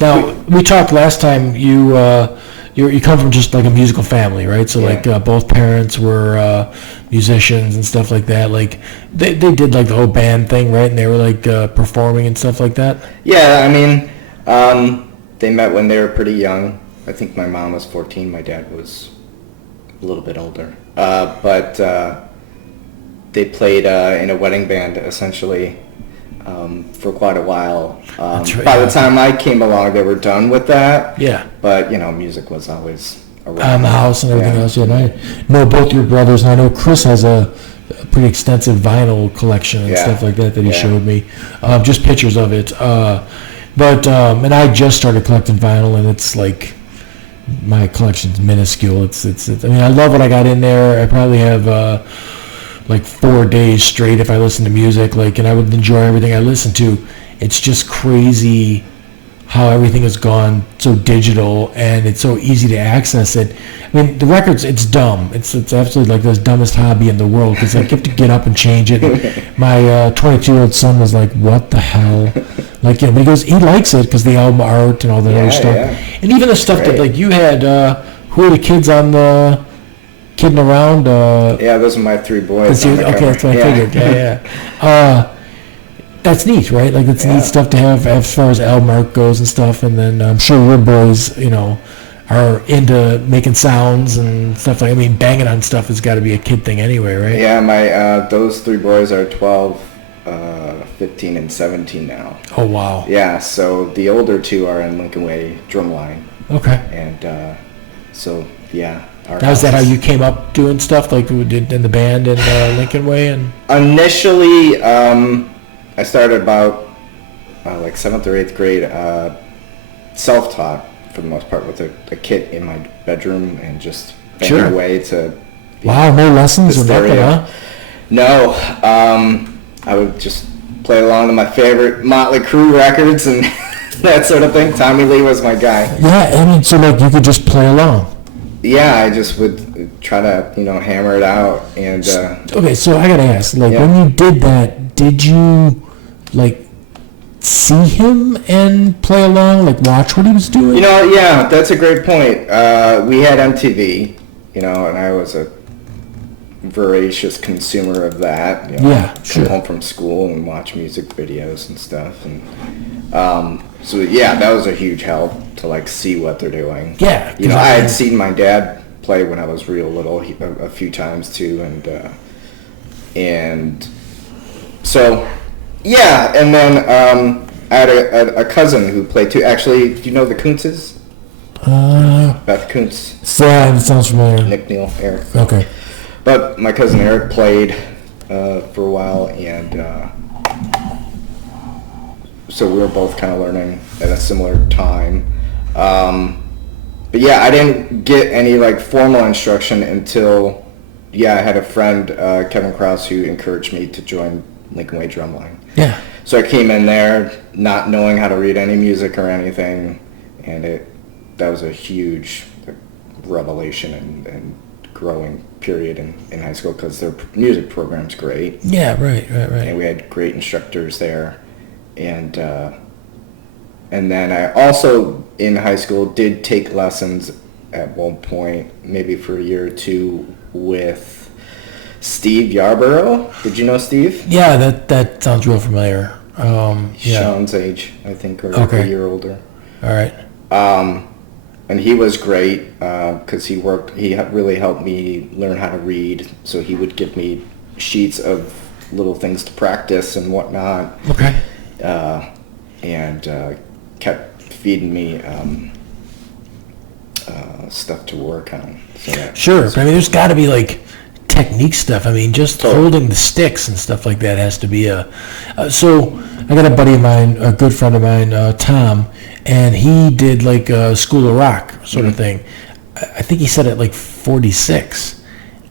Now, we talked last time, you come from just like a musical family, right? So like both parents were musicians and stuff like that. Like they did like the whole band thing, right? And they were like performing and stuff like that. Yeah, I mean, they met when they were pretty young. I think my mom was 14, my dad was a little bit older. But they played in a wedding band essentially for quite a while. That's right. By the time I came along, they were done with that. Yeah. But, music was always around. The house and everything else. Yeah, and I know both your brothers, and I know Chris has a pretty extensive vinyl collection and stuff like that he showed me. Just pictures of it. But and I just started collecting vinyl, and it's like my collection's minuscule. It's I mean, I love what I got in there. I probably have like 4 days straight if I listen to music, like, and I would enjoy everything I listen to. It's just crazy how everything has gone so digital, and it's so easy to access it. I mean, the records, it's dumb. It's absolutely like the dumbest hobby in the world, because like, you have to get up and change it. My 22-year-old son was like, what the hell? Like, but he goes, he likes it because the album art and all that other stuff. Yeah. And even the stuff that, like, you had, who are the kids on the Kidding Around? Those are my three boys. Okay, that's what I figured. Yeah. That's neat, right? Like, it's neat stuff to have as far as album art goes and stuff. And then I'm sure your boys, are into making sounds and stuff. Like, I mean, banging on stuff has got to be a kid thing anyway, right? Yeah, my those three boys are 12, 15, and 17 now. Oh, wow. Yeah, so the older two are in Lincoln Way Drumline. Okay. And so, yeah. Now, is that how you came up doing stuff, like we did in the band in Lincoln Way? And initially, I started about like 7th or 8th grade, self-taught for the most part, with a kit in my bedroom and just banging away to. Wow, no lessons or nothing, huh? No, I would just play along to my favorite Motley Crue records and that sort of thing. Tommy Lee was my guy. Yeah, I mean, so like you could just play along. Yeah, I just would try to, hammer it out. And okay, so I gotta ask, like, when you did that, did you like see him and play along, like watch what he was doing? Yeah, that's a great point. We had MTV, and I was a voracious consumer of that. Come home from school and watch music videos and stuff, and so that was a huge help to like see what they're doing. Yeah, I had seen my dad play when I was real little a few times too, and so and then I had a cousin who played too. Actually, do you know the Kuntzes? Beth Kuntz. Yeah, that sounds familiar. Nick, Neil, Eric. Okay. But my cousin Eric played for a while, and so we were both kind of learning at a similar time. But I didn't get any like formal instruction until I had a friend, Kevin Krause, who encouraged me to join Lincoln Way Drumline. Yeah. So I came in there not knowing how to read any music or anything, and that was a huge revelation and growing period in high school, because their music program's great. Yeah, right. And we had great instructors there, and then I also in high school did take lessons at one point, maybe for a year or two, with Steve Yarborough. Did you know Steve? Yeah, that sounds real familiar. Sean's age, I think, or a year older. All right. And he was great because he really helped me learn how to read. So he would give me sheets of little things to practice and whatnot. Okay. And kept feeding me stuff to work on. So sure, but I mean, there's got to be like technique stuff. I mean, just holding the sticks and stuff like that has to be so I got a buddy of mine, a good friend of mine, Tom, and he did like a School of Rock sort of thing. I think he said at like 46,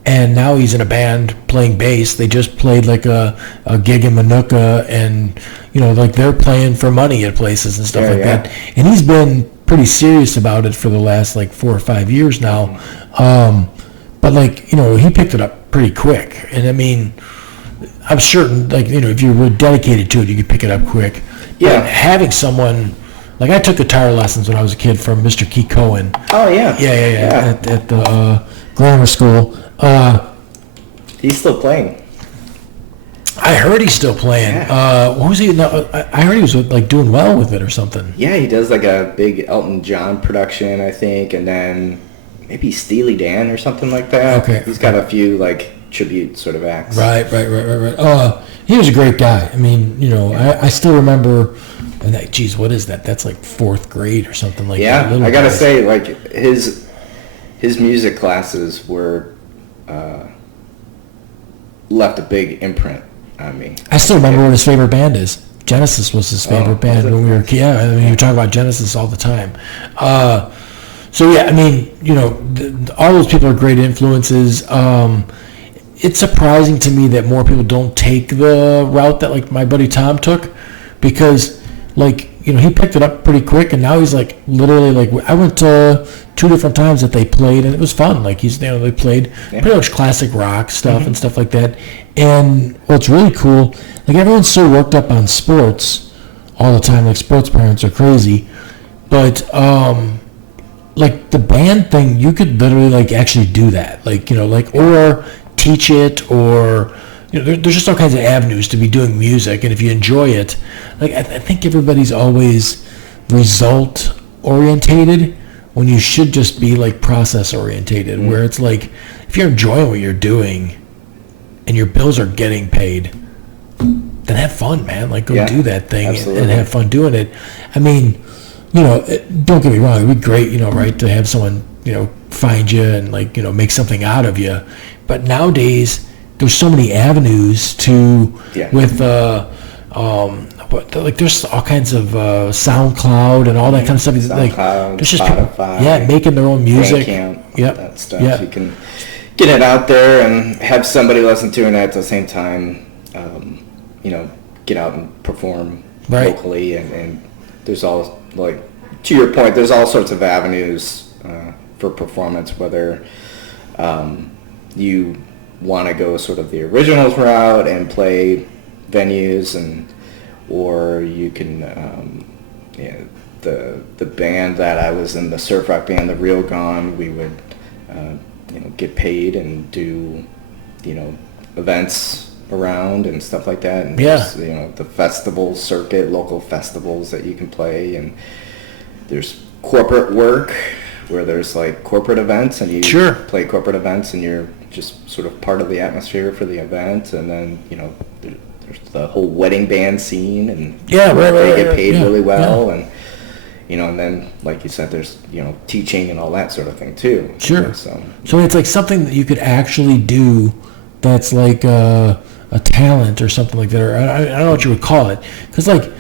and now he's in a band playing bass. They just played like a gig in Manuka, and like they're playing for money at places and stuff that. And he's been pretty serious about it for the last like 4 or 5 years now. But like, he picked it up pretty quick. And I mean, I'm certain, like, if you were dedicated to it, you could pick it up quick. Yeah. But having someone like I took guitar lessons when I was a kid from Mr. Keith Cohen. Oh yeah. Yeah. At the grammar school. He's still playing. I heard he's still playing. Yeah. What was he? No, I heard he was like doing well with it or something. Yeah, he does like a big Elton John production, I think, and then maybe Steely Dan or something like that. Okay. He's got a few like tribute sort of acts. Right. He was a great guy. I mean, I still remember. And that, geez, what is that? That's like 4th grade or something like that. Yeah, I gotta say, like his music classes were left a big imprint on me. I still remember what his favorite band is. Genesis was his favorite band when we were. Yeah, I mean, you talk about Genesis all the time. So yeah, I mean, all those people are great influences. It's surprising to me that more people don't take the route that like my buddy Tom took, because like he picked it up pretty quick, and now he's like literally like I went to 2 different times that they played, and it was fun. Like they played pretty much classic rock stuff and stuff like that. And what's really cool, like everyone's so worked up on sports all the time. Like sports parents are crazy, but like the band thing, you could literally like actually do that. Like or teach it, or there's just all kinds of avenues to be doing music, and if you enjoy it, like I think everybody's always result orientated when you should just be like process orientated, where it's like if you're enjoying what you're doing and your bills are getting paid, then have fun, man. Like go do that thing and have fun doing it. I mean, don't get me wrong, it'd be great, right, to have someone find you and like make something out of you, but nowadays there's so many avenues to with like there's all kinds of SoundCloud and all that kind of stuff. Like there's just Spotify, people, making their own music. That stuff. You can get it out there and have somebody listen to it at the same time. Get out and perform locally, and there's all, like, to your point, there's all sorts of avenues for performance, whether you want to go sort of the originals route and play venues, or you can the band that I was in, the surf rock band, the Real Gone, we would get paid and do events around and stuff like that, and there's, the festival circuit, local festivals that you can play, and there's corporate work where there's like corporate events, and you play corporate events, and you're just sort of part of the atmosphere for the event, and then there's the whole wedding band scene, and they get paid really well, and and then like you said, there's teaching and all that sort of thing too. So it's like something that you could actually do that's like a talent or something like that, or I don't know what you would call it, because like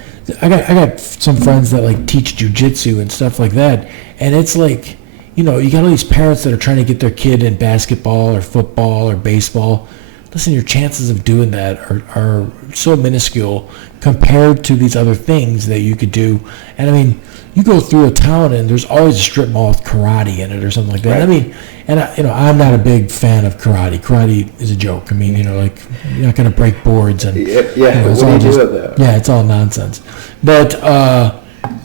I got some friends that like teach jujitsu and stuff like that, and it's like you got all these parents that are trying to get their kid in basketball or football or baseball. Listen, your chances of doing that are so minuscule compared to these other things that you could do. And I mean, you go through a town and there's always a strip mall with karate in it or something like that. Right. I mean, and I'm not a big fan of karate. Karate is a joke. I mean, like you're not going to break boards and it's all just, it's all nonsense. But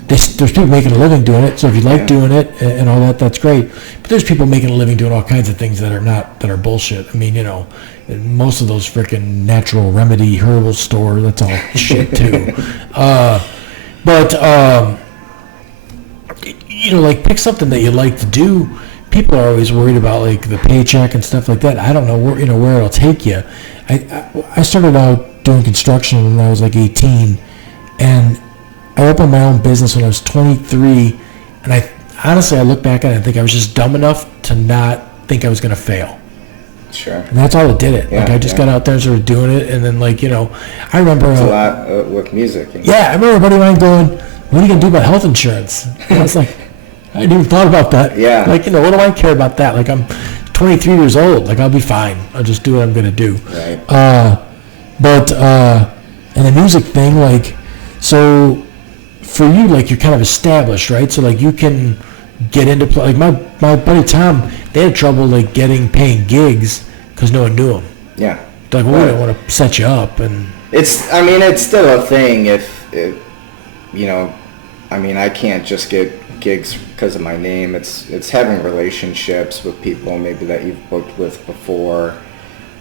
there's people making a living doing it. So if you like doing it and all that, that's great. But there's people making a living doing all kinds of things that are bullshit. I mean, most of those freaking natural remedy herbal store, that's all shit too. Like pick something that you like to do. People are always worried about like the paycheck and stuff like that. I don't know where it'll take you. I started out doing construction when I was like 18, and I opened my own business when I was 23, and I look back at it and think I was just dumb enough to not think I was going to fail. Sure. And that's all that did it. I just got out there and started doing it, and then I remember it's a lot with music. I remember a buddy of mine going, "What are you gonna do about health insurance?" And I was like, I hadn't even thought about that. Yeah. Like what do I care about that? Like I'm 23 years old. Like I'll be fine. I'll just do what I'm gonna do. Right. And the music thing, like, so for you, like you're kind of established, right? So like you can get into play. Like my buddy Tom, they had trouble like paying gigs because no one knew him. Yeah. They're like, well, we don't want to set you up, and it's still a thing if I mean, I can't just get gigs because of my name. It's having relationships with people maybe that you've booked with before,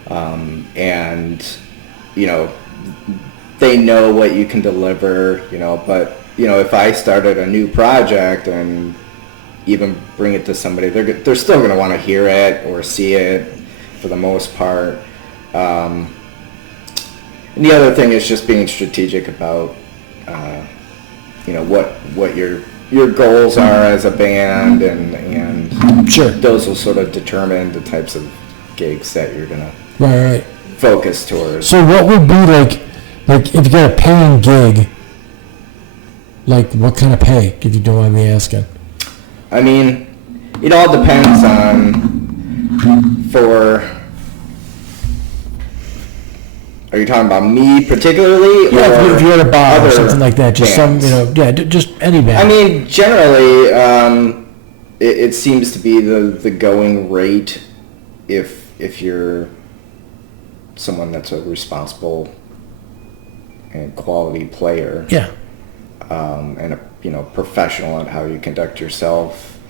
and you know, they know what you can deliver. You know, but you know, if I started a new project and even bring it to somebody, they're still going to want to hear it or see it for the most part. And the other thing is just being strategic about, you know, what your goals are as a band, and sure, those will sort of determine the types of gigs that you're gonna right focus towards. So what would be like if you got a paying gig? Like what kind of pay, if you don't mind me asking? I mean, it all depends on Are you talking about me particularly? Yeah, or if you're at a bar or something like that, just bands? Just any band. I mean, generally, it seems to be the going rate if you're someone that's a responsible and quality player. Yeah. And a professional at how you conduct yourself.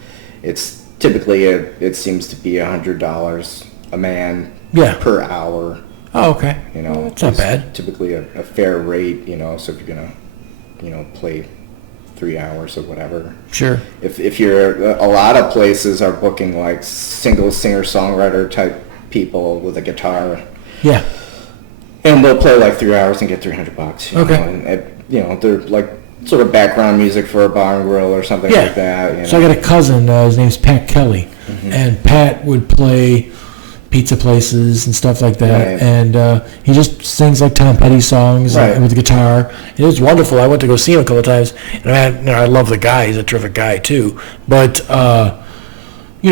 It's typically it seems to be $100 a man per hour. Oh, okay. You know, it's not bad. Typically a fair rate, you know, so if you're gonna, play 3 hours or whatever. Sure. If you're, a lot of places are booking like single singer-songwriter type people with a guitar. Yeah. And they'll play like 3 hours and get $300. Okay. And they're like sort of background music for a bar and grill or something like that. You know? So I got a cousin, his name's Pat Kelly, and Pat would play pizza places and stuff like that, right. And he just sings like Tom Petty songs with the guitar. It was wonderful. I went to go see him a couple of times, and I love the guy. He's a terrific guy too. But I think he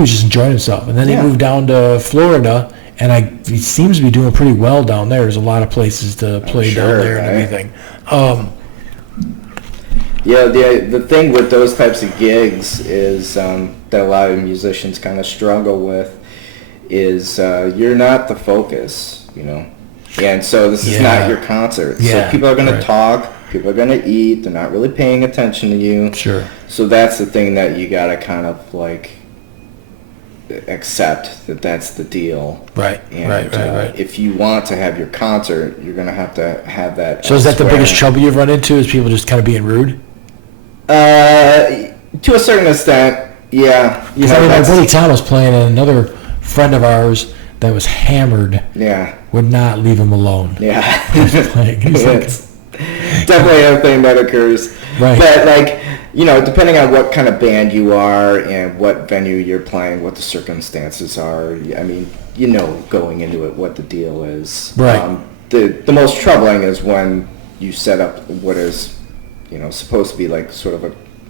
was just enjoying himself. And then he moved down to Florida, and he seems to be doing pretty well down there. There's a lot of places to play down there and everything. The thing with those types of gigs is that a lot of musicians kind of struggle with is you're not the focus, you know, and so this is not your concert. So people are going to talk, people are going to eat, they're not really paying attention to you. Sure. So that's the thing that you got to kind of like accept that's the deal. Right. And, Right. If you want to have your concert, you're going to have that. So is that the biggest trouble you've run into? Is people just kind of being rude? To a certain extent, yeah. My buddy Tom was playing, and another friend of ours that was hammered would not leave him alone. Yeah. He's playing. It's definitely a thing that occurs. Right. But, depending on what kind of band you are and what venue you're playing, what the circumstances are, I mean, going into it what the deal is. Right. The most troubling is when you set up what is, supposed to be like sort of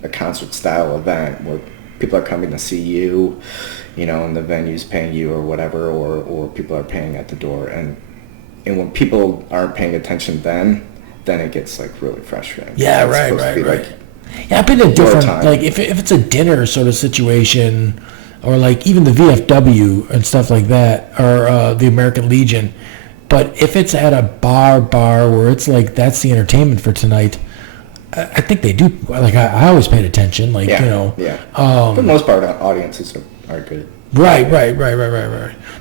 a concert style event where people are coming to see you, and the venue's paying you or whatever, or people are paying at the door. And when people aren't paying attention then it gets like really frustrating. Yeah, right. I've been to different, like if it's a dinner sort of situation, or like even the VFW and stuff like that, or the American Legion. But if it's at a bar where it's like that's the entertainment for tonight, I think they do. Like I always paid attention. Like for the most part, audiences are good. Right.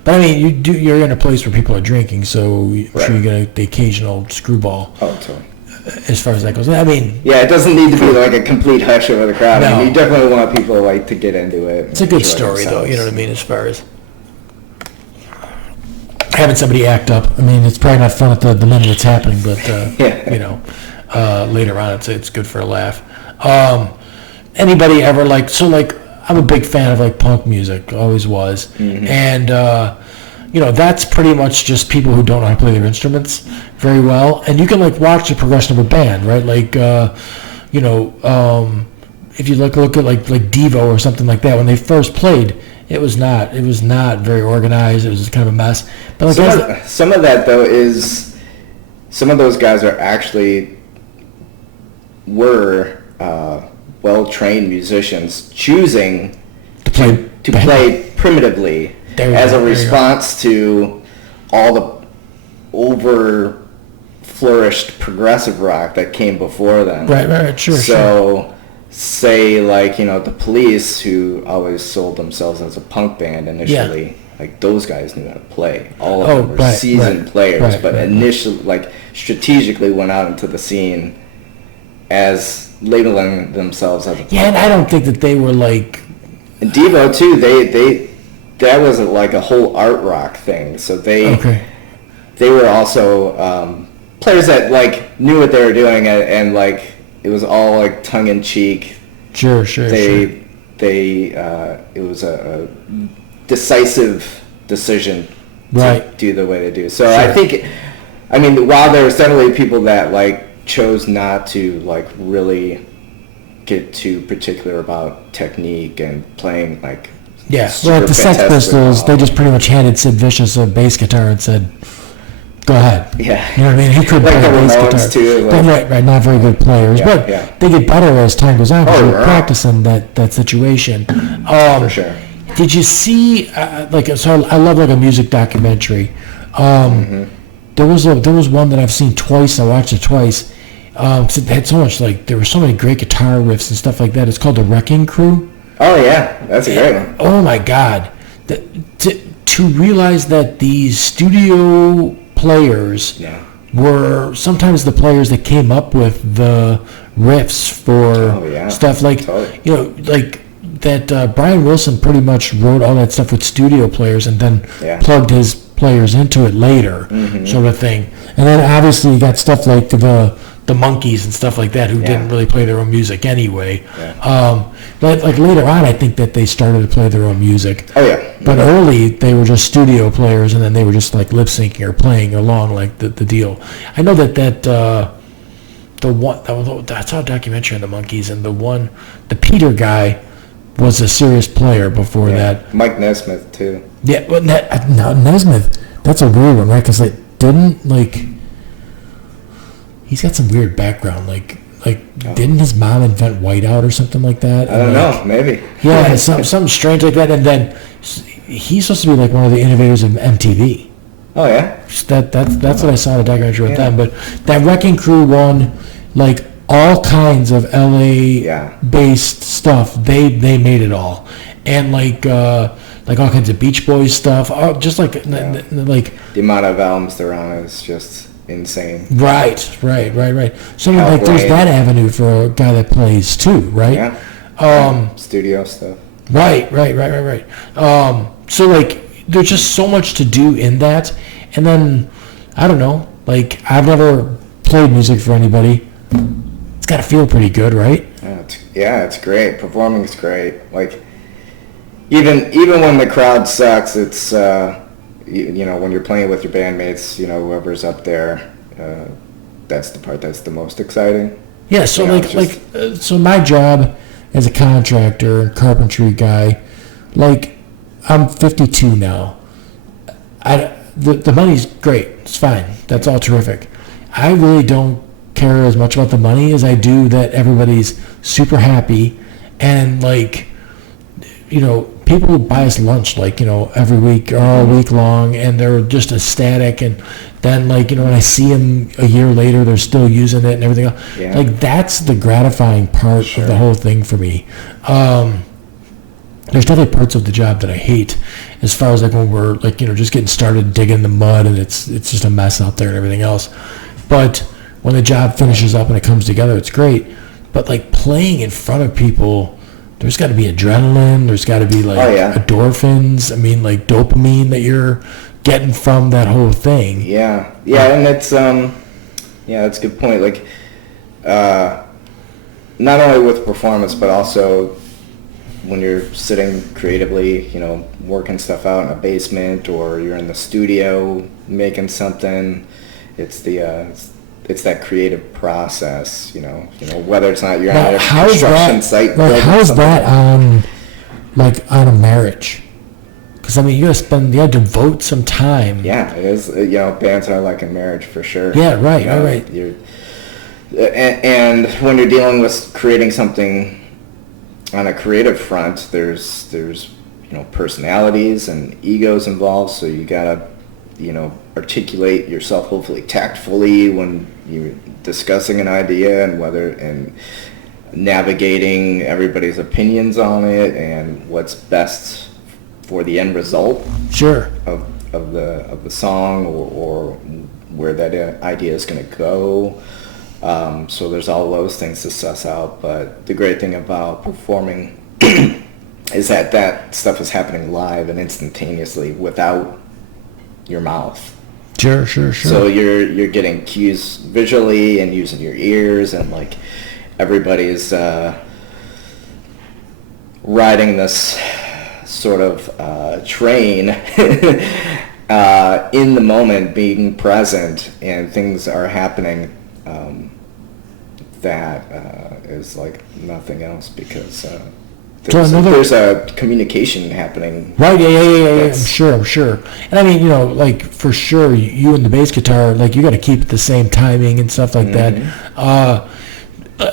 But I mean, you're in a place where people are drinking, so I'm sure you get the occasional screwball. Oh, totally. As far as that goes, I mean. Yeah, it doesn't need to be like a complete hush over the crowd. No. I mean, you definitely want people like to get into it. It's a good story, though. You know what I mean? As far as having somebody act up. I mean, it's probably not fun at the minute it's happening, but later on, it's good for a laugh. Anybody ever I'm a big fan of like punk music, always was, and that's pretty much just people who don't know how to play their instruments very well, and you can like watch the progression of a band, right? Like if you look at like Devo or something like that, when they first played, it was not very organized. It was just kind of a mess. But like some of that though is some of those guys were well-trained musicians choosing to play primitively as a response to all the overflow flourished progressive rock that came before them. Right, sure. So, say like, the Police, who always sold themselves as a punk band initially, like those guys knew how to play. All of them were seasoned players, but initially, like strategically went out into the scene as labeling themselves as a punk band. And I don't think that they were like... And Devo too, that was like a whole art rock thing. So they were also players that like knew what they were doing, and like it was all like tongue in cheek. Sure. It was a decisive decision to do the way they do. So I think, while there was definitely people that like chose not to like really get too particular about technique and playing like well, the Sex Pistols, they just pretty much handed Sid Vicious a bass guitar and said, go ahead. Yeah. You know what I mean? He couldn't like play bass guitar. Too, like, right, not very good players. But they get better as time goes on because you're practicing that situation. For sure. Did you see, so I love like a music documentary. There was one that I've seen twice. I watched it twice. It had so much, like, there were so many great guitar riffs and stuff like that. It's called The Wrecking Crew. Oh, yeah. That's a great one. Oh, my God. To realize that these studio players were sometimes the players that came up with the riffs for stuff like, like that Brian Wilson pretty much wrote all that stuff with studio players and then plugged his players into it later, sort of thing. And then obviously you got stuff like the Monkees and stuff like that who didn't really play their own music anyway. But like later on, I think that they started to play their own music. Oh yeah. But early they were just studio players, and then they were just like lip syncing or playing along like the deal. I know that I saw a documentary on the Monkees, and the Peter guy was a serious player before that. Mike Nesmith too. Yeah, but Nesmith, that's a weird one, right? Because he's got some weird background, didn't his mom invent whiteout or something like that? I don't know, maybe. Yeah, something strange like that, and then he's supposed to be like one of the innovators of MTV. Oh yeah. That's what I saw in the documentary with them. But that Wrecking Crew won, like all kinds of LA based stuff. They made it all, and like all kinds of Beach Boys stuff. Just like the amount of albums they're on is just insane. Right. So like there's that avenue for a guy that plays too, right? Yeah. Studio stuff. Right. So like there's just so much to do in that, and then I don't know. Like I've never played music for anybody. It's got to feel pretty good, right? It's great. Performing's great. Like even when the crowd sucks, it's when you're playing with your bandmates, whoever's up there, that's the part that's the most exciting. Yeah. So so my job as a contractor and carpentry guy, like I'm 52 now. The money's great. It's fine. That's all terrific. I really don't care as much about the money as I do that everybody's super happy, and people buy us lunch every week or all week long, and they're just ecstatic, and then when I see them a year later, they're still using it and everything else. That's the gratifying part of the whole thing for me. There's definitely parts of the job that I hate, as far as when we're just getting started digging the mud and it's just a mess out there and everything else. But when the job finishes up and it comes together, it's great. But playing in front of people, there's got to be adrenaline. There's got to be endorphins. Dopamine that you're getting from that whole thing. Yeah, and it's that's a good point. Not only with performance, but also when you're sitting creatively, working stuff out in a basement, or you're in the studio making something. It's that creative process, whether it's not you're on a construction site. How is that on a marriage? Because you gotta devote some time. Yeah, it is. Bands are like a marriage for sure. Yeah, right. And when you're dealing with creating something on a creative front, there's personalities and egos involved, so you gotta articulate yourself hopefully tactfully when you're discussing an idea, and navigating everybody's opinions on it and what's best for the end result. Sure. Of the song or where that idea is going to go. So there's all those things to suss out. But the great thing about performing is that stuff is happening live and instantaneously without your mouth. Sure. So you're getting cues visually and using your ears, and like everybody's riding this sort of train in the moment, being present, and things are happening that is like nothing else, because there's a communication happening. Right, yeah. I'm sure. And I mean, like for sure, you and the bass guitar, like you got to keep the same timing and stuff like that.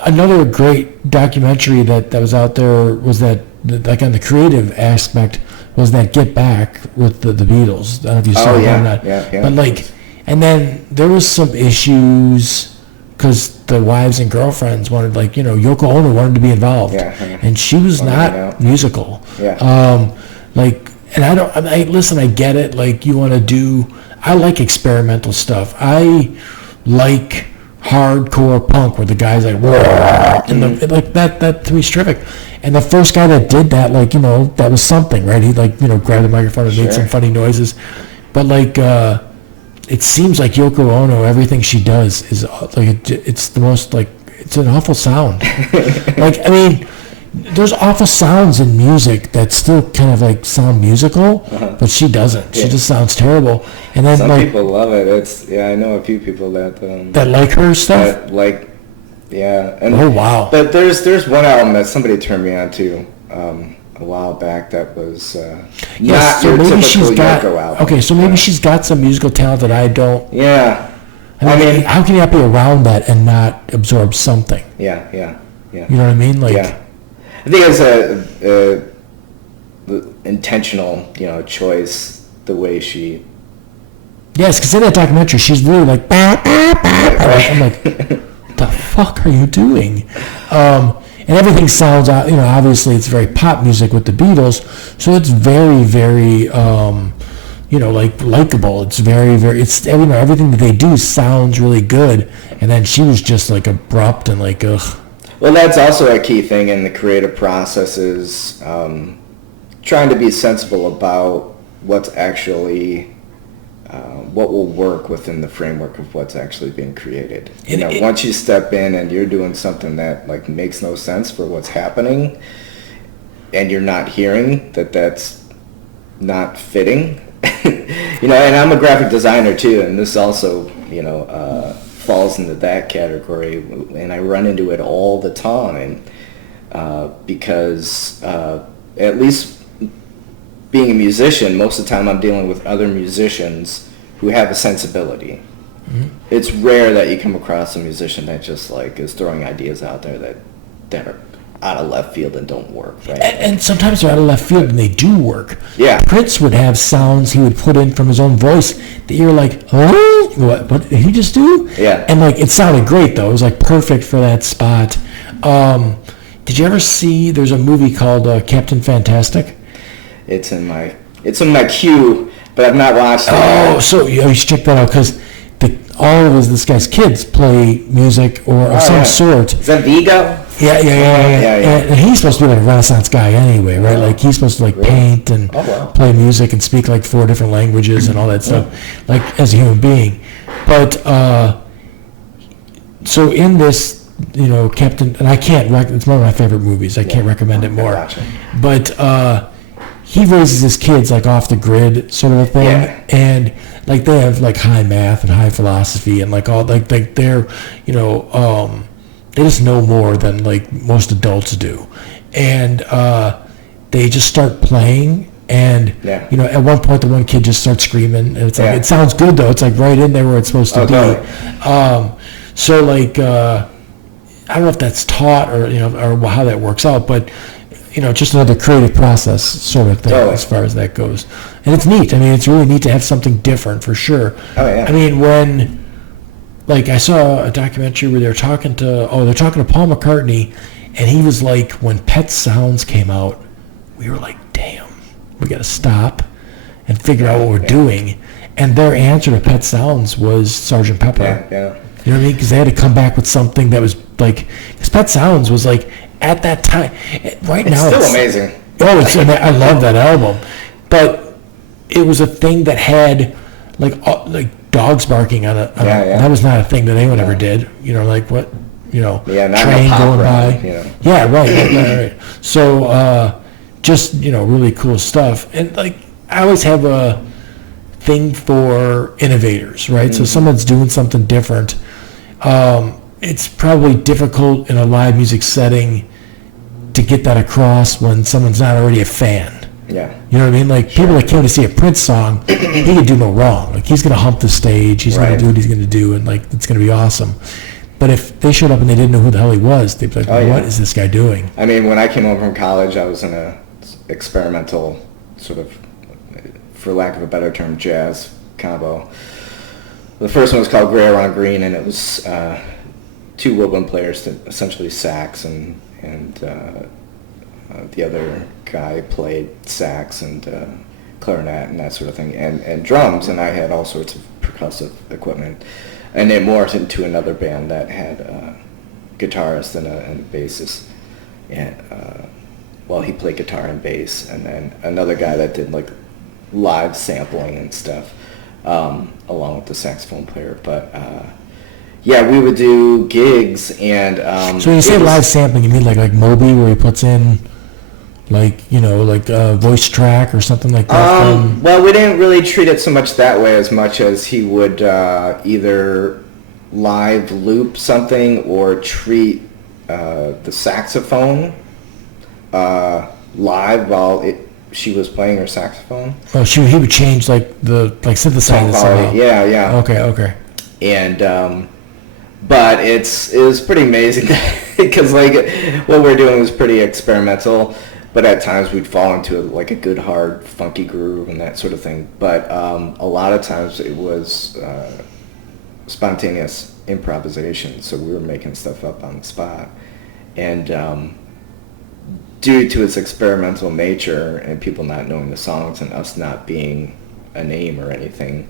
Another great documentary that was out there was that, like on the creative aspect, was that Get Back with the Beatles. I don't know if you saw that or not. Yeah. But like, and then there was some issues because the wives and girlfriends wanted, like, Yoko Ono wanted to be involved, and she was not musical. Like, and I get it. Like, you want to do. I like experimental stuff. I like hardcore punk where the guy's like, and like that to me is terrific. And the first guy that did that, like, that was something, right? He like, grabbed the microphone and made some funny noises. But like, it seems like Yoko Ono, everything she does is like, it's the most, like, it's an awful sound. Like, I mean, there's awful sounds in music that still kind of like sound musical, but she doesn't. She just sounds terrible. And then some people love it. I know a few people that like her stuff. And oh wow! But there's one album that somebody turned me on to a while back that was not your typical Yoko album. Okay, so maybe she's got some musical talent that I don't. Yeah. I mean, how can you not be around that and not absorb something? Yeah. You know what I mean? Like, I think it's a intentional, choice, the way she. Yes, because in that documentary, she's really like, I'm like, what the fuck are you doing? And everything sounds, obviously it's very pop music with the Beatles, so it's very, very, like likable. It's very, very, it's, everything that they do sounds really good. And then she was just like abrupt and like, ugh. Well, that's also a key thing in the creative process is trying to be sensible about what's actually, what will work within the framework of what's actually being created. Once you step in and you're doing something that like makes no sense for what's happening, and you're not hearing that's not fitting, and I'm a graphic designer too, and this also, falls into that category, and I run into it all the time because at least being a musician, most of the time I'm dealing with other musicians who have a sensibility. Mm-hmm. It's rare that you come across a musician that just like is throwing ideas out there that are out of left field and don't work, right? And sometimes they're out of left field and they do work. Yeah. Prince would have sounds he would put in from his own voice that you're like, oh, what did he just do? Yeah. And like, it sounded great though. It was like perfect for that spot. Did you ever see, there's a movie called Captain Fantastic? It's in my queue, but I've not watched it. Oh, so you should check that out, because all of this guy's kids play music or of some sort. Is that Vigo? Yeah. And he's supposed to be like a Renaissance guy anyway, right? Like he's supposed to like paint and play music and speak like 4 different languages and all that stuff, like as a human being. But so in this, Captain, and I can't, it's one of my favorite movies. I can't recommend it more. Gotcha. But he raises his kids like off the grid sort of a thing, and like they have like high math and high philosophy and like all like they're they just know more than like most adults do, and they just start playing, and at one point the one kid just starts screaming, and it's like it sounds good though, it's like right in there where it's supposed to be. Totally. So like I don't know if that's taught or or how that works out, but just another creative process sort of thing as far as that goes. And it's neat. I mean, it's really neat to have something different for sure. Oh, yeah. I mean, when, like, I saw a documentary where they're talking to Paul McCartney, and he was like, when Pet Sounds came out, we were like, damn, we got to stop and figure out what we're doing. And their answer to Pet Sounds was Sgt. Pepper. Yeah. You know what I mean? Because they had to come back with something that was like, because Pet Sounds was like, at that time, right now it's still amazing. I love that album, but it was a thing that had like dogs barking on it. That was not a thing that anyone ever did. Like what, train going by. Yeah, right. So just really cool stuff, and like I always have a thing for innovators, right? So someone's doing something different. It's probably difficult in a live music setting to get that across when someone's not already a fan. Yeah. You know what I mean? Like people that came to see a Prince song, he could do no wrong. Like he's going to hump the stage, he's going to do what he's going to do, and like it's going to be awesome. But if they showed up and they didn't know who the hell he was, they'd be like, what is this guy doing? I mean, when I came home from college, I was in a experimental sort of, for lack of a better term, jazz combo. The first one was called Gray Around Green, and it was two woodwind players, essentially sax, and the other guy played sax and clarinet and that sort of thing, and drums, and I had all sorts of percussive equipment. And it morphed into another band that had a guitarist and a bassist. And, he played guitar and bass, and then another guy that did like live sampling and stuff, along with the saxophone player. But we would do gigs, and so when you say live sampling, you mean like Moby, where he puts in like a voice track or something like that? Well, we didn't really treat it so much that way as much as he would either live loop something or treat the saxophone live while she was playing her saxophone. Oh, he would change like synthesize it. Yeah. Okay. And but it was pretty amazing because like what we're doing was pretty experimental, but at times we'd fall into like a good hard funky groove and that sort of thing. But a lot of times it was spontaneous improvisation, so we were making stuff up on the spot. And due to its experimental nature and people not knowing the songs and us not being a name or anything,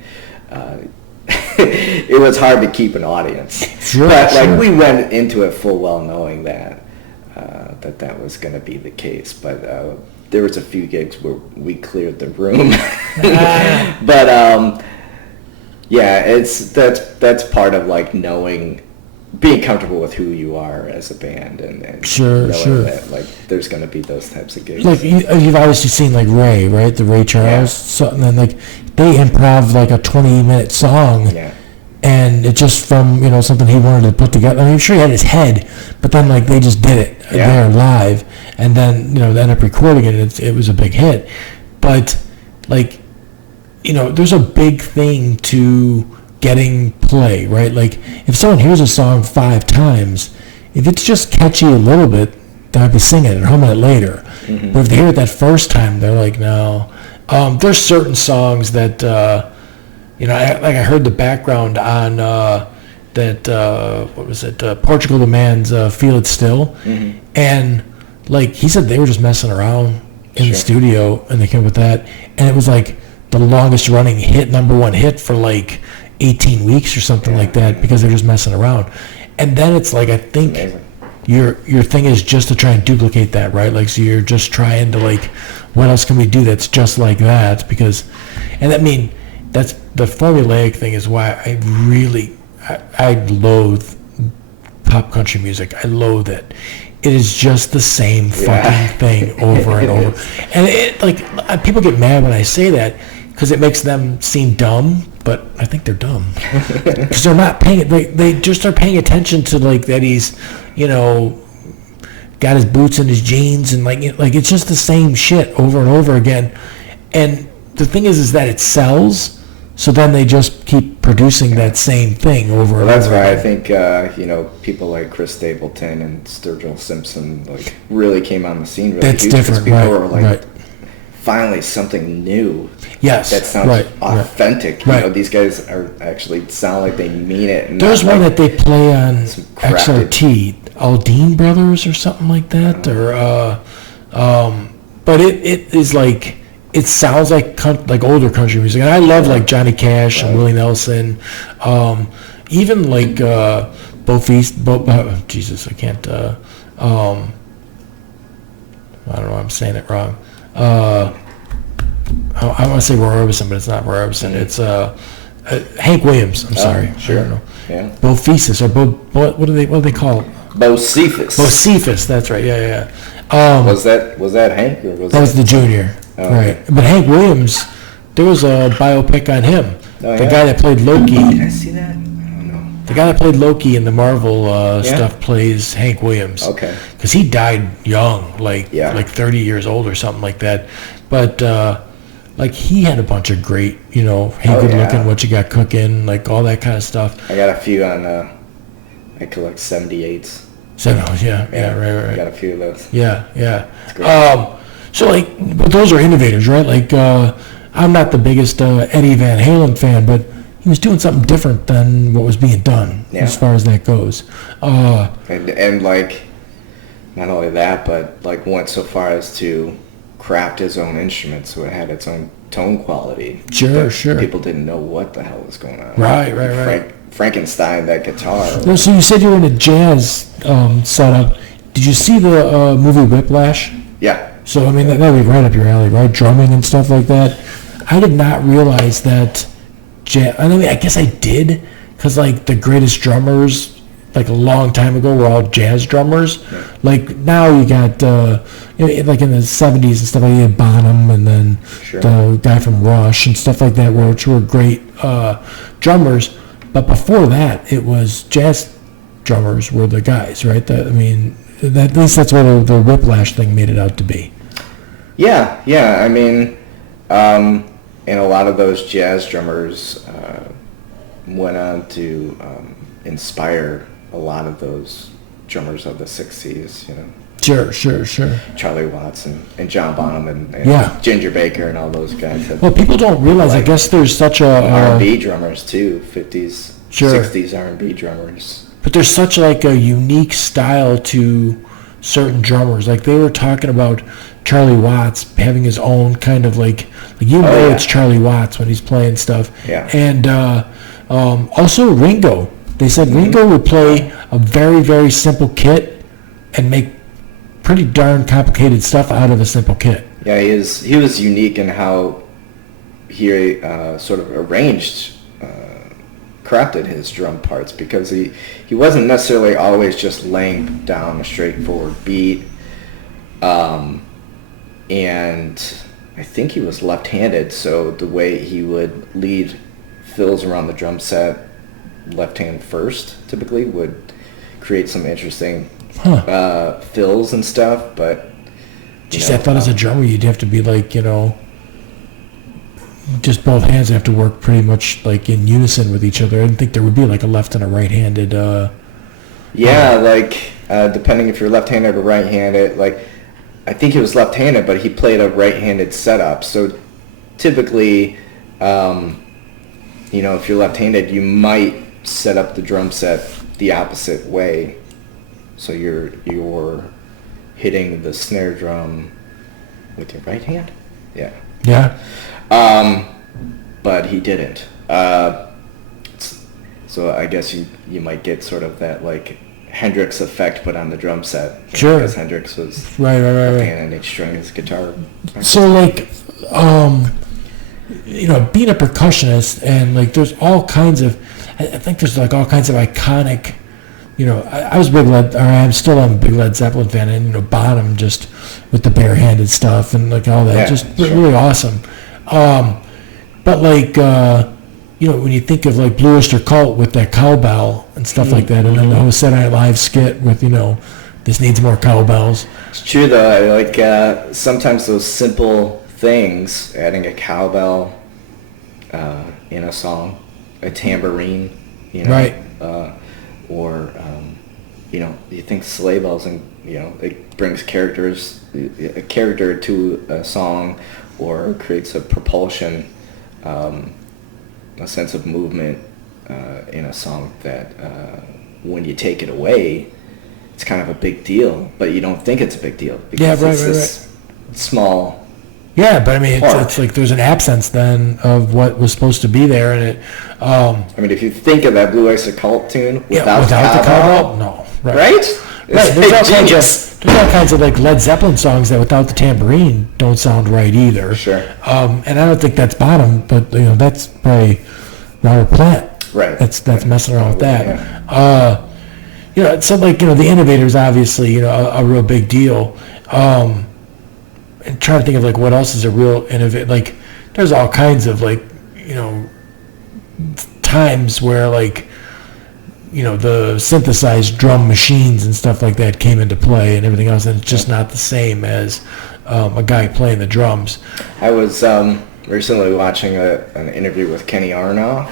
it was hard to keep an audience. Sure, but we went into it full well knowing that that was going to be the case. But there was a few gigs where we cleared the room. But that's part of like knowing, being comfortable with who you are as a band, and knowing that like there's going to be those types of gigs. Like you've obviously seen like Ray, right? The Ray Charles. Yeah. So, and then like they improv like a 20-minute song. Yeah. And it just from something he wanted to put together. I mean, I'm sure he had his head, but then like they just did it there live, and then they ended up recording it. And it was a big hit, but like there's a big thing to getting play, right? Like if someone hears a song 5 times, if it's just catchy a little bit, they might be singing it and humming it later. Mm-hmm. But if they hear it that first time, they're like, no. There's certain songs that. I heard the background on what was it? Portugal the Man's "Feel It Still," mm-hmm. And like he said, they were just messing around in the studio, and they came up with that, and it was like the longest running number one hit for like 18 weeks or something like that, because they're just messing around. And then it's like I think your thing is just to try and duplicate that, right? Like so you're just trying to like, what else can we do that's just like that? Because, and I mean. That's the formulaic thing is why I loathe pop country music. I loathe it. It is just the same fucking thing over and over. And it like people get mad when I say that because it makes them seem dumb, but I think they're dumb because they're not paying. They just are paying attention to like that he's, got his boots and his jeans and like it's just the same shit over and over again. And the thing is that it sells. So then they just keep producing that same thing over and over. That's why I think people like Chris Stapleton and Sturgill Simpson like really came on the scene. Really That's different, people right? were like, right. Finally something new. Yes, that sounds authentic. Right. You know, these guys are actually sound like they mean it. And there's one that they play on XRT, Aldine Brothers or something like that, but it is like. It sounds like older country music, and I love like Johnny Cash and Willie Nelson, even like Jesus, I can't. I don't know. I'm saying it wrong. I want to say Roy Orbison, but it's not Roy Orbison. It's Hank Williams. I'm sorry. Sure. I don't know. Yeah. Bocephus or what do they call it? Bocephus. Bocephus. That's right. Yeah. Was that Hank or was that was the junior? Oh, right. okay. But Hank Williams, there was a biopic on him. The guy that played Loki. Did I see that? I don't know. The guy that played Loki in the Marvel stuff plays Hank Williams. Okay. Because he died young, like 30 years old or something like that. But like he had a bunch of great, hey, good looking, what you got cooking, like all that kind of stuff. I got a few on. I collect 78s. Right. I got a few of those. Yeah. So, but those are innovators, right? Like, I'm not the biggest Eddie Van Halen fan, but he was doing something different than what was being done as far as that goes. And like, not only that, but like went so far as to craft his own instrument, so it had its own tone quality. Sure. People didn't know what the hell was going on. Right. Frankenstein, that guitar. No, so you said you were in a jazz setup. Did you see the movie Whiplash? Yeah. So, I mean, that would be right up your alley, right? Drumming and stuff like that. I did not realize that jazz... I mean, I guess I did, because, like, the greatest drummers, like, a long time ago were all jazz drummers. Yeah. Like, now you got, like, in the 70s and stuff like that, you had Bonham and then the guy from Rush and stuff like that, which were great drummers. But before that, it was jazz drummers were the guys, right? At least that's what the Whiplash thing made it out to be. Yeah. I mean, and a lot of those jazz drummers went on to inspire a lot of those drummers of the 60s, Sure. Charlie Watts and John Bonham and Ginger Baker and all those guys. Well, people don't realize, I guess there's such a... R&B drummers, too, 50s, 60s R&B drummers. But there's such like a unique style to certain drummers. Like they were talking about Charlie Watts having his own kind of like it's Charlie Watts when he's playing stuff. Yeah. And also Ringo. They said Ringo would play a very, very simple kit and make pretty darn complicated stuff out of a simple kit. Yeah, he was unique in how he sort of crafted his drum parts, because he wasn't necessarily always just laying down a straightforward beat, and I think he was left-handed, so the way he would lead fills around the drum set left hand first typically would create some interesting fills and stuff. But geez, I thought as a drummer you'd have to be like, just both hands have to work pretty much like in unison with each other. I didn't think there would be like a left and a right-handed. Depending if you're left-handed or right-handed. Like, I think he was left-handed, but he played a right-handed setup. So typically, if you're left-handed, you might set up the drum set the opposite way. So you're hitting the snare drum with your right hand. Yeah. Yeah. But he didn't. So I guess you might get sort of that like Hendrix effect put on the drum set. Sure. Because Hendrix was right. and he strung his guitar. So like, being a percussionist and like there's all kinds of, I think there's like all kinds of iconic, I was I'm still a big Led Zeppelin fan, and Bonham just with the barehanded stuff and like all that, really awesome. But like, when you think of like Blue Oyster Cult with that cowbell and stuff like that, and then the whole Saturday Night Live skit with, this needs more cowbells. It's true though, like sometimes those simple things, adding a cowbell, in a song, a tambourine, you know, right, or you think sleigh bells, and it brings a character to a song, or creates a propulsion, a sense of movement in a song that when you take it away, it's kind of a big deal, but you don't think it's a big deal because it's this small. Yeah, but I mean, it's like there's an absence then of what was supposed to be there, and it. I mean, if you think of that Blue Oyster Cult tune without the cowbell, no, right? Right? There's all kinds of like Led Zeppelin songs that without the tambourine don't sound right either. Sure. And I don't think that's Bottom, but that's probably Robert Plant. Right. That's messing around with that. Yeah. So like the Innovators, obviously a real big deal. And trying to think of like what else is a real innovative. Like there's all kinds of like times where like the synthesized drum machines and stuff like that came into play and everything else, and it's just not the same as a guy playing the drums. I was recently watching an interview with Kenny Aronoff,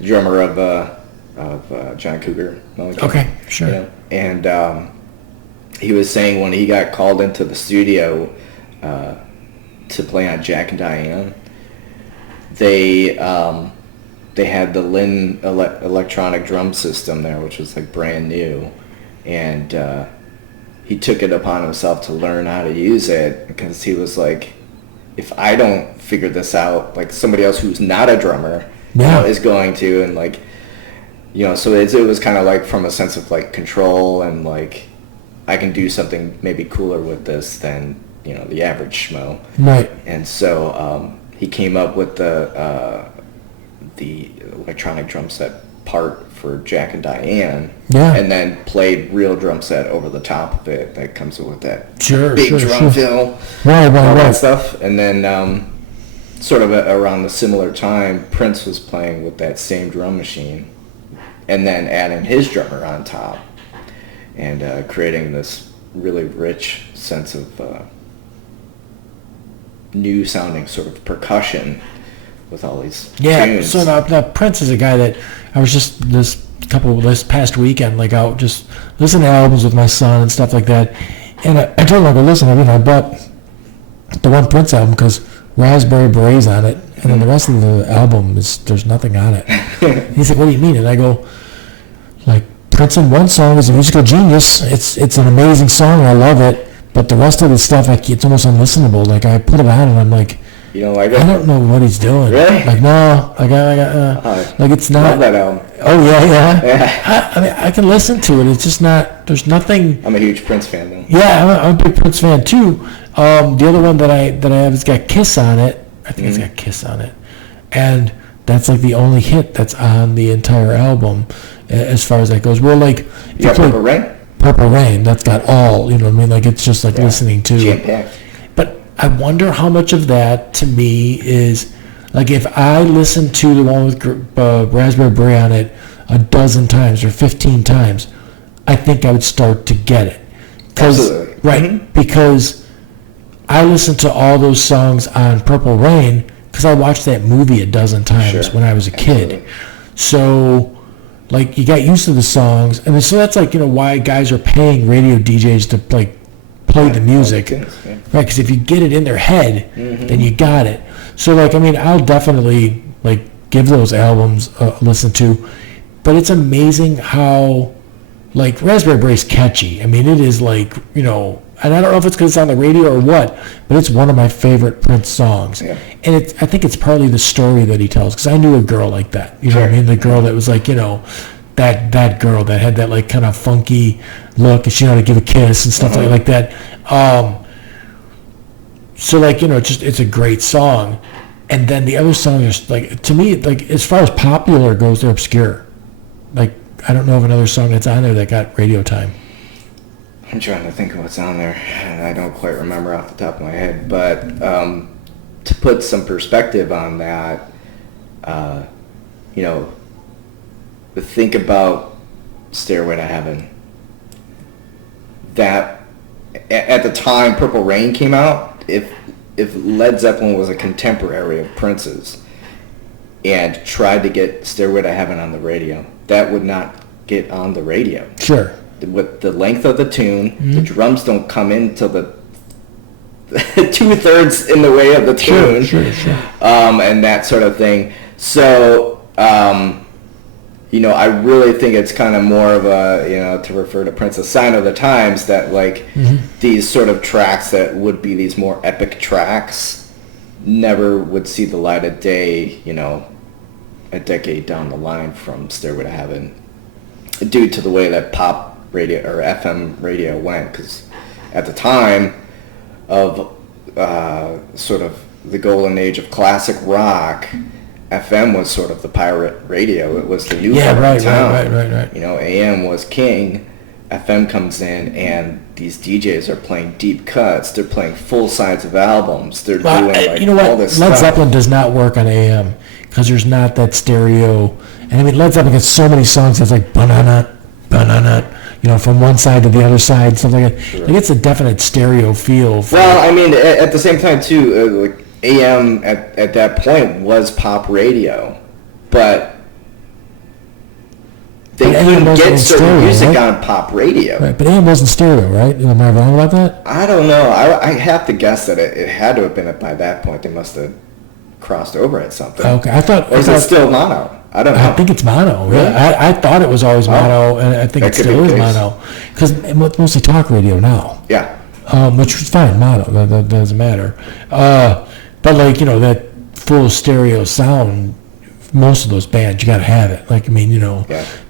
drummer of John Cougar. Okay, sure. And he was saying when he got called into the studio to play on Jack and Diane, they had the Linn electronic drum system there, which was like brand new, and he took it upon himself to learn how to use it, because he was like, if I don't figure this out, like somebody else who's not a drummer is going to, and like so it was kind of like from a sense of like control, and like I can do something maybe cooler with this than the average schmo. Right. And so he came up with the electronic drum set part for Jack and Diane, and then played real drum set over the top of it that comes with that big drum fill, all that stuff. And then sort of around the similar time, Prince was playing with that same drum machine, and then adding his drummer on top, and creating this really rich sense of new sounding sort of percussion with all these tunes. So now Prince is a guy that I was just this past weekend like out just listening to albums with my son and stuff like that, and I told him, I go, listen, I bought the one Prince album because Raspberry Beret's on it, and then the rest of the album there's nothing on it. He's like, what do you mean? And I go, like, Prince in one song is a musical genius. It's an amazing song, and I love it. But the rest of the stuff, like, it's almost unlistenable. Like, I put it on, and I'm like, you don't like it? I don't know what he's doing. Really? Like, no, like it's not. Love that album. Oh yeah. I mean, I can listen to it. It's just not. There's nothing. I'm a huge Prince fan, though. Yeah, I'm a big Prince fan too. The other one that I have has got Kiss on it. I think it's got Kiss on it, and that's like the only hit that's on the entire album, as far as that goes. We're like, Purple Rain. Purple Rain. That's got all. You know what I mean? Like it's just like listening to. Jam-packed. But I wonder how much of that to me is like if I listen to the one with Raspberry Beret on it a dozen times or 15 times, I think I would start to get it. Absolutely. Right. Because I listened to all those songs on Purple Rain because I watched that movie a dozen times when I was a kid. Absolutely. So, like, you got used to the songs. And so that's, like, why guys are paying radio DJs to, like, play the music. Right? Because if you get it in their head, then you got it. So, like, I mean, I'll definitely, like, give those albums a listen to. But it's amazing how, like, Raspberry Beret's catchy. I mean, it is, like, and I don't know if it's because it's on the radio or what, but it's one of my favorite Prince songs. Yeah. And I think it's partly the story that he tells, because I knew a girl like that. You know what I mean? The girl that was like, that girl that had that like kind of funky look, and she knew how to give a kiss and stuff like that. So like, it's a great song. And then the other song is like, to me, like as far as popular goes, they're obscure. Like, I don't know of another song that's on there that got radio time. I'm trying to think of what's on there, and I don't quite remember off the top of my head. But to put some perspective on that, think about Stairway to Heaven. That, at the time Purple Rain came out, if Led Zeppelin was a contemporary of Prince's, and tried to get Stairway to Heaven on the radio, that would not get on the radio. Sure. With the length of the tune, the drums don't come in till the 2/3 in the way of the tune. Sure. And that sort of thing. So, I really think it's kind of more of a, to refer to Prince, a sign of the times that, like, these sort of tracks that would be these more epic tracks never would see the light of day, a decade down the line from Stairway to Heaven, due to the way that pop radio or FM radio went. Because at the time of sort of the golden age of classic rock, FM was sort of the pirate radio. It was the new town. Right. AM was king. FM comes in, and these DJs are playing deep cuts. They're playing full sides of albums. They're doing all this stuff. Led Zeppelin does not work on AM because there's not that stereo. And I mean, Led Zeppelin gets so many songs that's like banana, from one side to the other side, something like that. Sure. Like, it's a definite stereo feel. Well, I mean, at the same time too, like AM at that point was pop radio, but they couldn't get certain music on pop radio. Right, but AM wasn't stereo, right? Am I wrong about that? I don't know. I have to guess that it had to have been by that point. They must have crossed over at something. Okay, or is it still mono? I don't know. I think it's mono. Really? I thought it was always mono, and I think it still is mono. Because it's mostly talk radio now. Yeah. Which is fine, mono. That doesn't matter. But like, that full stereo sound, most of those bands, you got to have it. Like, I mean,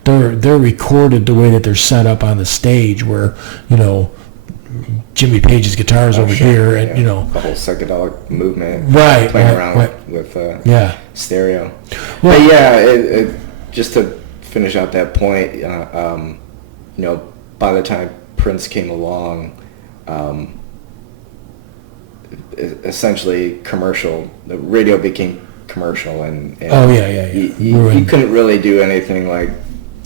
they're recorded the way that they're set up on the stage, where, Jimmy Page's guitar's over here, and the whole psychedelic movement, right, playing around with stereo. Well, but just to finish out that point, by the time Prince came along, essentially commercial. The radio became commercial, and he couldn't really do anything like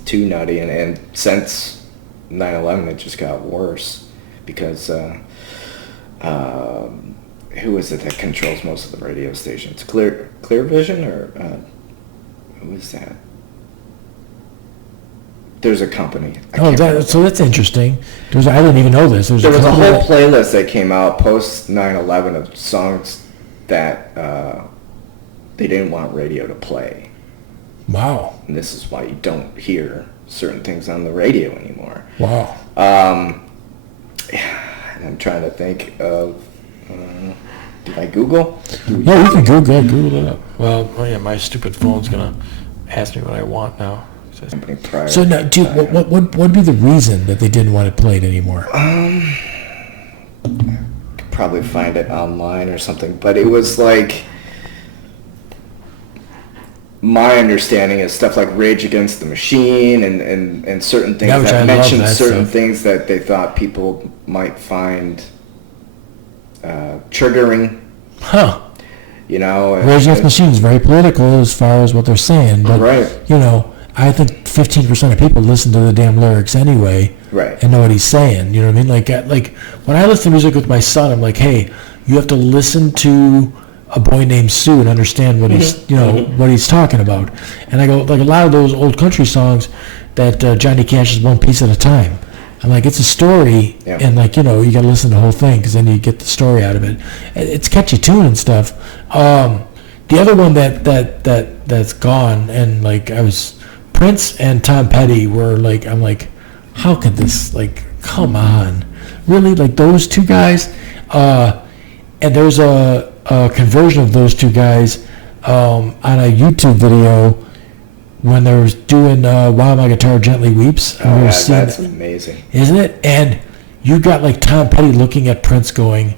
too nutty, and since 9/11 it just got worse. Because who is it that controls most of the radio stations? Clear Vision, or who is that? There's a company. So that's interesting. I didn't even know this. There was a whole playlist that came out post 9/11 of songs that they didn't want radio to play. Wow. And this is why you don't hear certain things on the radio anymore. Wow. And I'm trying to think of. Did I Google? Yeah, you can Google it up. Well, my stupid phone's gonna ask me what I want now. So now, what would be the reason that they didn't want it played anymore? Could probably find it online or something, but it was like, my understanding is stuff like Rage Against the Machine and certain things that mentioned certain things that they thought people might find triggering. Huh. Rage Against the Machine is very political as far as what they're saying, but I think 15% of people listen to the damn lyrics anyway, right, and know what he's saying. You know what I mean? Like when I listen to music with my son, I'm like, hey, you have to listen to A Boy Named Sue and understand what he's, what he's talking about. And I go, like, a lot of those old country songs that Johnny Cash is one piece at a time. I'm like, it's a story, and like, you got to listen to the whole thing because then you get the story out of it. It's catchy tune and stuff. The other one that's gone, and like Prince and Tom Petty were like, I'm like, how could this, like, come on, really, like those two guys, and there's a conversion of those two guys on a YouTube video when they were doing While My Guitar Gently Weeps. That's amazing, isn't it? And you got like Tom Petty looking at Prince going,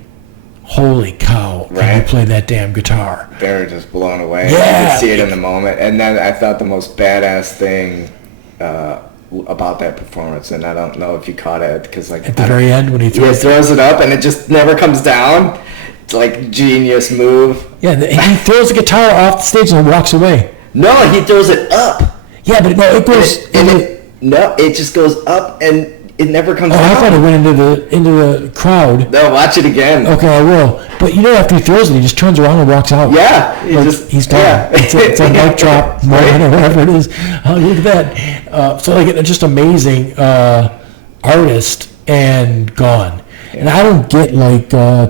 holy cow, can you play that damn guitar? They're just blown away. Yeah. You could see it in the moment. And then I thought the most badass thing about that performance, and I don't know if you caught it, because like at the very end when he throws it up and it just never comes down. It's like genius move. Yeah, he throws the guitar off the stage and walks away. No, he throws it up. Yeah, but no, it goes. It just goes up, and it never comes out. out. I thought it went into the crowd. No, watch it again. Okay, I will. But after he throws it, he just turns around and walks out. Yeah, he's gone. Yeah. It's a mic drop moment or whatever it is. Oh, look at that. So just amazing artist and gone. Yeah. And I don't get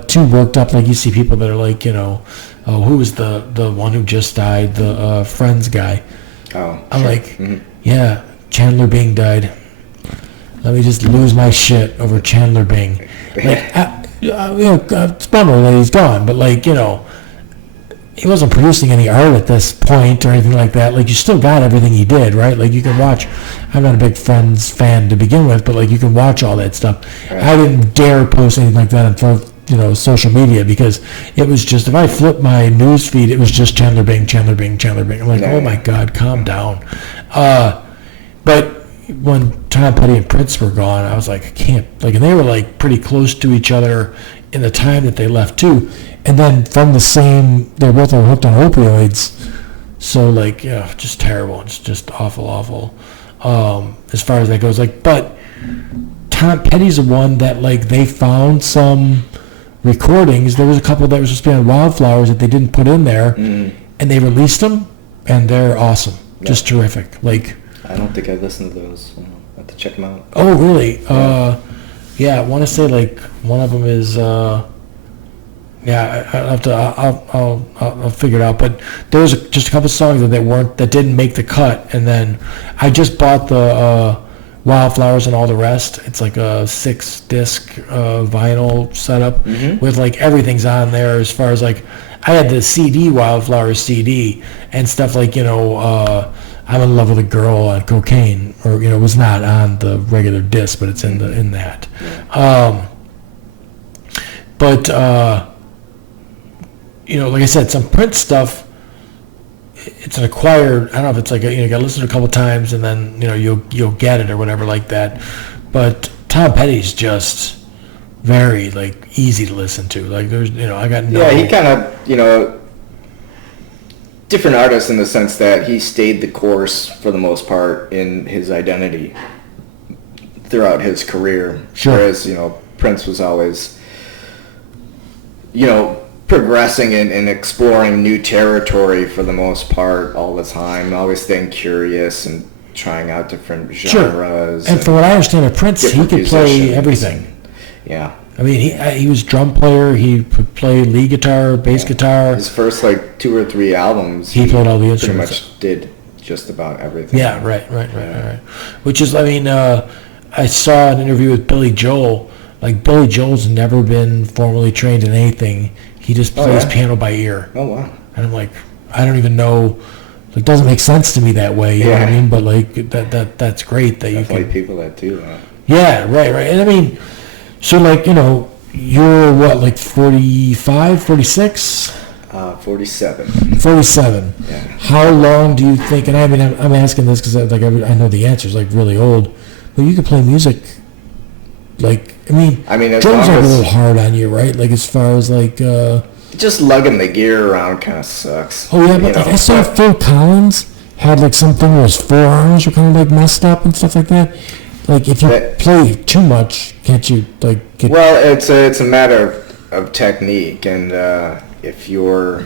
too worked up like you see people that are who was the one who just died, the Friends guy. Oh, I'm yeah, Chandler Bing died. Let me just lose my shit over Chandler Bing. It's a bummer that he's gone, but he wasn't producing any art at this point or anything like that. You still got everything he did, right? You can watch. I'm not a big Friends fan to begin with, but you can watch all that stuff. Right. I didn't dare post anything like that on social media because it was just, if I flip my news feed, it was just Chandler Bing, Chandler Bing, Chandler Bing. I'm like, oh my God, calm down. But when Tom Petty and Prince were gone, I was like, I can't. And they were pretty close to each other in the time that they left too. And then from the same, they both were hooked on opioids. So just terrible. It's just awful. As far as that goes, but Tom Petty's the one that they found some recordings. There was a couple that were supposed to be on Wildflowers that they didn't put in there, and they released them, and they're awesome. Yep. Just terrific. I don't think I listened to those. I have to check them out. Oh, really? Yeah. I want to say one of them is. I'll figure it out. But there was just a couple songs that didn't make the cut, and then I just bought the Wildflowers and All the Rest. It's a 6-disc vinyl setup with everything's on there. As far as I had the CD Wildflowers CD and stuff I'm in love with a girl on cocaine, or it was not on the regular disc, but it's in that. But like I said, some Prince stuff. It's an acquired. I don't know if it's you got to listen to it a couple times and then you'll get it or whatever like that. But Tom Petty's just very easy to listen to. There's I got no. Yeah, he kind of different artist in the sense that he stayed the course for the most part in his identity throughout his career. Sure. Whereas, Prince was always, progressing and exploring new territory for the most part all the time, always staying curious and trying out different genres. Sure. And from what I understand of Prince, he could play everything. Yeah. I mean, he was drum player. He could play lead guitar, bass guitar. His first 2 or 3 albums, he played all the instruments. Pretty much did just about everything. Yeah, right. Which is, I saw an interview with Billy Joel. Billy Joel's never been formally trained in anything. He just plays piano by ear. Oh wow! And I'm I don't even know. It doesn't make sense to me that way. You know what I mean? But that's great that you can. People that do that. Yeah, right. And so you're what, 45, 46? 47. 47. Yeah. How long do you think? And I'm asking this because I know the answer's really old, but you could play music. Drums are a little hard on you, right? As far as just lugging the gear around kind of sucks. Oh yeah, but I saw Phil Collins had something where his forearms were kind of messed up and stuff like that. If you play too much, can't you get? Well, it's a matter of technique, and if you're,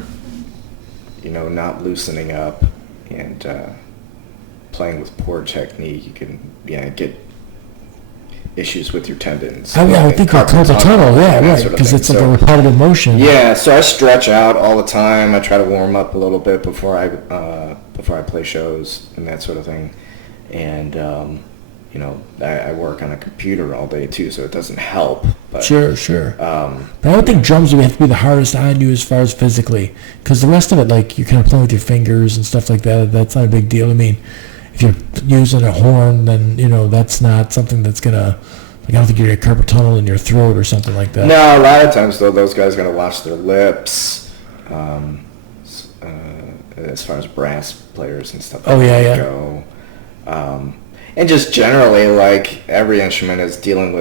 not loosening up and playing with poor technique, you can get issues with your tendons. Oh yeah, I think carpal tunnel. Yeah, right. Because it's a repetitive motion. Yeah, so I stretch out all the time. I try to warm up a little bit before I play shows and that sort of thing, and I work on a computer all day too, so it doesn't help. But, sure. But I would think drums would have to be the hardest on you as far as physically, because the rest of it, you kind of play with your fingers and stuff like that. That's not a big deal. I mean, if you're using a horn, then that's not something that's gonna. I don't think you're gonna carpal tunnel in your throat or something like that. No, a lot of times though, those guys gotta watch their lips. As far as brass players and stuff. Oh yeah. Go. And just generally, every instrument is dealing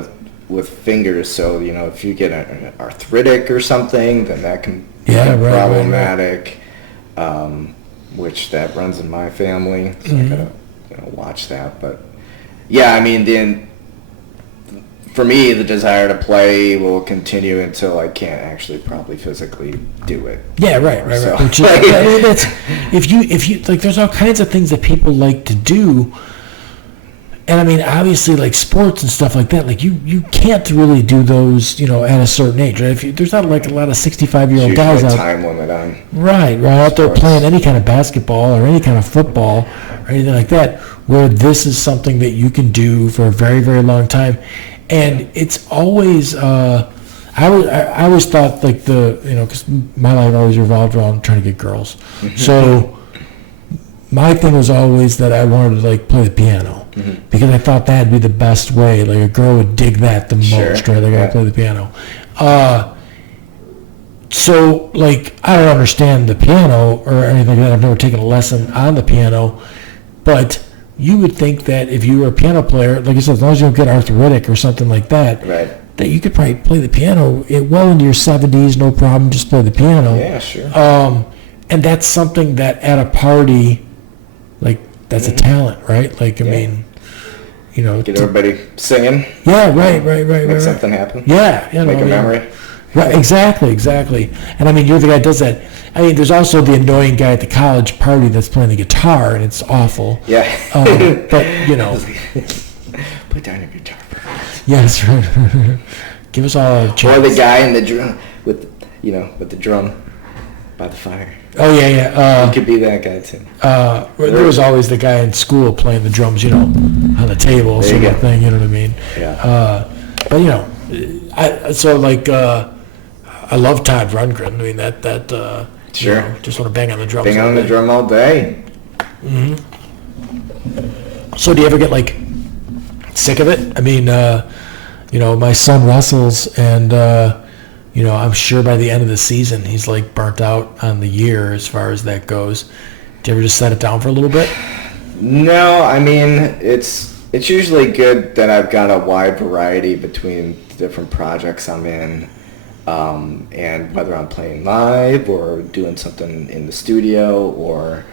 with fingers. So if you get an arthritic or something, then that can be problematic. Right. Which that runs in my family, so I gotta watch that. But yeah, for me, the desire to play will continue until I can't actually probably physically do it. Yeah, right. Which is, I mean, that's, if you like, there's all kinds of things that people like to do, and I mean, obviously, like sports and stuff like that, like you can't really do those, at a certain age, right? There's not like a lot of 65-year-old guys out. Time limit on. Right, out there playing any kind of basketball or any kind of football or anything like that, where this is something that you can do for a very, very long time. And it's always, I always thought like because my life always revolved around trying to get girls. So my thing was always that I wanted to like play the piano because I thought that'd be the best way. Like a girl would dig that the most, right? Like I play the piano. So like I don't understand the piano or anything like that. I've never taken a lesson on the piano, but you would think that if you were a piano player, like I said, as long as you don't get arthritic or something like that, that you could probably play the piano well into your 70s, no problem, just play the piano. Yeah, sure. And that's something that at a party, like, that's a talent, right? Like, I mean, get everybody singing. Yeah, right. Make something happen. Yeah. Make a memory. Right, exactly. And I mean, you're the guy that does that. I mean, there's also the annoying guy at the college party that's playing the guitar, and it's awful. Yeah. But, put down your guitar. Yes, right. Give us all a chance. Or the guy in the drum, with the drum by the fire. Oh, yeah. You could be that guy, too. There was always the guy in school playing the drums, on the table, sort of thing, you know what I mean? Yeah. But, I love Todd Rundgren. I mean, that sure. Just want to bang on the drums. Bang on the drum all day. Mm-hmm. So do you ever get, like, sick of it? I mean, my son wrestles, and, I'm sure by the end of the season he's, like, burnt out on the year as far as that goes. Do you ever just set it down for a little bit? No, I mean, it's usually good that I've got a wide variety between the different projects I'm in. And whether I'm playing live or doing something in the studio or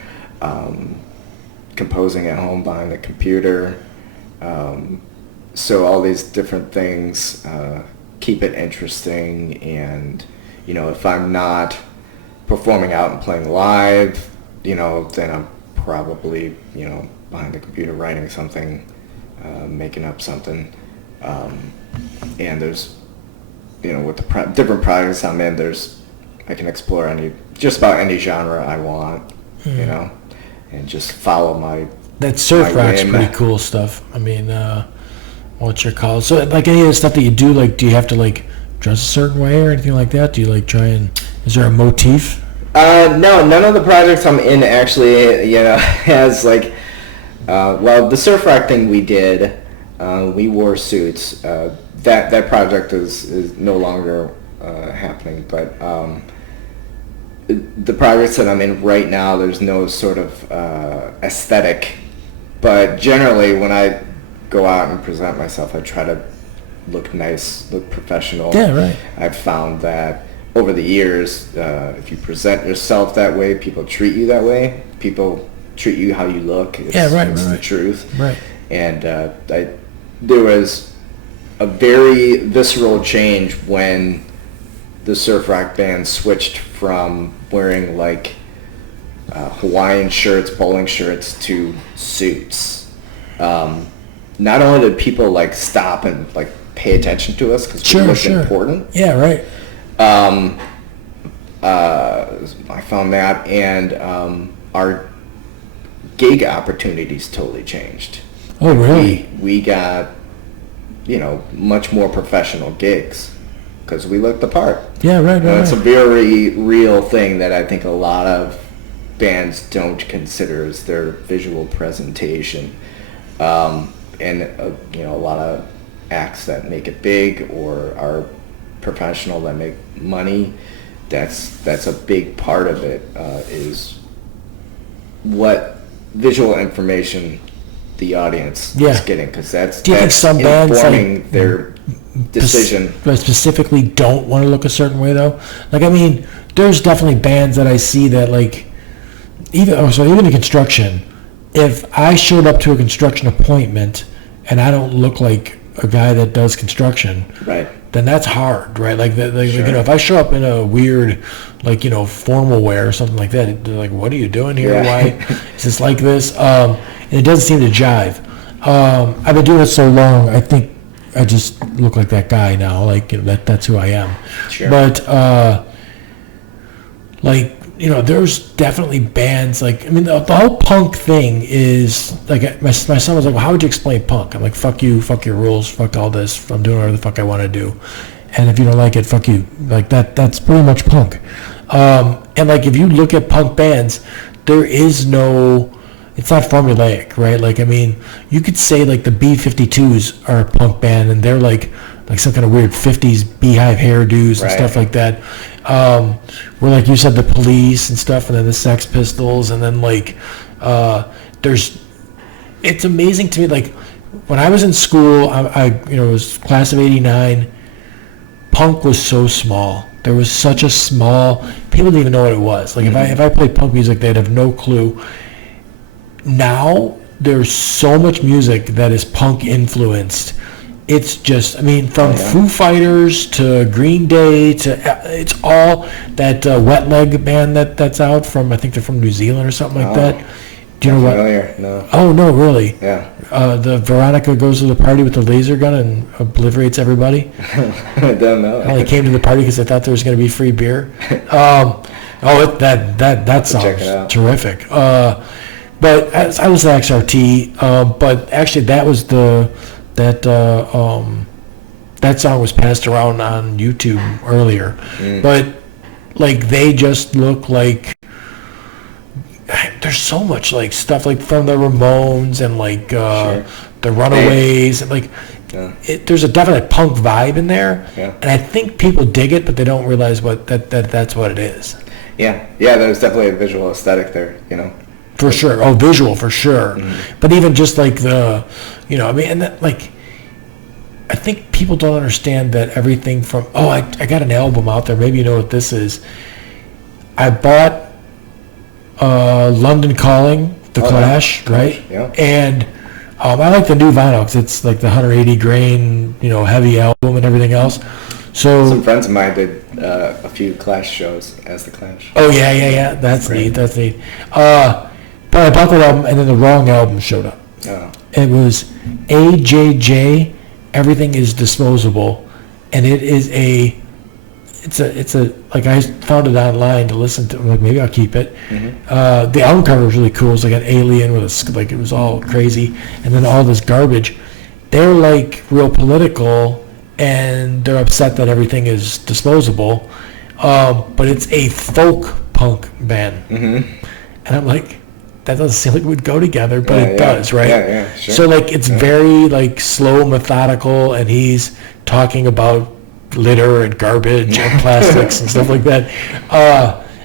composing at home behind the computer. So all these different things keep it interesting, and if I'm not performing out and playing live, then I'm probably behind the computer writing something, making up something, and there's with the different projects I'm in, I can explore just about any genre I want, and just follow my. That surf rock's pretty cool stuff. I mean, what's your call? So, like any of the stuff that you do, like, do you have to like dress a certain way or anything like that? Do you like try and? Is there a motif? No, none of the projects I'm in actually, has like. The surf rock thing we did, we wore suits. That project is no longer happening, but the projects that I'm in right now, there's no sort of aesthetic, but generally when I go out and present myself, I try to look nice, look professional. Yeah, right. I've found that over the years, if you present yourself that way, people treat you that way. People treat you how you look. It's the truth. Right. And there was a very visceral change when the surf rock band switched from wearing like Hawaiian shirts, bowling shirts to suits. Not only did people like stop and like pay attention to us because we looked important. Yeah, right. I found that, and our gig opportunities totally changed. Oh, really? We got much more professional gigs because we looked the part. Yeah, right. It's a very real thing that I think a lot of bands don't consider as their visual presentation. And a lot of acts that make it big or are professional that make money, that's a big part of it, is what visual information the audience is getting, because that's informing their decision. Specifically don't want to look a certain way, though? Like, I mean, there's definitely bands that I see that, like, even in construction, if I showed up to a construction appointment and I don't look like a guy that does construction, right, then that's hard, right? Like, if I show up in a weird, formal wear or something like that, they're like, what are you doing here? Why is this like this? And it doesn't seem to jive. I've been doing it so long, I think I just look like that guy now. Like, that's who I am. Sure. But, there's definitely bands, the whole punk thing is, my son was like, well, how would you explain punk? I'm like, fuck you, fuck your rules, fuck all this, I'm doing whatever the fuck I want to do. And if you don't like it, fuck you. Like, that's pretty much punk. And, if you look at punk bands, there is no... It's not formulaic, right? You could say, the B-52s are a punk band, and they're, like some kind of weird 50s beehive hairdos and stuff like that. Where, like you said, the Police and stuff, and then the Sex Pistols, and then, it's amazing to me, when I was in school, I was class of 89, punk was so small. There was such a small... People didn't even know what it was. If I played punk music, they'd have no clue. Now there's so much music that is punk influenced. It's just, from Foo Fighters to Green Day to it's all that Wet Leg band that's out from, I think they're from New Zealand or something like that. Do you know what? Familiar? No. Oh no, really? Yeah. The Veronica goes to the party with the laser gun and obliterates everybody. I don't know. I only came to the party because I thought there was going to be free beer. That sounds terrific. But I was at XRT, but actually that song was passed around on YouTube earlier. But they just look like there's so much stuff from the Ramones and the Runaways and there's a definite punk vibe in there, and I think people dig it, but they don't realize that's what it is. Yeah, there's definitely a visual aesthetic there, For sure. Oh, visual, for sure. But even just I think people don't understand that everything from, I got an album out there, maybe you know what this is. I bought London Calling, The Clash, right? Yeah. And I like the new vinyl because it's the 180 grain, heavy album and everything else. So some friends of mine did a few Clash shows as The Clash. Oh, yeah. That's neat. But I bought that album, and then the wrong album showed up. Oh. It was AJJ, Everything is Disposable, and it's a I found it online to listen to. I'm like, maybe I'll keep it. The album cover was really cool. It was an alien with it was all crazy, and then all this garbage. They're real political, and they're upset that everything is disposable. But it's a folk punk band, and I'm like, that doesn't seem like it would go together, but it does, right? Yeah, sure. So it's very slow, methodical, and he's talking about litter and garbage and plastics and stuff like that.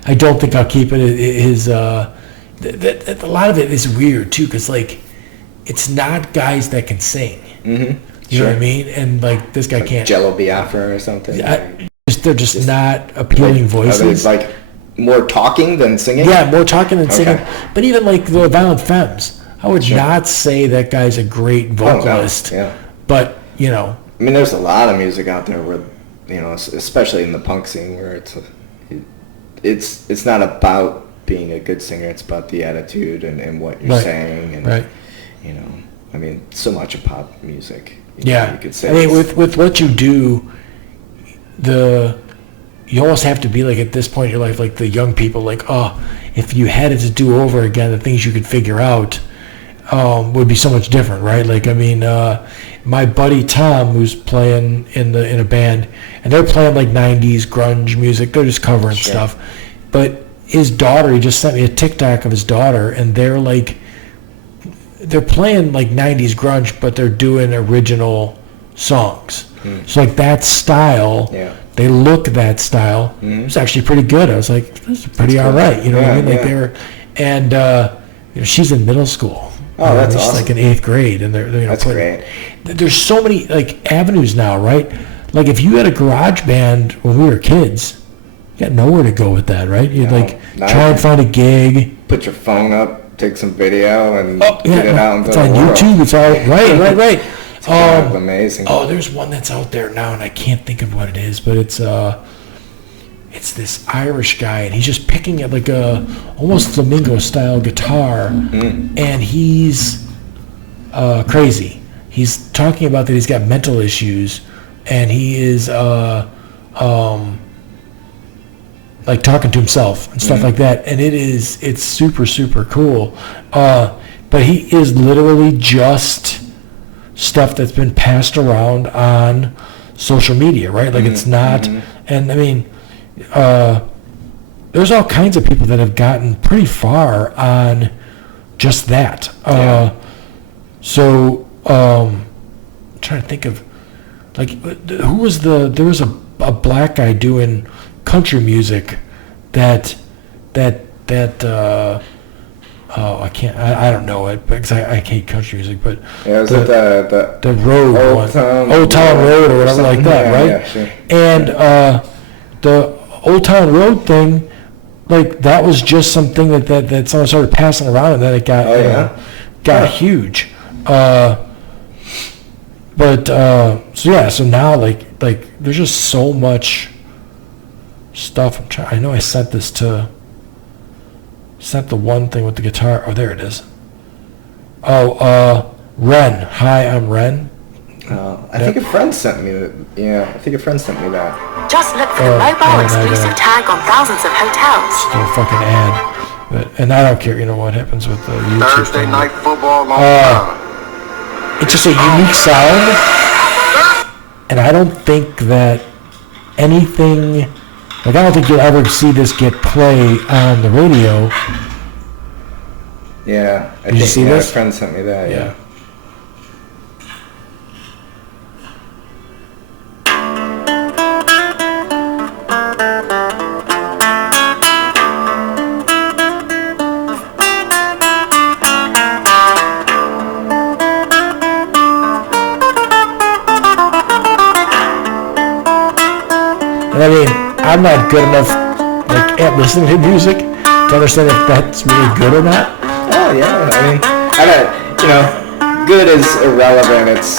I don't think I'll keep it. A lot of it is weird too, because it's not guys that can sing. You know what I mean? And this guy can't. Jello Biafra or something. They're just not appealing voices. Are they more talking than singing? Yeah, more talking than singing. But even the Violent Femmes, I would not say that guy's a great vocalist. Yeah. But there's a lot of music out there where, especially in the punk scene, where it's not about being a good singer. It's about the attitude and what you're saying, and so much of pop music. You could say. With what you do, you almost have to be at this point in your life, the young people, if you had it to do over again, the things you could figure out would be so much different, right? My buddy Tom, who's playing in a band, and they're playing 90s grunge music. They're just covering stuff. But his daughter, he just sent me a TikTok of his daughter, and they're playing 90s grunge, but they're doing original songs. So that style, they look that style. It's actually pretty good. I was like, this is pretty all right. You know what I mean? They were, and she's in middle school. Oh, that's awesome. She's in 8th grade, and they're that's great. There's so many avenues now, right? If you had a garage band when we were kids, you got nowhere to go with that, right? You'd try and find a gig. Put your phone up, take some video, and get it out. It's on YouTube. It's all right. It's kind of amazing. Oh, there's one that's out there now, and I can't think of what it is, but it's this Irish guy, and he's just picking at like a almost flamenco style guitar, and he's crazy. He's talking about that he's got mental issues, and he is like talking to himself and stuff like that, and it's super, super cool. But he is literally just stuff that's been passed around on social media, right? Like it's not, and I mean, there's all kinds of people that have gotten pretty far on just that. So I'm trying to think of, like, there was a black guy doing country music that I can't, I don't know it because I hate country music, but is it the road Old Town Road or whatever like that, right? Yeah, sure. And the Old Town Road thing, like that was just something that someone started passing around, and then it got huge. So now like there's just so much stuff. I know I sent the one thing with the guitar. Oh, there it is. Ren. Hi, I'm Ren. I think a friend sent me that. Yeah, I think a friend sent me that. Just look for the mobile exclusive tag on thousands of hotels. Still a fucking ad. And I don't care, what happens with the YouTube Thursday thing. night football. It's just a unique sound, and I don't think that anything, I don't think you'll ever see this get play on the radio. Yeah, Did you see this? A friend sent me that. Yeah. And I mean, I'm not good enough, like, at listening to music to understand if that's really good or not. Oh yeah, I mean, good is irrelevant. It's,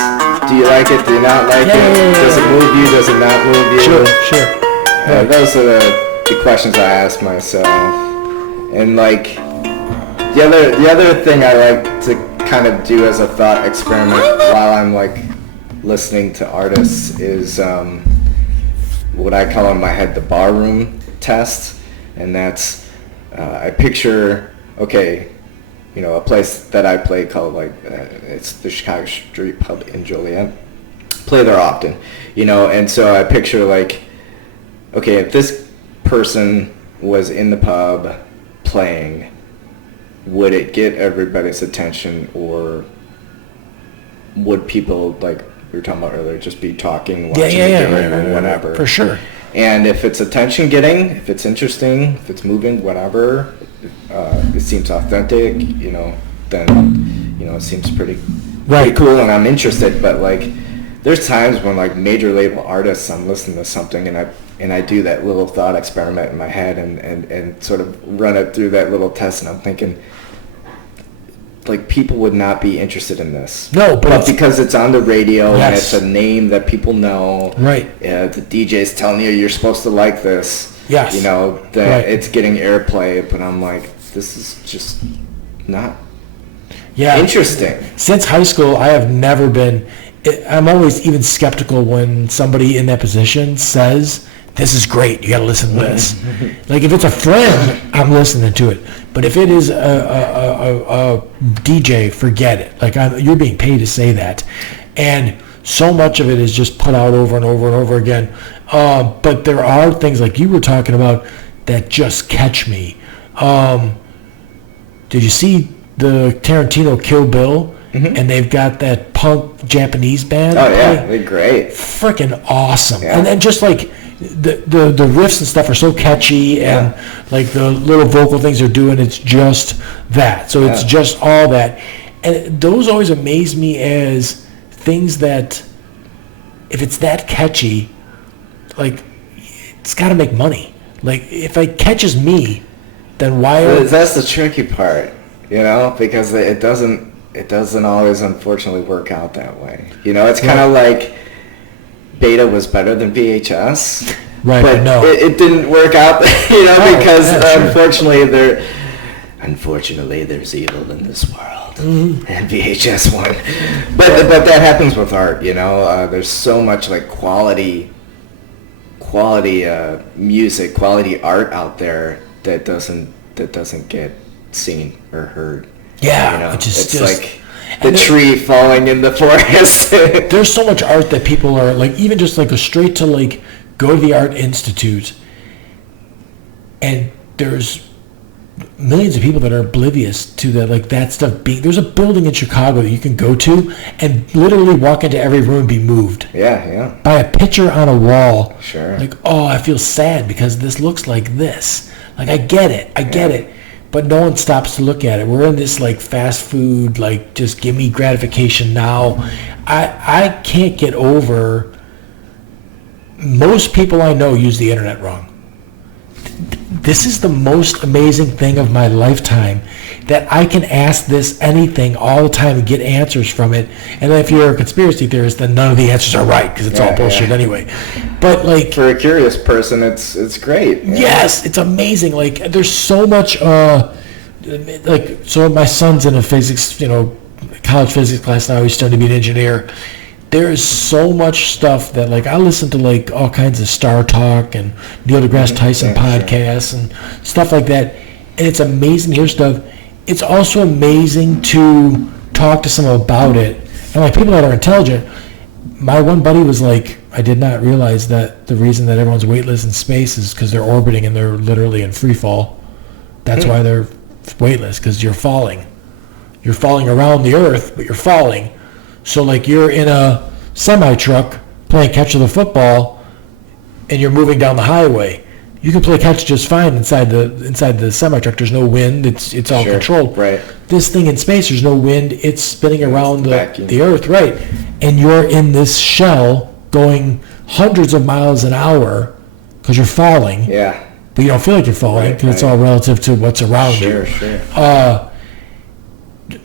do you like it? Do you not like it? Does it move you? Does it not move you? Sure. Those are the questions I ask myself. And like, the other thing I like to kind of do as a thought experiment while I'm like listening to artists is what I call in my head the barroom test, and that's I picture, okay, a place that I play called it's the Chicago Street Pub in Joliet. Play there often, and so I picture like, okay, if this person was in the pub playing, would it get everybody's attention, or would people, like we were talking about earlier, just be talking, watching the game or whatever? For sure. And if it's attention getting, if it's interesting, if it's moving, whatever, it seems authentic, then, it seems pretty cool and I'm interested. But like, there's times when like major label artists, I'm listening to something and I do that little thought experiment in my head and sort of run it through that little test, and I'm thinking, like, people would not be interested in this. No, but because it's on the radio and it's a name that people know. Right. The DJ's telling you're supposed to like this. Yes. It's getting airplay, but I'm like, this is just not interesting. Since high school, I have never been. I'm always even skeptical when somebody in that position says, "This is great. You got to listen to this." Like, if it's a friend, I'm listening to it. But if it is a DJ, forget it. Like, you're being paid to say that, and so much of it is just put out over and over and over again. But there are things like you were talking about that just catch me. Did you see the Tarantino Kill Bill? Mm-hmm. And they've got that punk Japanese band. Oh yeah, they're great. Freaking awesome. Yeah. And then just like the riffs and stuff are so catchy, and like the little vocal things they're doing, it's just that. So it's just all that. And those always amaze me as things that, if it's that catchy, like, it's got to make money. Like, if it catches me, then why? That's the tricky part, because it doesn't. it doesn't always, unfortunately, work out that way. You know, it's kind of like Beta was better than VHS. Right, but no. it didn't work out, because unfortunately, there's evil in this world, and VHS won. But that happens with art, There's so much like quality music, quality art out there that doesn't get seen or heard. Yeah, it's like the tree falling in the forest. There's so much art that people are like, even just like go straight to like go to the Art Institute, and there's millions of people that are oblivious to that, like that stuff being. There's a building in Chicago that you can go to and literally walk into every room and be moved. Yeah. By a picture on a wall. Sure. Like, oh, I feel sad because this looks like this. Like, I get it. But no one stops to look at it. We're in this like fast food, like just give me gratification now. I can't get over. Most people I know use the internet wrong. This is the most amazing thing of my lifetime, that I can ask this anything all the time and get answers from it. And then if you're a conspiracy theorist, then none of the answers are right because it's all bullshit anyway. But like, for a curious person, it's great. Yes, it's amazing. Like, there's so much. So my son's in a physics, college physics class now. He's starting to be an engineer. There is so much stuff that, like, I listen to, like, all kinds of Star Talk and Neil deGrasse Tyson podcasts and stuff like that, and it's amazing to hear stuff. It's also amazing to talk to someone about it. And, like, people that are intelligent, my one buddy was like, I did not realize that the reason that everyone's weightless in space is because they're orbiting and they're literally in free fall. That's why they're weightless, because you're falling. You're falling around the Earth, but you're falling. So, like, you're in a semi-truck playing catch of the football, and you're moving down the highway. You can play catch just fine inside the semi-truck. There's no wind. It's all controlled. Right. This thing in space, there's no wind. It's spinning around the Earth, right? And you're in this shell going hundreds of miles an hour because you're falling. Yeah. But you don't feel like you're falling because it's all relative to what's around you. Sure.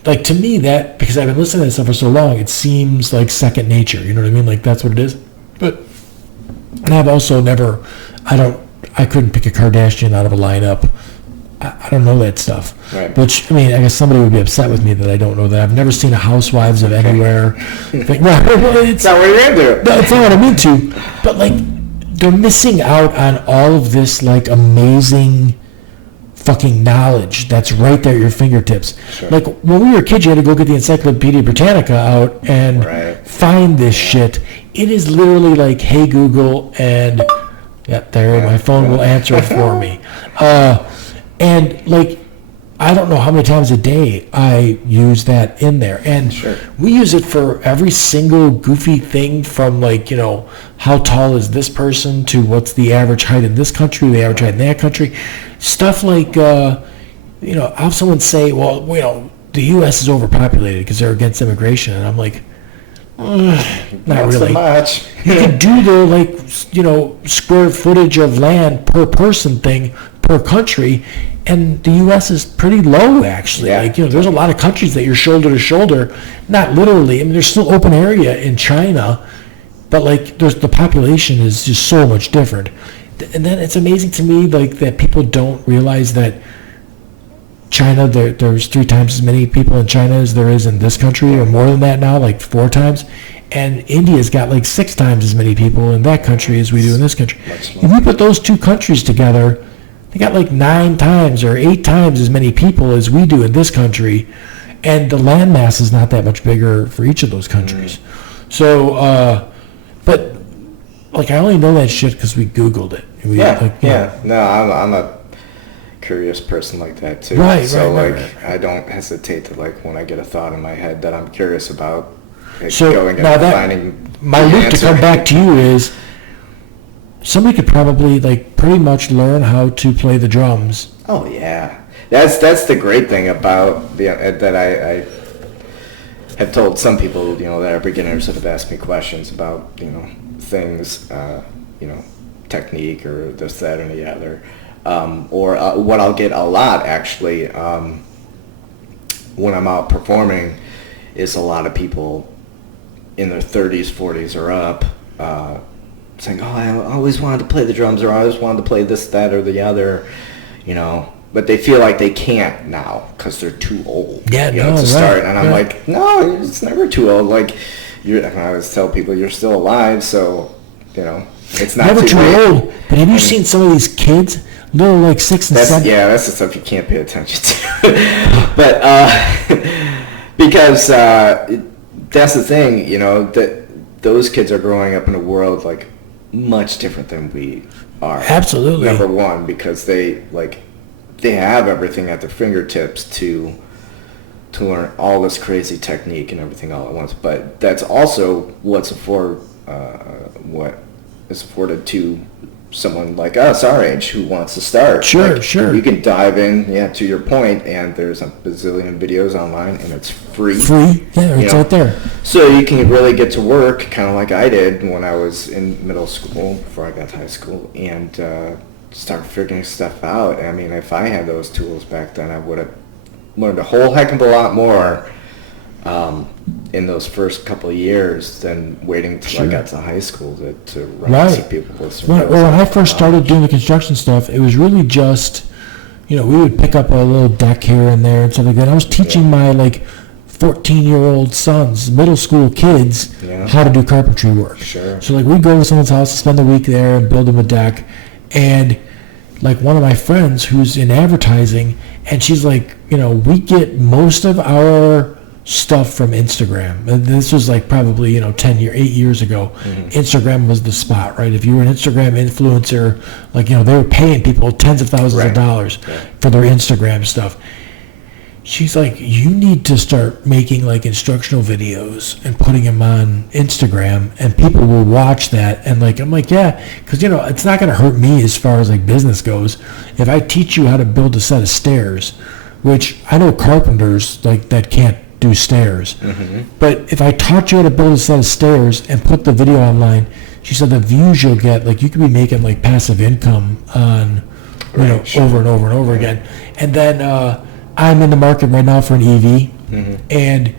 Like, to me, that, because I've been listening to this stuff for so long, it seems like second nature. You know what I mean? Like, that's what it is. But, and I've also never, I couldn't pick a Kardashian out of a lineup. I don't know that stuff. Right. Which, I mean, I guess somebody would be upset with me that I don't know that. I've never seen a Housewives of Anywhere thing. Well, it's not what you're into. No, it's not what I'm into. But, like, they're missing out on all of this, like, amazing fucking knowledge that's right there at your fingertips. Sure. Like, when we were kids, you had to go get the Encyclopedia Britannica out and find this shit. It is literally like, hey, Google, and my phone will answer it for me. And, like, I don't know how many times a day I use that in there. And we use it for every single goofy thing from, like, how tall is this person to what's the average height in this country, the average height in that country. Stuff like, I'll have someone say, well, the U.S. is overpopulated because they're against immigration. And I'm like, not really. So much. You could do the, like, square footage of land per person thing per country, and the U.S. is pretty low, actually. Yeah. Like, there's a lot of countries that you're shoulder to shoulder, not literally. I mean, there's still open area in China, but, like, the population is just so much different. And then it's amazing to me, like, that people don't realize that China, there's 3 times as many people in China as there is in this country, or more than that now, like 4 times. And India's got like 6 times as many people in that country as we do in this country. If you put those 2 countries together, they got like 9 times or 8 times as many people as we do in this country. And the landmass is not that much bigger for each of those countries. So, but, like, I only know that shit because we Googled it. No, I'm a curious person like that too. Right. I don't hesitate to, like, when I get a thought in my head that I'm curious about, going and finding my loop to come back to you is, somebody could probably, like, pretty much learn how to play the drums. Oh yeah, that's the great thing about that I have told some people, that are beginners that have asked me questions about, things, technique or this, that, and the other. Or what I'll get a lot, actually, when I'm out performing, is a lot of people in their 30s, 40s or up saying, oh, I always wanted to play the drums, or I always wanted to play this, that, or the other, you know, but they feel like they can't now because they're too old to start. And I'm like, no, it's never too old. Like, I always tell people, you're still alive, so, you know, it's not never too late. old. But have you seen some of these kids, little like 6 and 7? Yeah, that's the stuff you can't pay attention to. But because that's the thing, you know, that those kids are growing up in a world like much different than we are. Absolutely. Number one, because they have everything at their fingertips to learn all this crazy technique and everything all at once. But that's also what is afforded to someone like us, our age, who wants to start. Sure, like, sure. You can dive in, to your point, and there's a bazillion videos online, and it's free. Free? Yeah, it's right there. So you can really get to work, kind of like I did when I was in middle school, before I got to high school, and start figuring stuff out. I mean, if I had those tools back then, I would have learned a whole heck of a lot more in those first couple of years than waiting till I got to high school to run into people with well, when I first started doing the construction stuff, it was really just, we would pick up a little deck here and there and stuff like that. I was teaching my 14-year-old sons, middle school kids, how to do carpentry work. Sure. So we'd go to someone's house, spend the week there, and build them a deck. And one of my friends who's in advertising, and she's like, we get most of our stuff from Instagram. And this was probably 8 years ago. Mm-hmm. Instagram was the spot, right? If you were an Instagram influencer, they were paying people tens of thousands of dollars for their Instagram stuff. She's like, you need to start making instructional videos and putting them on Instagram, and people will watch that. And I'm like, yeah, because it's not going to hurt me as far as business goes if I teach you how to build a set of stairs, which I know carpenters that can't do stairs. Mm-hmm. But if I taught you how to build a set of stairs and put the video online, she said the views you'll get, you could be making passive income on, over and over and over again. And then I'm in the market right now for an EV, and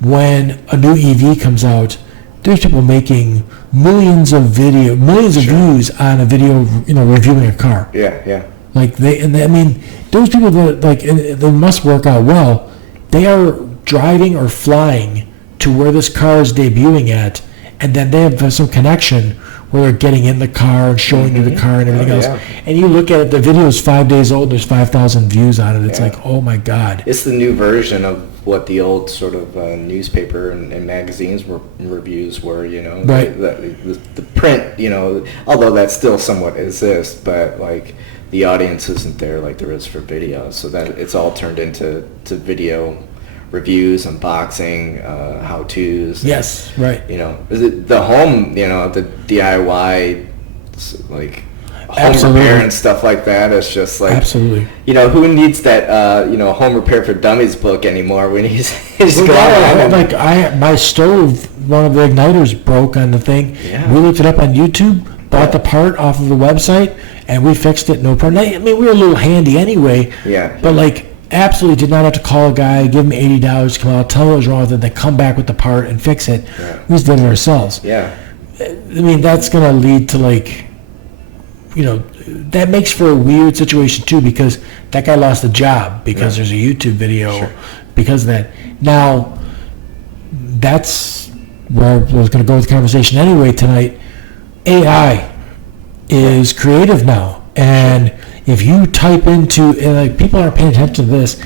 when a new EV comes out, there's people making millions of views on a video, reviewing a car. Yeah. Those people that they must work out well. They are driving or flying to where this car is debuting at, and then they have some connection where they're getting in the car and showing you the car and everything else. Yeah. And you look at it, the video is 5 days old, there's 5,000 views on it. It's oh my God. It's the new version of what the old sort of newspaper and magazines reviews were, Right. The print, although that still somewhat exists, but the audience isn't there like there is for video. So that it's all turned into video reviews, unboxing, how-tos. Yes, right. The home, the DIY, home repair and stuff like that. It's just absolutely. Who needs that, home repair for dummies book anymore when he's my stove, one of the igniters broke on the thing. Yeah. We looked it up on YouTube, bought the part off of the website, and we fixed it, no problem. I mean, we were a little handy anyway. Yeah. But absolutely did not have to call a guy, give him $80 to come out, tell him what was wrong with it, then come back with the part and fix it. Yeah. We just did it ourselves. Yeah. I mean, that's going to lead to that makes for a weird situation too, because that guy lost a job because there's a YouTube video because of that. Now, that's where I was going to go with the conversation anyway tonight. AI is creative now, and if you type into, people aren't paying attention to this,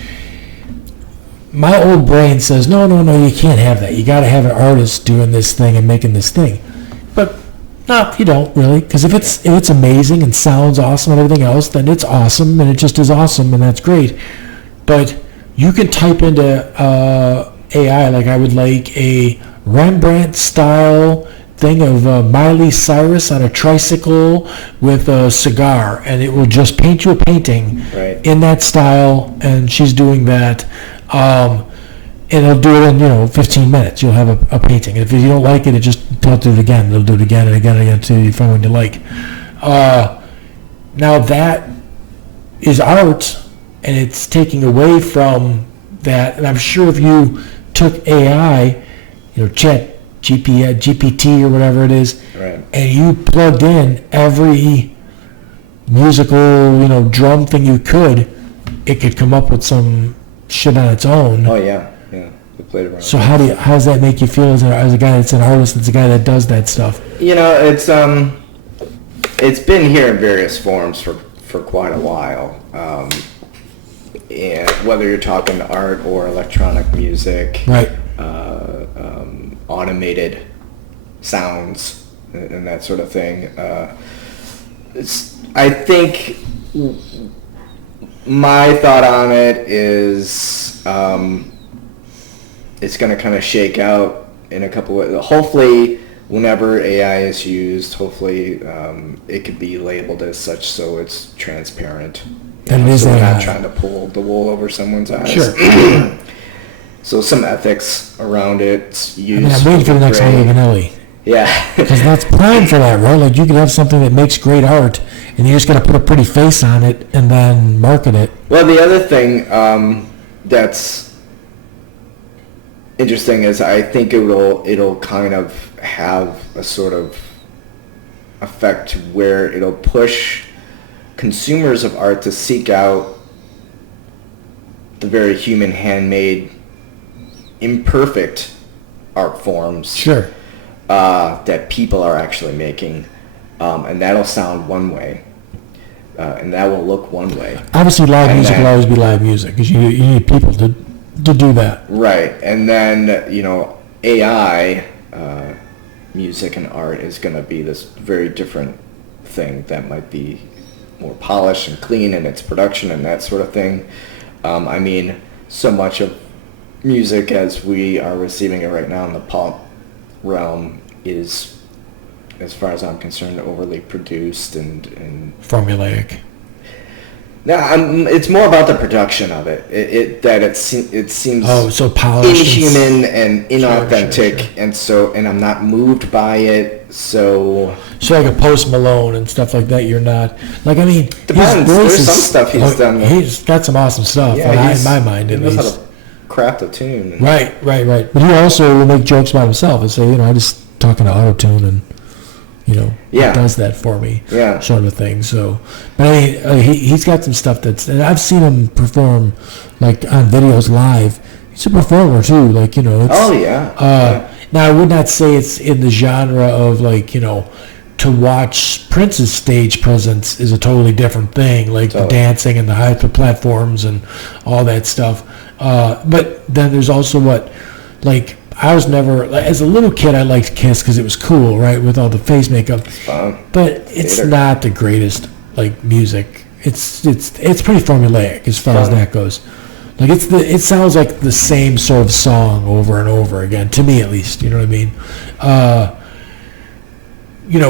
my old brain says, no, you can't have that. You got to have an artist doing this thing and making this thing. But no, you don't really, because if it's amazing and sounds awesome and everything else, then it's awesome, and it just is awesome, and that's great. But you can type into AI, I would like a Rembrandt-style thing of Miley Cyrus on a tricycle with a cigar, and it will just paint you a painting in that style, and she's doing that. And it'll do it in 15 minutes. You'll have a painting. If you don't like it, it just don't do it again. It'll do it again and again and again until you find one you like. Now that is art, and it's taking away from that. And I'm sure if you took AI, Chat GPT or whatever it is, right, and you plugged in every musical, drum thing you could, it could come up with some shit on its own. Oh yeah. We played around. So how does that make you feel as a guy that's an artist, that's a guy that does that stuff? It's been here in various forms for quite a while. And whether you're talking art or electronic music, right, automated sounds and that sort of thing. I think my thought on it is it's going to kind of shake out in a couple of... Hopefully, whenever AI is used, hopefully it could be labeled as such so it's transparent. So we're not trying to pull the wool over someone's eyes. Sure. So some ethics around it. I'm waiting for the next Milli Vanilli. Yeah. Because that's prime for that, right? Like, you could have something that makes great art, and you just got to put a pretty face on it and then market it. Well, the other thing that's interesting is I think it'll kind of have a sort of effect where it'll push consumers of art to seek out the very human, handmade, imperfect art forms. Sure. That people are actually making, and that'll sound one way, and that will look one way. Obviously, live music will always be live music, because you need people to do that. Right, and then AI music and art is going to be this very different thing that might be more polished and clean in its production and that sort of thing. I mean, so much of music as we are receiving it right now in the pop realm is, as far as I'm concerned, overly produced and formulaic. No, it's more about the production of it. It seems so polished, inhuman and inauthentic, sure. and I'm not moved by it. So like a Post Malone and stuff like that, you're not like. I mean, depends. There's some stuff he's done. He's got some awesome stuff. Yeah, in my mind, at least. He knows how to craft a tune. Right. But he also will make jokes about himself and say, I just talking to auto-tune and. It does that for me, sort of thing. So, but I mean, he's got some stuff and I've seen him perform, like on videos live. He's a performer too, like it's, now I would not say it's in the genre of like to watch Prince's stage presence is a totally different thing, like the dancing and the high platforms and all that stuff. But then there's also I was never, as a little kid, I liked Kiss because it was cool, right, with all the face makeup. But it's not the greatest, music. It's pretty formulaic as far as that goes. Like it sounds like the same sort of song over and over again, to me at least. You know what I mean?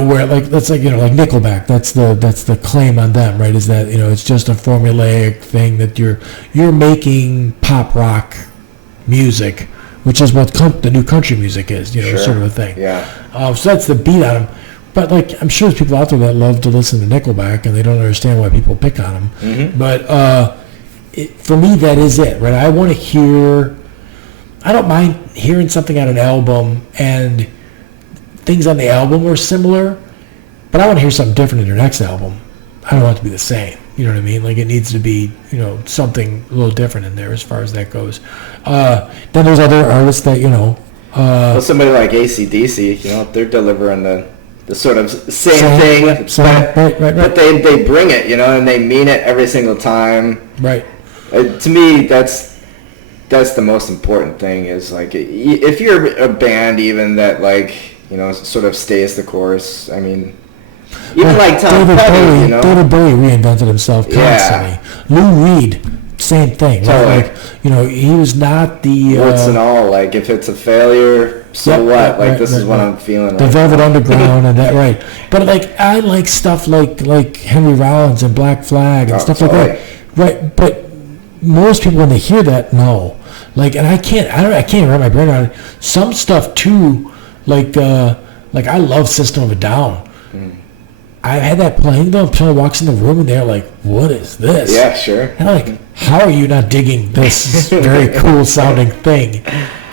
Where that's like Nickelback. That's the claim on them, right? Is that it's just a formulaic thing that you're making pop rock music. Which is what the new country music is, sort of a thing. Yeah. So that's the beat on them. But I'm sure there's people out there that love to listen to Nickelback, and they don't understand why people pick on them. Mm-hmm. But for me, that is it, right? I want to hear. I don't mind hearing something on an album, and things on the album are similar, but I want to hear something different in your next album. I don't want it to be the same. You know what I mean? Like it needs to be, something a little different in there as far as that goes. Then there's other artists that, well, somebody like AC/DC, they're delivering the sort of same thing, right. But they bring it, and they mean it every single time. Right. To me, that's the most important thing is if you're a band even that sort of stays the course. I mean. Even Tom Petty, David Bowie reinvented himself constantly. Lou Reed, same thing. Totally. Right? He was not the... Warts and all. If it's a failure, so what? This is what I'm feeling. The Velvet Underground and that, right. But, I like stuff like Henry Rollins and Black Flag and stuff like that. Right, but most people, when they hear that, no. And I can't wrap my brain around it. Some stuff, too, I love System of a Down. I had that playing though, and someone walks in the room and they're like, what is this? Yeah, sure. And I'm like, how are you not digging this very cool sounding thing?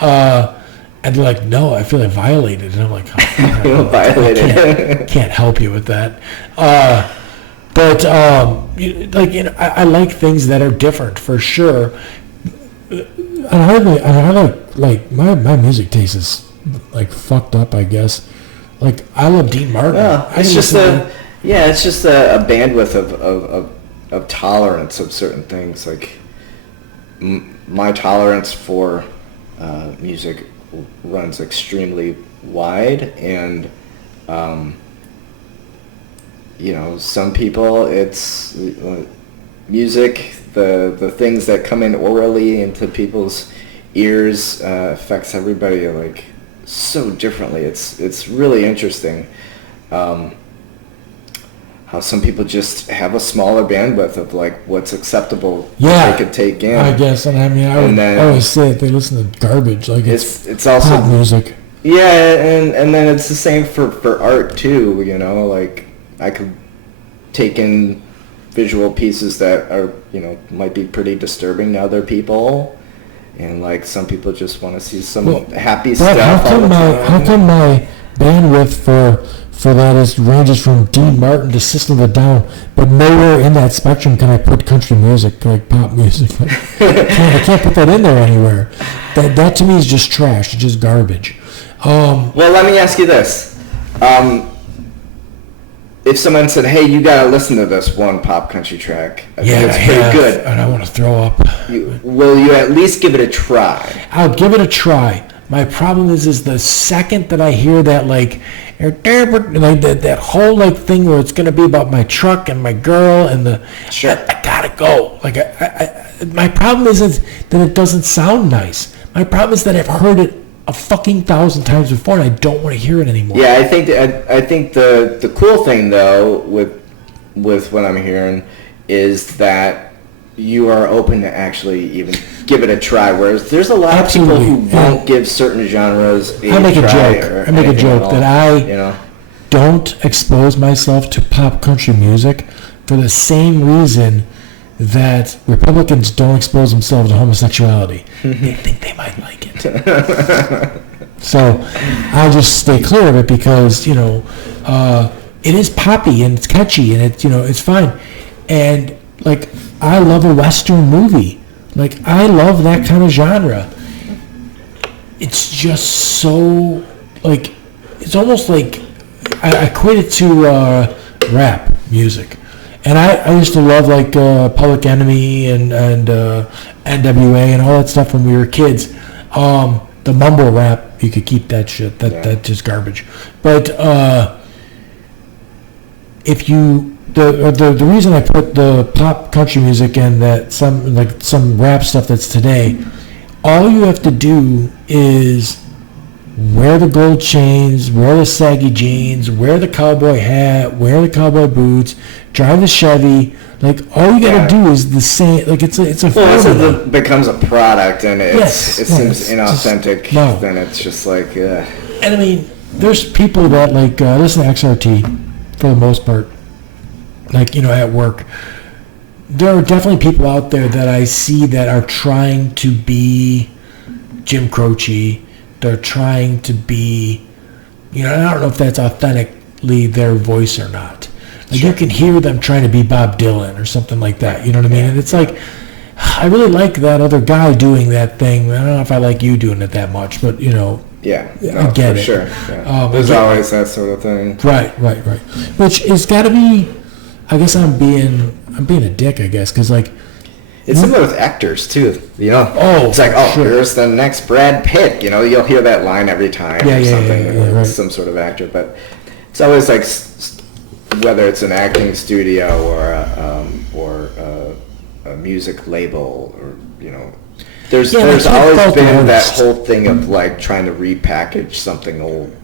And they're like, no, I feel like violated. And I'm like, oh, I can't help you with that. But I like things that are different for sure. And I like my music taste is like fucked up, I guess. Like I love Dean Martin. Yeah, it's just a bandwidth of tolerance of certain things. Like my tolerance for music runs extremely wide, and some people it's music. The things that come in orally into people's ears affects everybody like so differently. It's really interesting how some people just have a smaller bandwidth of like what's acceptable they could take in. I guess, and I mean, I always say if they listen to garbage, like it's also pop music. Yeah, and then it's the same for art too. Like I could take in visual pieces that are might be pretty disturbing to other people. And like some people just want to see some happy stuff. How come my bandwidth for that ranges from Dean Martin to System of a Down, but nowhere in that spectrum can I put country music, like pop music? I can't put that in there anywhere. That to me is just trash. It's just garbage. Well, let me ask you this. If someone said, hey, you got to listen to this one pop country track, I think it's pretty good. And I want to throw up. Will you at least give it a try? I'll give it a try. My problem is the second that I hear that, like that whole like thing where it's going to be about my truck and my girl and I gotta go. Like my problem isn't that it doesn't sound nice. My problem is that I've heard it a fucking 1,000 times before, and I don't want to hear it anymore. Yeah, I think the cool thing though with what I'm hearing is that you are open to actually even give it a try. Whereas there's a lot of people who won't give certain genres a try. I make a joke that I don't expose myself to pop country music for the same reason that Republicans don't expose themselves to homosexuality. They think they might like it. So I just stay clear of it because, it is poppy and it's catchy and it's fine. And like, I love a Western movie. Like, I love that kind of genre. It's just so, like, it's almost like I equate it to rap music. And I used to love like Public Enemy and NWA and all that stuff when we were kids. The mumble rap, you could keep that shit. That's just garbage. But if you the reason I put the pop country music and that some rap stuff that's today, all you have to do is wear the gold chains, wear the saggy jeans, wear the cowboy hat, wear the cowboy boots, drive the Chevy. Like, all you gotta do is the same. Like, it's a formula. It becomes a product, and it seems inauthentic. Then it's just like, And I mean, there's people that like listen to XRT for the most part. Like, at work. There are definitely people out there that I see that are trying to be Jim Croce. They're trying to be, I don't know if that's authentically their voice or not. Like, you can hear them trying to be Bob Dylan or something like that. You know what I mean? And it's like, I really like that other guy doing that thing. I don't know if I like you doing it that much, but, Yeah, I get for it. Sure. Yeah. There's always that sort of thing. Right. Which has got to be, I guess I'm being a dick, I guess, because, like, it's similar with actors too, It's like, here's the next Brad Pitt. You'll hear that line every time or something. Right. Some sort of actor, but it's always like whether it's an acting studio or a music label or there's always been that whole thing of like trying to repackage something old,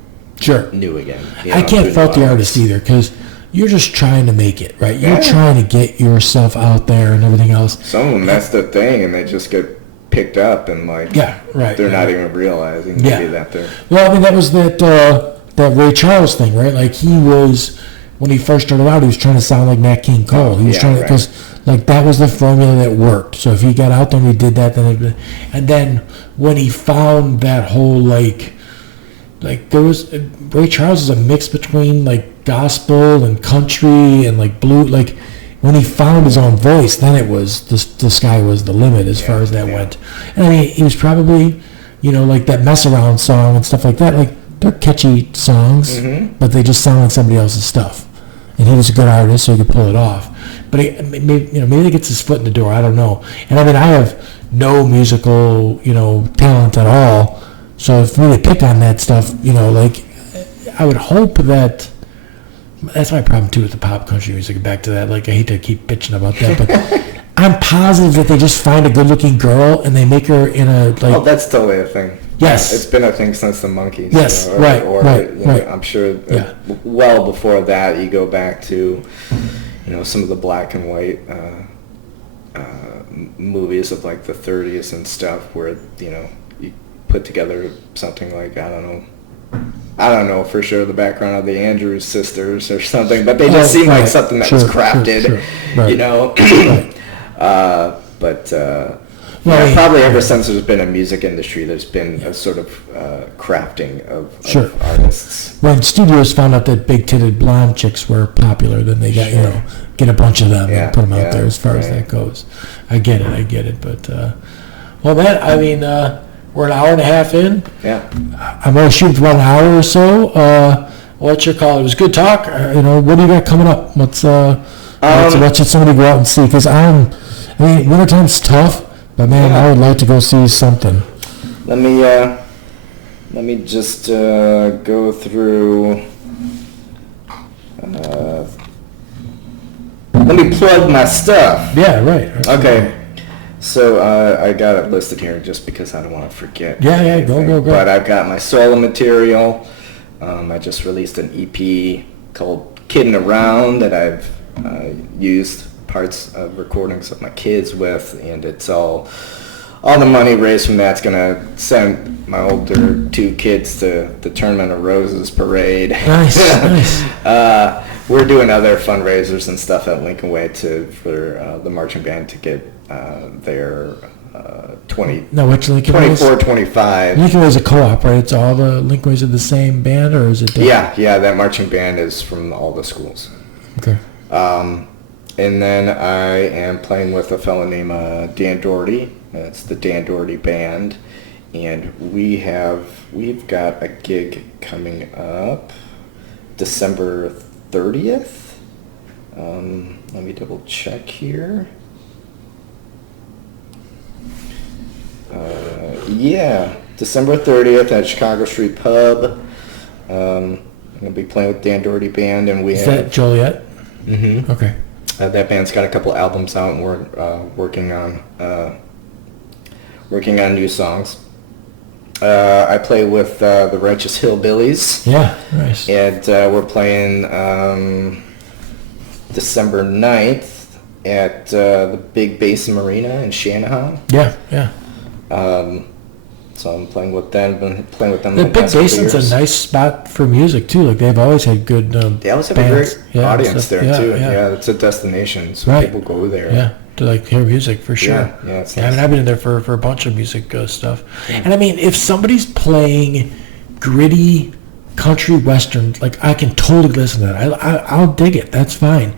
new again. I can't fault the artist either because you're just trying to make it, right? You're trying to get yourself out there and everything else. Some of them, that's the thing, and they just get picked up and like, they're not even realizing maybe that they're... Well, I mean, that was that Ray Charles thing, right? Like, he was when he first started out, he was trying to sound like Nat King Cole. He was trying to, because like that was the formula that worked. So if he got out there and he did that, and then when he found that whole like there was Ray Charles is a mix between like gospel and country and like blue. Like when he found his own voice, then it was the sky was the limit as far as that went. And I mean, he was probably, like that Mess Around song and stuff like that. Like they're catchy songs, but they just sound like somebody else's stuff. And he was a good artist, so he could pull it off. But maybe he gets his foot in the door. I don't know. And I mean, I have no musical, talent at all. So for me to pick on that stuff, like I would hope that. That's my problem too with the pop country music. Back to that, like I hate to keep bitching about that, but I'm positive that they just find a good-looking girl and they make her in a like. Oh, that's totally a thing. Yes, it's been a thing since the Monkees. Yes, right. I'm sure. Well before that, you go back to, some of the black and white movies of like the 30s and stuff, where you put together something like I don't know for sure the background of the Andrews sisters or something, but they just seem like something that was crafted, But probably ever since there's been a music industry, there's been a sort of crafting of artists. When studios found out that big-titted blonde chicks were popular, then they got get a bunch of them and put them out there. As far as that goes, I get it. But we're an hour and a half in. Yeah. I'm going to shoot for about an hour or so. What's your call? It was good talk. What do you got coming up? What should somebody go out and see? Because wintertime's tough, but man, I would like to go see something. Let me just go through. Let me plug my stuff. Yeah, right. Okay. So I got it listed here just because I don't want to forget. Yeah, go. But I've got my solo material. I just released an EP called Kiddin' Around that I've used parts of recordings of my kids with, and it's all the money raised from that's gonna send my older two kids to the Tournament of Roses parade. Nice. We're doing other fundraisers and stuff at Lincoln Way for the marching band to get their 24, 25. Lincoln Way is a co-op, right? It's all the Lincoln Ways are the same band, or is it different? Yeah, that marching band is from all the schools. Okay. And then I am playing with a fellow named Dan Doherty. It's the Dan Doherty Band, and we've got a gig coming up December 30th. Let me double check here. December 30th at Chicago Street Pub. I'm gonna be playing with Dan Doherty Band, and is that Joliet? Mm-hmm. Okay. That band's got a couple albums out, and we're working on new songs. I play with the Righteous Hillbillies. Yeah, nice. And we're playing December 9th at the Big Basin Marina in Shanahan. Yeah. So I'm playing with them. Been playing with them. The Big Basin's a nice spot for music too. Like they've always had good. They always have bands. a great audience there too. Yeah, it's a destination, so people go there. Yeah, to like hear music for sure. Yeah, it's nice. I've been in there for a bunch of music stuff. Yeah. And if somebody's playing gritty country western, like I can totally listen to that. I'll dig it. That's fine.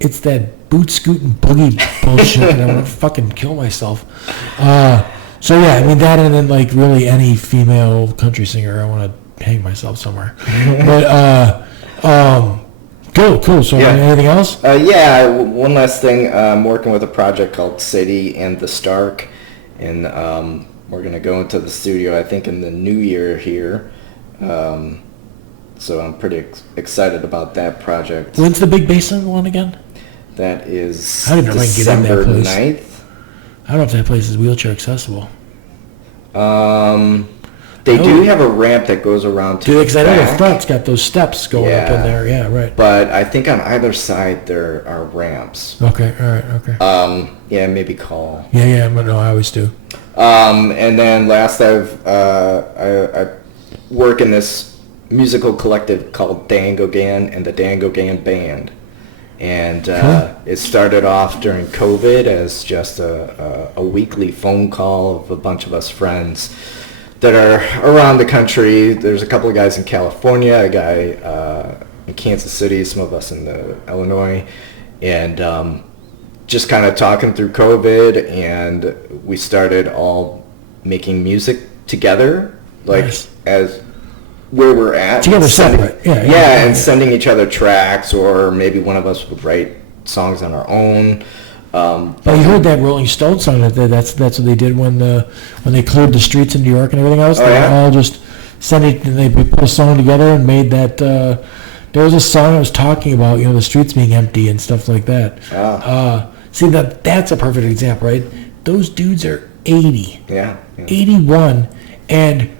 It's that boot scooting boogie bullshit that I want to fucking kill myself. So yeah, that and then like really any female country singer, I want to hang myself somewhere. But cool. So anything else? One last thing. I'm working with a project called Sadie and the Stark, and we're gonna go into the studio I think in the new year here. So I'm pretty excited about that project. When's the Big Basin one again? That is December 9th. I don't know if that place is wheelchair accessible. They do have a ramp that goes around to the back. Because I know the front's got those steps going up in there. Yeah, right. But I think on either side there are ramps. Okay, all right, okay. Maybe call. Yeah, but no, I always do. And then last I work in this musical collective called Dango Gan and the Dango Gan Band. And it started off during COVID as just a weekly phone call of a bunch of us friends that are around the country. There's a couple of guys in California, a guy in Kansas City, some of us in Illinois, and just kind of talking through COVID, and we started all making music together, like nice. As where we're at. Together separate. And sending each other tracks, or maybe one of us would write songs on our own. But you heard that Rolling Stones song, that's what they did when they cleared the streets in New York and everything else. They all just they put a song together and made that. There was a song that was talking about the streets being empty and stuff like that. See, that's a perfect example, right? Those dudes are 80. Yeah. 81. And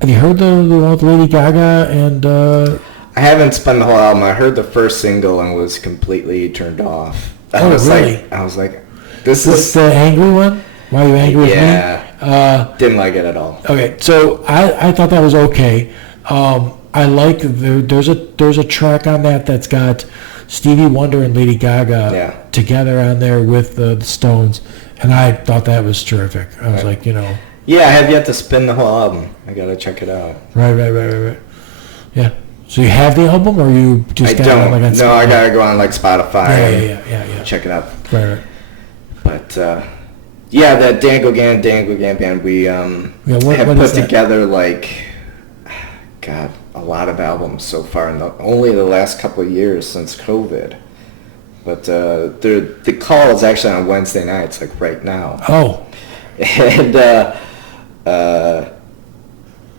have you heard the one with Lady Gaga and... I haven't spun the whole album. I heard the first single and was completely turned off. I was like, this is... the angry one? Why are you angry with me? Yeah. Didn't like it at all. Okay, so I thought that was okay. I like there's a track on that's got Stevie Wonder and Lady Gaga together on there with the Stones, and I thought that was terrific. I was like, Yeah, I have yet to spin the whole album. I gotta check it out. Right. Yeah. So you have the album, or you just got it on No, I gotta go on like Spotify. Yeah. Check it out. Right. But that Dango Gan Band, we have put together a lot of albums so far, and only the last couple of years since COVID. But the call is actually on Wednesday nights, like right now. Oh. And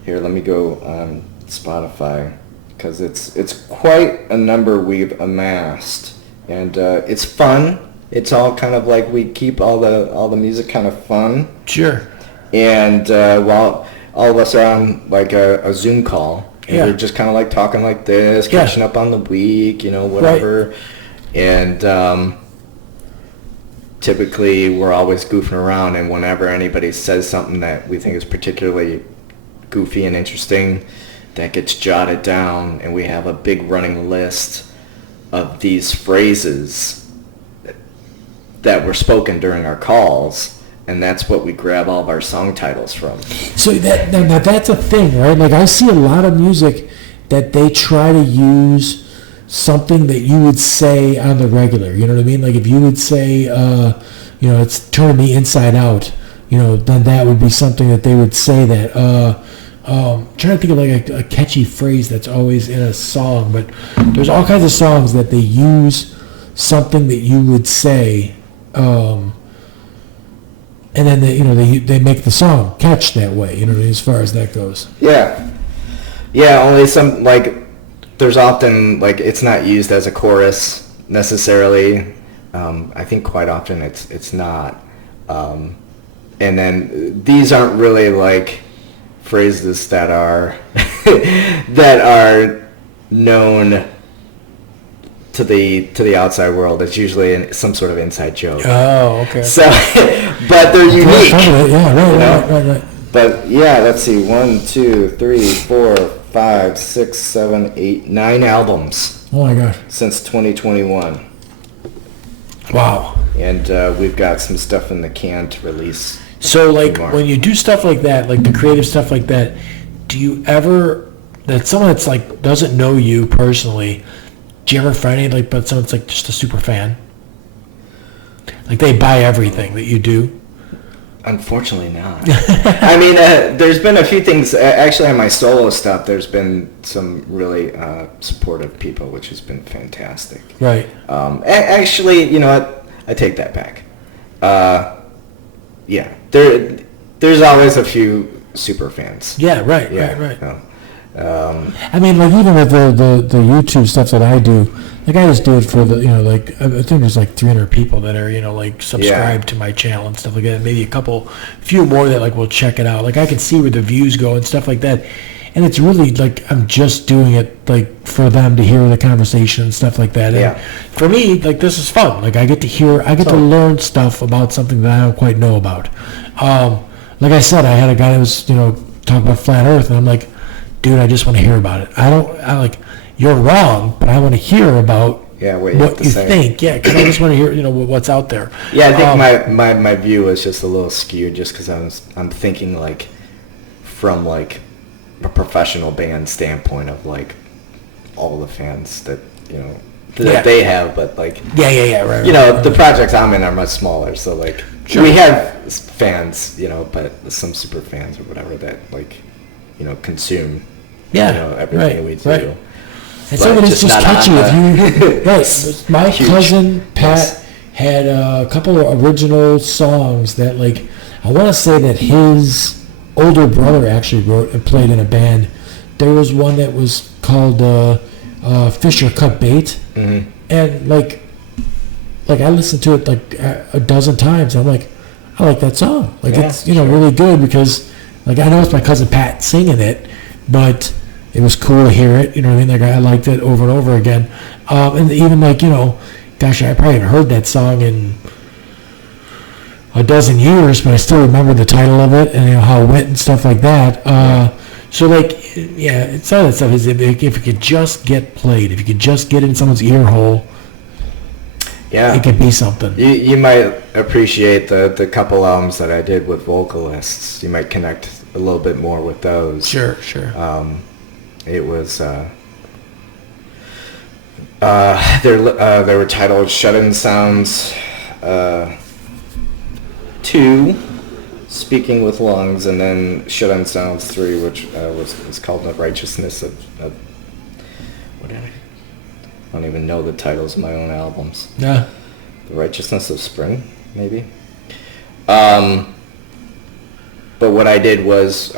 here, let me go on Spotify, because it's quite a number we've amassed, and it's fun. It's all kind of like we keep all the music kind of fun. Sure. And while all of us are on like a Zoom call, and we're just kind of like talking like this, catching up on the week, whatever. Right. And typically we're always goofing around, and whenever anybody says something that we think is particularly goofy and interesting, that gets jotted down, and we have a big running list of these phrases that were spoken during our calls, and that's what we grab all of our song titles from. So now that's a thing, right? Like I see a lot of music that they try to use something that you would say on the regular. You know what I mean? Like if you would say, it's turning me inside out, then that would be something that they would say that. I'm trying to think of like a catchy phrase that's always in a song, but there's all kinds of songs that they use something that you would say, and then they make the song catch that way, as far as that goes. Yeah, only some, like, there's often, like, it's not used as a chorus necessarily. I think quite often it's not. And then these aren't really like phrases that are that are known to the outside world. It's usually some sort of inside joke. Oh, okay. So, but they're unique. Yeah, right. But yeah, let's see, 1, 2, 3, 4, 5, 6, 7, 8, 9 albums. Oh my gosh. Since 2021. Wow. And we've got some stuff in the can to release. So, like, when you do stuff like that, like the creative stuff like that, do you ever, that someone that's like doesn't know you personally, do you ever find any, like, but someone's like just a super fan? Like they buy everything that you do? Unfortunately not. I mean, there's been a few things, actually on my solo stuff, there's been some really supportive people, which has been fantastic. Right. Actually, you know what? I take that back. Yeah, there's always a few super fans. Yeah, right. I mean, like even with the YouTube stuff that I do, like I just do it for the, like I think there's like 300 people that are, like subscribed to my channel and stuff like that. Maybe few more that like will check it out. Like I can see where the views go and stuff like that. And it's really like I'm just doing it like for them to hear the conversation and stuff like that. And for me, like this is fun. Like I get to learn stuff about something that I don't quite know about. Like I said, I had a guy that was, talking about flat Earth, and I'm like, dude, I just want to hear about it. You're wrong, but I want to hear about what you think. Yeah, because I just want to hear, what's out there. Yeah, I think my view was just a little skewed just because I'm thinking like from like a professional band standpoint of like all the fans that they have, but like right, the projects I'm in are much smaller, so like we have fans, but some super fans or whatever that like consume everything we do. Right. And some of it's just catchy. Right. My cousin Pat had a couple of original songs that, like, I want to say that his older brother actually wrote and played in a band. There was one that was called Fisher Cut Bait, and like I listened to it like a dozen times. I'm like, I like that song. Like it's really good because like I know it's my cousin Pat singing it, but it was cool to hear it, what I mean? Like, I liked it over and over again. And even, like, gosh, I probably haven't heard that song in a dozen years, but I still remember the title of it and, how it went and stuff like that. So, like, it's all that stuff is if it could just get played, if you could just get in someone's ear hole, it could be something. You might appreciate the couple albums that I did with vocalists. You might connect a little bit more with those. Sure. It was they were titled Shut-In Sounds 2, Speaking with Lungs, and then Shut-In Sounds 3, which was called The Righteousness of what did I don't even know the titles of my own albums. Yeah. The Righteousness of Spring, maybe. But what I did was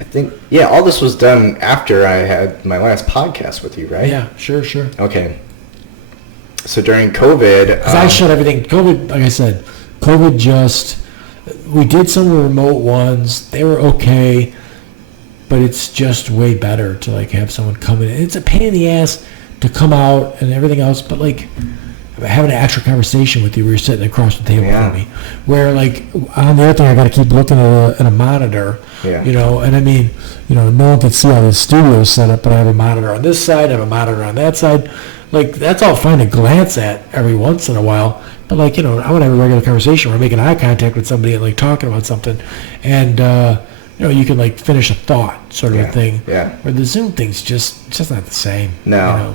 I think, all this was done after I had my last podcast with you, right? Yeah, sure. Okay. So during COVID... Because I shut everything... COVID, like I said, COVID just... We did some remote ones. They were okay, but it's just way better to, like, have someone come in. It's a pain in the ass to come out and everything else, but, like, having an actual conversation with you where you're sitting across the table from me. Where, like, on the other thing, I got to keep looking at a monitor, and I mean, no one can see how the studio's set up, but I have a monitor on this side, I have a monitor on that side. Like, that's all fine to glance at every once in a while, but, like, I want to have a regular conversation where I'm making eye contact with somebody and, like, talking about something, and, you can, like, finish a thought sort of a thing. Yeah. Where the Zoom thing's just not the same. No.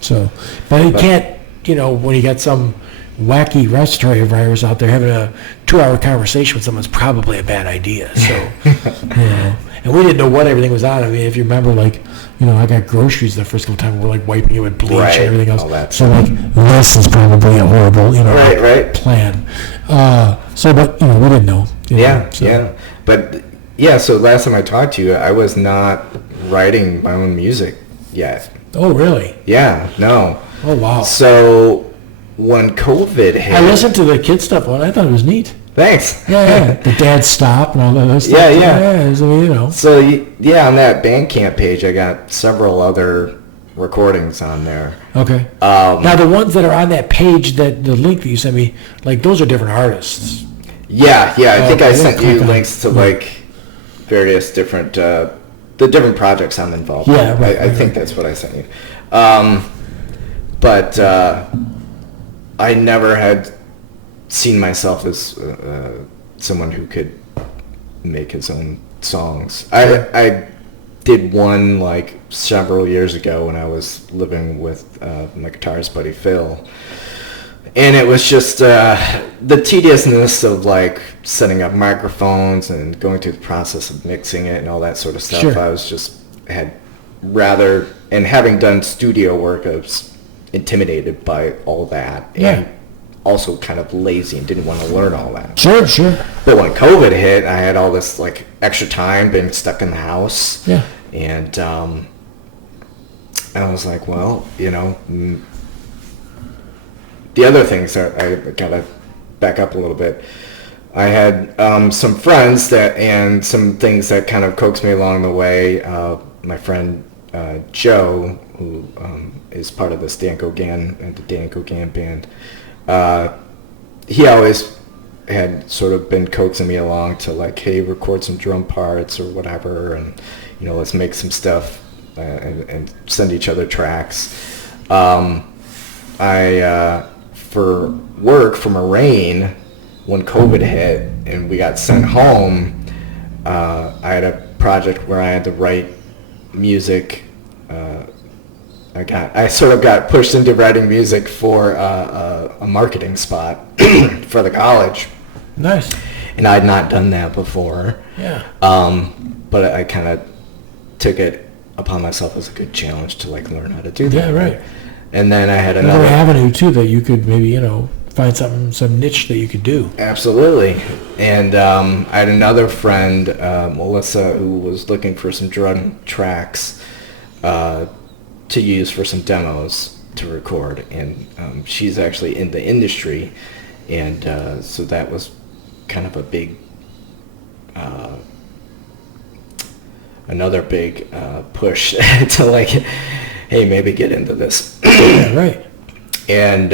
So, but it can't, when you got some wacky respiratory virus out there, having a 2-hour conversation with someone's probably a bad idea. So, and we didn't know what everything was on. I mean, if you remember, like, I got groceries the first couple times. We're like wiping it with bleach and everything else. So, like, this is probably a horrible, plan. But we didn't know. But so last time I talked to you, I was not writing my own music yet. Oh, really? Yeah. No. Oh, wow. So when COVID hit... I listened to the kid stuff one. I thought it was neat. Thanks. Yeah. The Dad Stop and all that other stuff. Yeah. So, So, on that Bandcamp page, I got several other recordings on there. Okay. Now, the ones that are on that page, the link that you sent me, like, those are different artists. Yeah. I think I sent you links to, like, various different... the different projects I'm involved in. Yeah, right. I think that's what I sent you. But I never had seen myself as someone who could make his own songs. I did one like several years ago when I was living with my guitarist buddy Phil, and it was just the tediousness of like setting up microphones and going through the process of mixing it and all that sort of stuff. Sure. I had rather, and having done studio work, I was intimidated by all that, and also kind of lazy and didn't want to learn all that. Sure. But when COVID hit, I had all this like extra time, being stuck in the house, and I was like, well, the other things I gotta back up a little bit. I had some friends and some things that kind of coaxed me along the way. My friend Joe, who is part of the Danko Gan and the Danko Gan band, he always had sort of been coaxing me along to like, hey, record some drum parts or whatever, and let's make some stuff and send each other tracks. I for work from a rain when COVID hit and we got sent home. I had a project where I had to write music. I sort of got pushed into writing music for a marketing spot for the college. Nice. And I had not done that before. Yeah. But I kind of took it upon myself as a good challenge to like learn how to do that. Yeah, right. And then I had another avenue too that you could maybe find some niche that you could do. Absolutely. And I had another friend, Melissa, who was looking for some drum tracks to use for some demos to record, and she's actually in the industry, and so that was kind of a big another big push to like, hey, maybe get into this. Yeah, right. And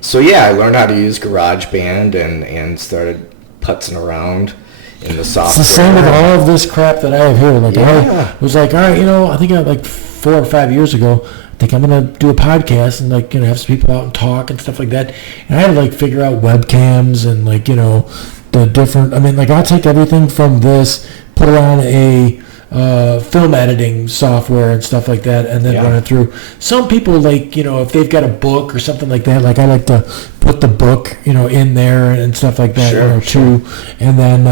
so I learned how to use GarageBand and started putzing around in the software. It's the same with all of this crap that I have here. Like I was like, all right, I think like 4 or 5 years ago, I think I'm gonna do a podcast and like have some people out and talk and stuff like that. And I had to like figure out webcams and like the different. I mean, like I'll take everything from this, put it on a film editing software and stuff like that, and then run it through. Some people like if they've got a book or something like that, like I like to put the book in there and stuff like that too. And then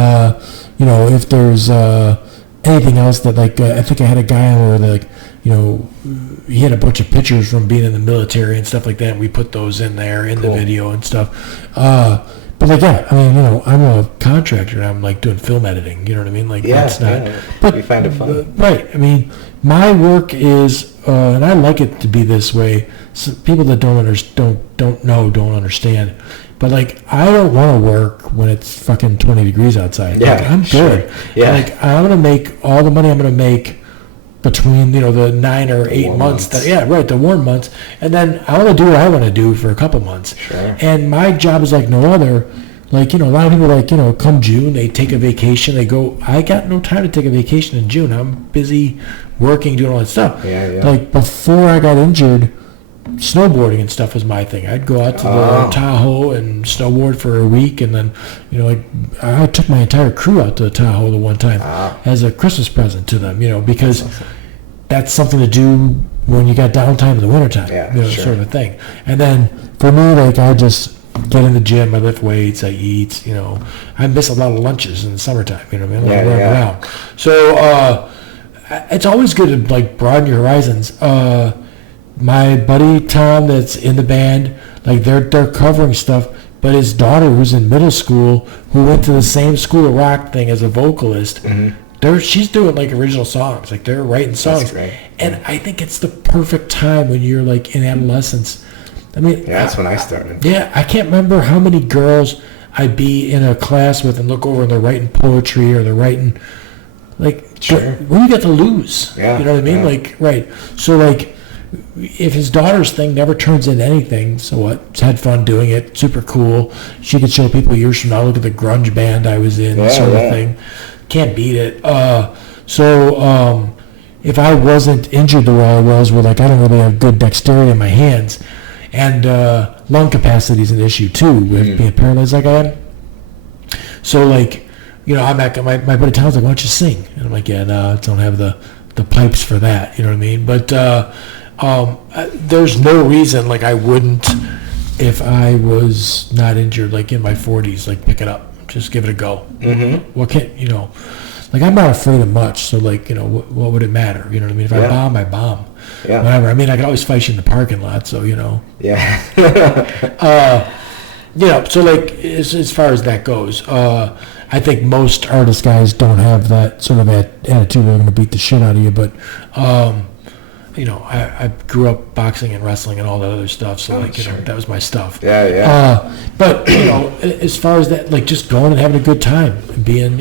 if there's anything else that like I think I had a guy on where like he had a bunch of pictures from being in the military and stuff like that, and we put those in there in the video and stuff. But like, I mean, I'm a contractor and I'm like doing film editing. You know what I mean? Like, that's not. But you find it fun, right? I mean, my work is, and I like it to be this way. So people that don't understand. But like, I don't want to work when it's fucking 20 degrees outside. Yeah, like, I'm good. Yeah. Like, I'm gonna make all the money I'm gonna make between the 9 or 8 months. The warm months, and then I want to do what I want to do for a couple months. Sure. And my job is like no other. Like a lot of people like come June they take a vacation. They go. I got no time to take a vacation in June. I'm busy working, doing all that stuff. Yeah. Like before I got injured, snowboarding and stuff was my thing. I'd go out to the Tahoe and snowboard for a week, and then like I took my entire crew out to the Tahoe the one time as a Christmas present to them. Because that's something to do when you got downtime in the wintertime. Sort of a thing. And then for me, like I just get in the gym, I lift weights, I eat. I miss a lot of lunches in the summertime. I mean, I run around. So it's always good to like broaden your horizons. My buddy Tom, that's in the band, like they're covering stuff, but his daughter, who's in middle school, who went to the same School of Rock thing as a vocalist, she's doing like original songs, like they're writing songs. That's great. And I think it's the perfect time when you're like in adolescence. I mean, that's when I started. Yeah, I can't remember how many girls I'd be in a class with and look over and they're writing poetry or they're writing like what do you got to lose? Yeah, you know what I mean? Yeah. Like right. So like, if his daughter's thing never turns into anything, so what? Just had fun doing it. Super cool. She could show people years from now, look at the grunge band I was in, sort of thing. Can't beat it. So if I wasn't injured the way I was, where like I don't really have good dexterity in my hands, and lung capacity is an issue too with being paralyzed like I am. So like, I'm at my buddy Tom's like, why don't you sing? And I'm like, yeah, no, I don't have the pipes for that. You know what I mean? But there's no reason like I wouldn't, if I was not injured, like in my 40s, like pick it up, just give it a go. What can like I'm not afraid of much, so like what would it matter? You know what I mean? If I bomb, I bomb. Yeah. Whatever. I mean, I could always fight you in the parking lot, so Yeah. So like as far as that goes, I think most artist guys don't have that sort of attitude. They're going to beat the shit out of you, but. I grew up boxing and wrestling and all that other stuff, so that was my stuff. Yeah. But as far as that, like just going and having a good time, and being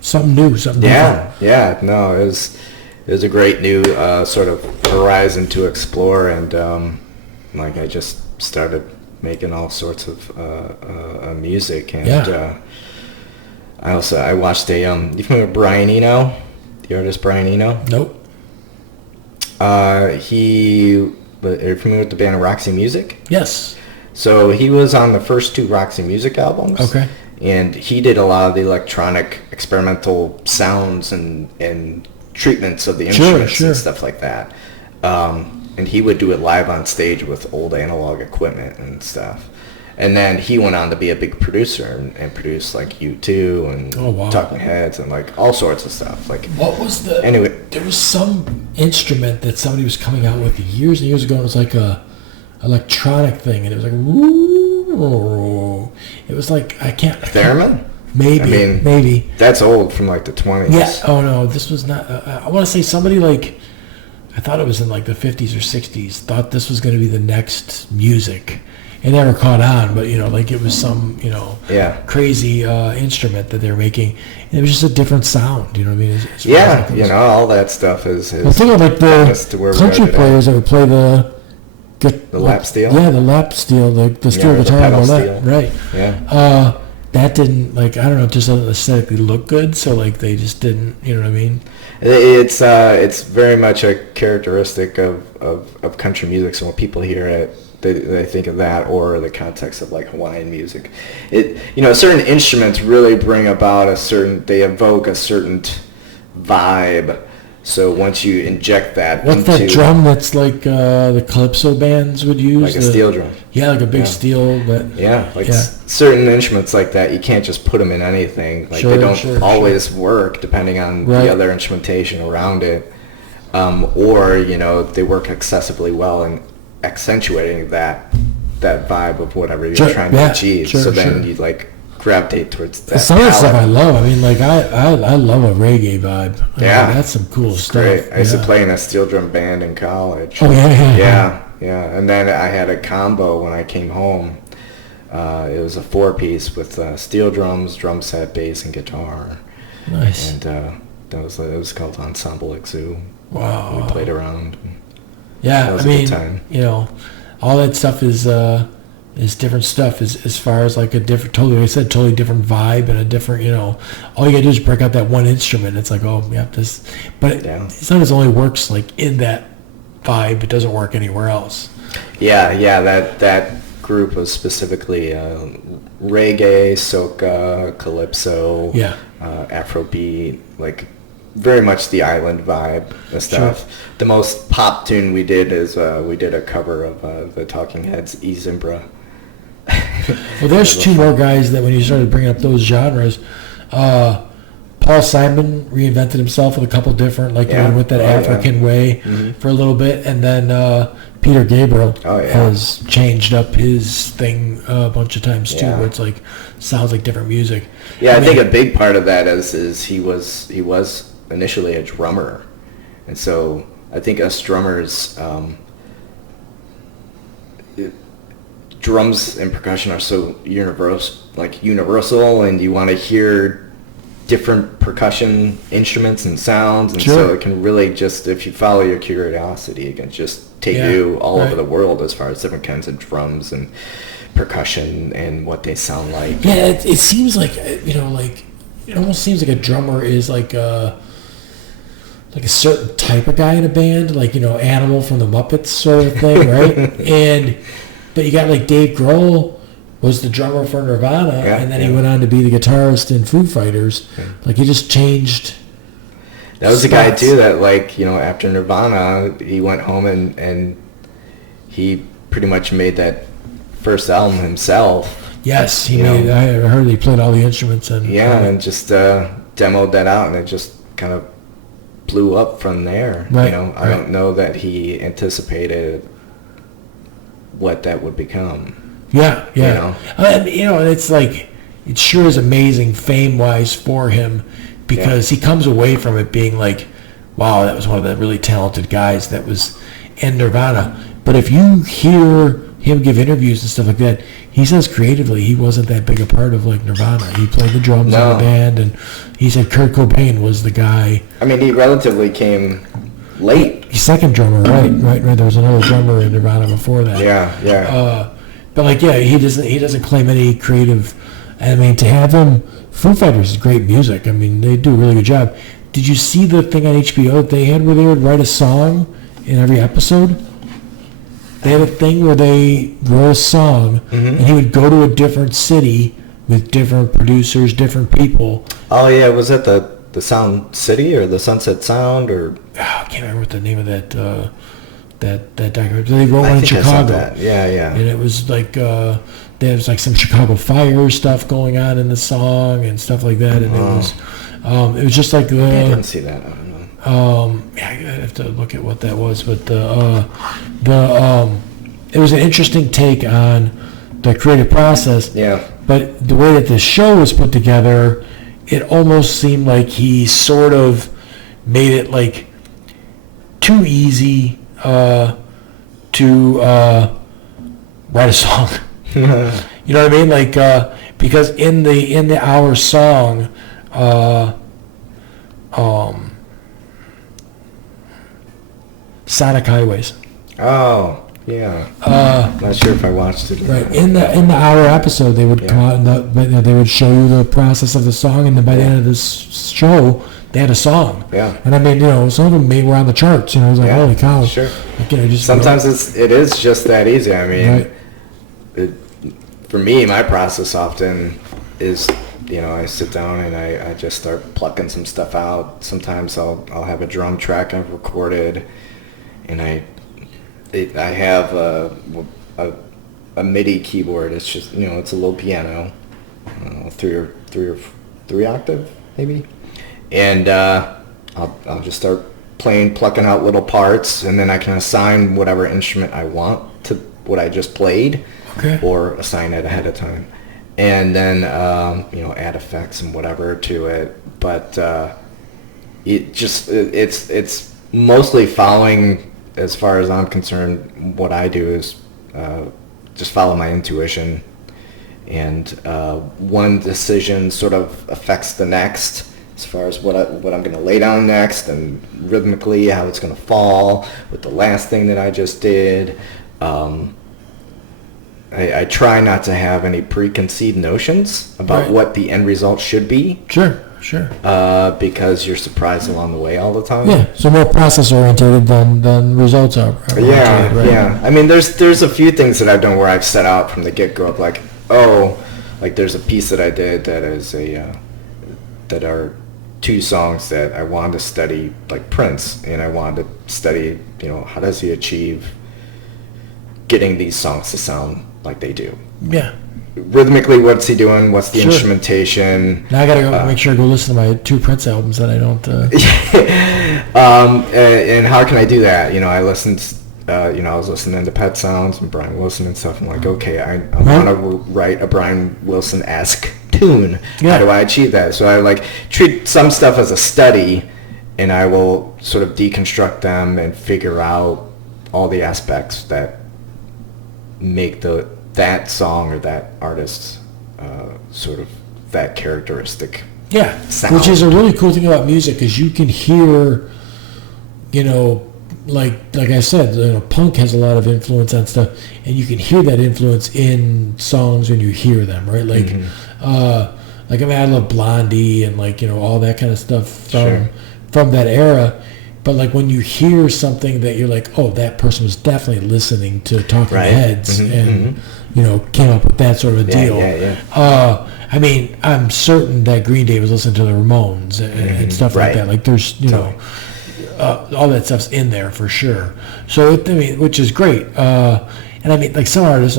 something new, something different. Yeah. No, it was a great new sort of horizon to explore, and like I just started making all sorts of music. And I watched you familiar with Brian Eno, the artist Brian Eno? Nope. Are you familiar with the band Roxy Music? Yes. So he was on the first 2 Roxy Music albums. Okay. And he did a lot of the electronic experimental sounds and treatments of the instruments and stuff like that. And he would do it live on stage with old analog equipment and stuff. And then he went on to be a big producer and produced like U2 and Talking Heads and like all sorts of stuff. Like, what was the? Anyway, there was some instrument that somebody was coming out with years and years ago. It was like a electronic thing, and it was like, woo. It was like I can't. Theremin? Maybe. That's old from like the 20s. Yeah. Oh no, this was not. I want to say somebody like. I thought it was in like the 50s or 60s. Thought this was going to be the next music. It never caught on, but like it was some crazy instrument that they're making. And it was just a different sound. You know what I mean? All that stuff is. Well, think of like the country players that would play the lap steel. Yeah, the lap steel, the steel guitar, the pedal that, steel. right? Yeah. That didn't I don't know, it just doesn't aesthetically look good. So like they just didn't. You know what I mean? It's very much a characteristic of country music. So when people hear it, they think of that or the context of like Hawaiian music. Certain instruments really bring about they evoke a certain vibe. So once you inject that What's that drum that's like the calypso bands would use? Like a steel drum. Yeah, like a big steel. Certain instruments like that, you can't just put them in anything. Like they don't always work depending on the other instrumentation around it. Or they work excessively well in accentuating that vibe of whatever you're trying to achieve. Then you like gravitate towards that. Some of the stuff I love. I mean, like I love a reggae vibe. That's some cool stuff. Great. I used to play in a steel drum band in college. Oh yeah. And then I had a combo when I came home. It was a 4-piece with steel drums, drum set, bass, and guitar. Nice. And it was called Ensemble Exu. Wow. We played around. Yeah, I mean, all that stuff is different stuff as far as like a different, totally different vibe and a different, all you gotta do is break out that one instrument. It's like, this, but it sometimes only works like in that vibe. It doesn't work anywhere else. Yeah, that group was specifically reggae, soca, calypso, Afrobeat, like very much the island vibe and stuff. Sure. The most pop tune we did is we did a cover of the Talking Heads' E Zimbra. Well, there's 2 more guys that when you started bringing up those genres, Paul Simon reinvented himself with a couple different, with that African way for a little bit, and then Peter Gabriel has changed up his thing a bunch of times too, where it's like sounds like different music. Yeah, I think a big part of that is he was initially a drummer, and so I think us drummers, drums and percussion are so universal, and you want to hear different percussion instruments and sounds, and so it can really just, if you follow your curiosity, it can just take you all over the world as far as different kinds of drums and percussion and what they sound like. Yeah, it seems like it almost seems like a drummer is like a certain type of guy in a band, like Animal from the Muppets sort of thing, right? But you got like Dave Grohl was the drummer for Nirvana, and then he went on to be the guitarist in Foo Fighters. Yeah. Like he just changed. That was the guy too that after Nirvana, he went home and he pretty much made that first album himself. Yes, he made. I heard he played all the instruments and and just demoed that out, and it just kind of blew up from there. Right. I don't know that he anticipated what that would become. Yeah. And it's like, it sure is amazing fame-wise for him, because he comes away from it being like, wow, that was one of the really talented guys that was in Nirvana. But if you hear him give interviews and stuff like that, he says creatively he wasn't that big a part of like Nirvana. He played the drums in the band, and he said Kurt Cobain was the guy. I mean, he relatively came late. He's second drummer, right. There was another drummer in Nirvana before that. Yeah. But like, yeah, he doesn't claim any creative. I mean, to have him, Foo Fighters is great music. I mean, they do a really good job. Did you see the thing on HBO that they had where they would write a song in every episode? They had a thing where they wrote a song, and he would go to a different city with different producers, different people. Oh yeah, was that the Sound City or the Sunset Sound or? I can't remember what the name of that documentary. They wrote one in Chicago. Yeah. And it was like there was like some Chicago fire stuff going on in the song and stuff like that, and it was just like I didn't see that. I don't know. Yeah, I have to look at what that was, but it was an interesting take on the creative process. Yeah. But the way that this show was put together, it almost seemed like he sort of made it like too easy to write a song. You know what I mean? Like because in the hour song, Sonic Highways. Oh. Yeah, not sure if I watched it. Right in the hour episode, they would come out and they would show you the process of the song, and then by the end of this show, they had a song. Yeah, and I mean, some of them were on the charts. It was like, holy cow! Sure. Like, just sometimes it is just that easy. I mean, for me, my process often is, I sit down and I just start plucking some stuff out. Sometimes I'll have a drum track I've recorded, and I have a MIDI keyboard. It's just it's a little piano, three octave maybe, and I'll just start plucking out little parts, and then I can assign whatever instrument I want to what I just played, or assign it ahead of time, and then add effects and whatever to it. But it's mostly following. As far as I'm concerned, what I do is just follow my intuition, and one decision sort of affects the next as far as what I'm going to lay down next, and rhythmically how it's going to fall with the last thing that I just did. I try not to have any preconceived notions about what the end result should be. Sure. Because you're surprised along the way all the time. Yeah, so more process oriented than results are. Yeah. I mean, there's a few things that I've done where I've set out from the get go of like there's a piece that I did that is that are two songs that I wanted to study, like Prince, and I wanted to study, how does he achieve getting these songs to sound like they do. Yeah. Rhythmically, what's he doing? What's the instrumentation? Now I gotta go make sure I go listen to my two Prince albums that I don't. And how can I do that? I listened. I was listening to Pet Sounds and Brian Wilson and stuff. I'm like, okay, I want to write a Brian Wilson-esque tune. How do I achieve that? So I treat some stuff as a study, and I will sort of deconstruct them and figure out all the aspects that make that song or that artist sort of that characteristic sound. Which is a really cool thing about music, is you can hear, like I said, punk has a lot of influence on stuff, and you can hear that influence in songs when you hear them, right? Like, I love Blondie and all that kind of stuff from that era. But when you hear something that you're like, oh, that person was definitely listening to Talking Heads and came up with that sort of a deal. I mean, I'm certain that Green Day was listening to the Ramones and stuff like that. Like there's all that stuff's in there for sure. So which is great. And I mean, some artists,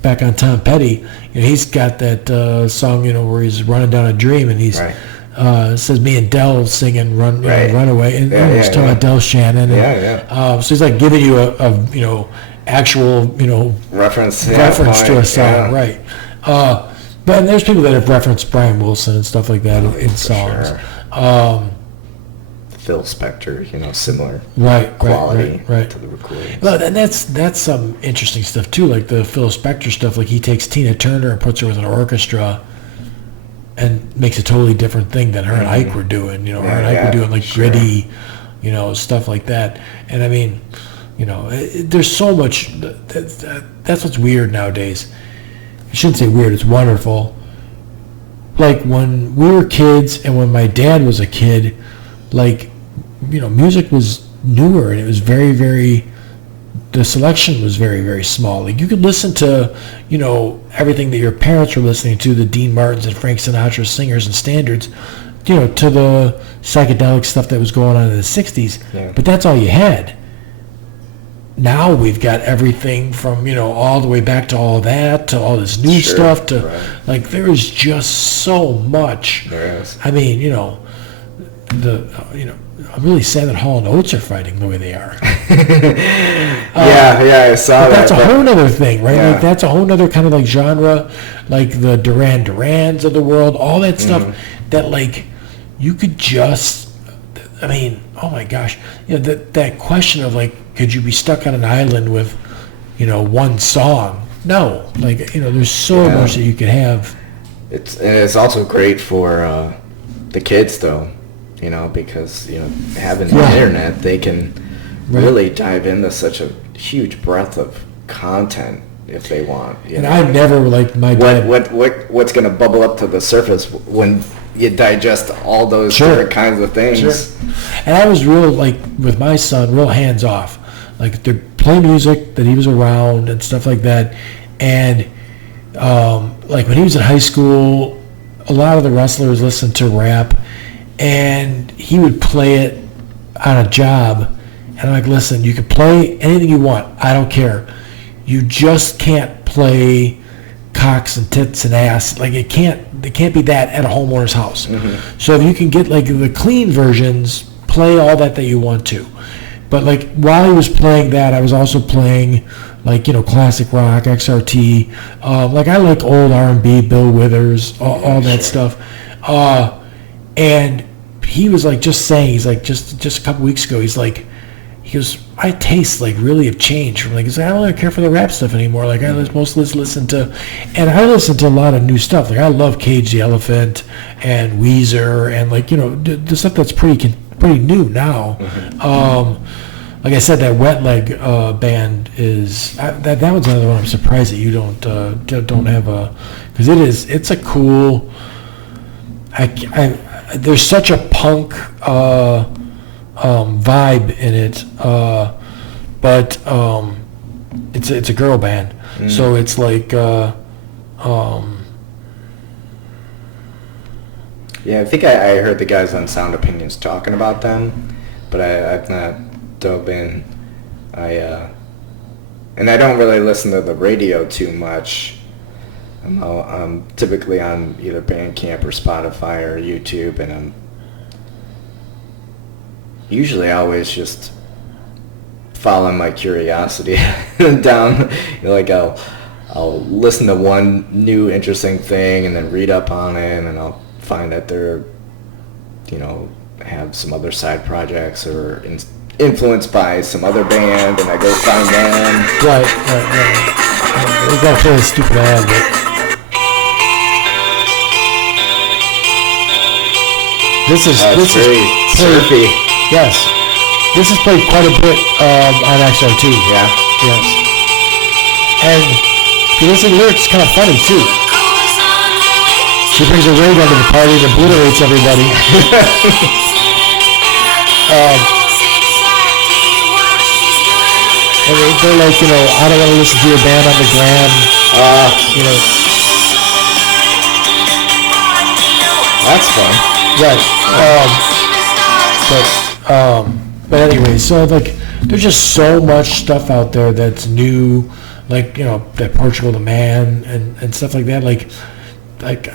back on Tom Petty, he's got that song, where he's running down a dream and he's. Says me and Del singing Runaway, and he's talking about Del Shannon. And, so he's giving you a actual reference to a song, right? But there's people that have referenced Brian Wilson and stuff like that in songs. Sure. Phil Spector, similar quality to the recording. Well, and that's some interesting stuff too, like the Phil Spector stuff. Like he takes Tina Turner and puts her with an orchestra. And makes a totally different thing than her and Ike were doing. Her and Ike were doing gritty, stuff like that. And I mean, there's so much. That's what's weird nowadays. I shouldn't say weird. It's wonderful. Like when we were kids and when my dad was a kid, like, music was newer and it was very, very, the selection was very, very small. Like you could listen to, everything that your parents were listening to, the Dean Martins and Frank Sinatra singers and standards, to the psychedelic stuff that was going on in the 60s. Yeah. But that's all you had. Now we've got everything from, all the way back to all that, to all this new stuff, to like there is just so much. There is. I mean, I'm really sad that Hall and Oates are fighting the way they are. I saw that. That's a whole other thing, right? Yeah. Like that's a whole other kind of like genre, like the Duran Durans of the world, all that stuff that like you could just, I mean, oh my gosh, that question of like, could you be stuck on an island with, one song? No, like there's so much that you could have. It's also great for the kids though. Because, having the internet, they can really dive into such a huge breadth of content if they want. And I never liked my dad. What's going to bubble up to the surface when you digest all those different kinds of things? Sure. And I was real, like, with my son, real hands-off. Like, to play music that he was around and stuff like that. And, like, when he was in high school, a lot of the wrestlers listened to rap. And he would play it on a job. And I'm like, listen, you can play anything you want. I don't care. You just can't play cocks and tits and ass. Like it can't be that at a homeowner's house. Mm-hmm. So if you can get like the clean versions, play all that you want to. But like while he was playing that, I was also playing like, classic rock, XRT. Like I like old R&B, Bill Withers, all that stuff. And he was like just saying, he's like just a couple weeks ago, he goes, my tastes like really have changed from like, I don't really care for the rap stuff anymore. Like I mostly listen to, and I listen to a lot of new stuff. Like I love Cage the Elephant and Weezer and like, the stuff that's pretty new now. Mm-hmm. Like I said, that Wet Leg band is, that one's another one I'm surprised that you don't have a, because it's a cool, there's such a punk vibe in it, but it's a girl band, so it's like I think I heard the guys on Sound Opinions talking about them, but I've not dove in. And I don't really listen to the radio too much. I'm typically on either Bandcamp or Spotify or YouTube, and I'm usually always just following my curiosity down. Like I'll listen to one new interesting thing and then read up on it, and then I'll find that they're, have some other side projects or influenced by some other band, and I go find them. Right. We got to play a stupid ad, but This is very surfy. Yes, this is played quite a bit on XR2. Yeah. Yes. And if you listen to the lyrics, it's kind of funny too. She brings a ray gun to the party and obliterates everybody. And they're like, I don't want to listen to your band on the gram. That's fun. Right. But anyway, so like there's just so much stuff out there that's new, like that Portugal the Man and stuff like that. Like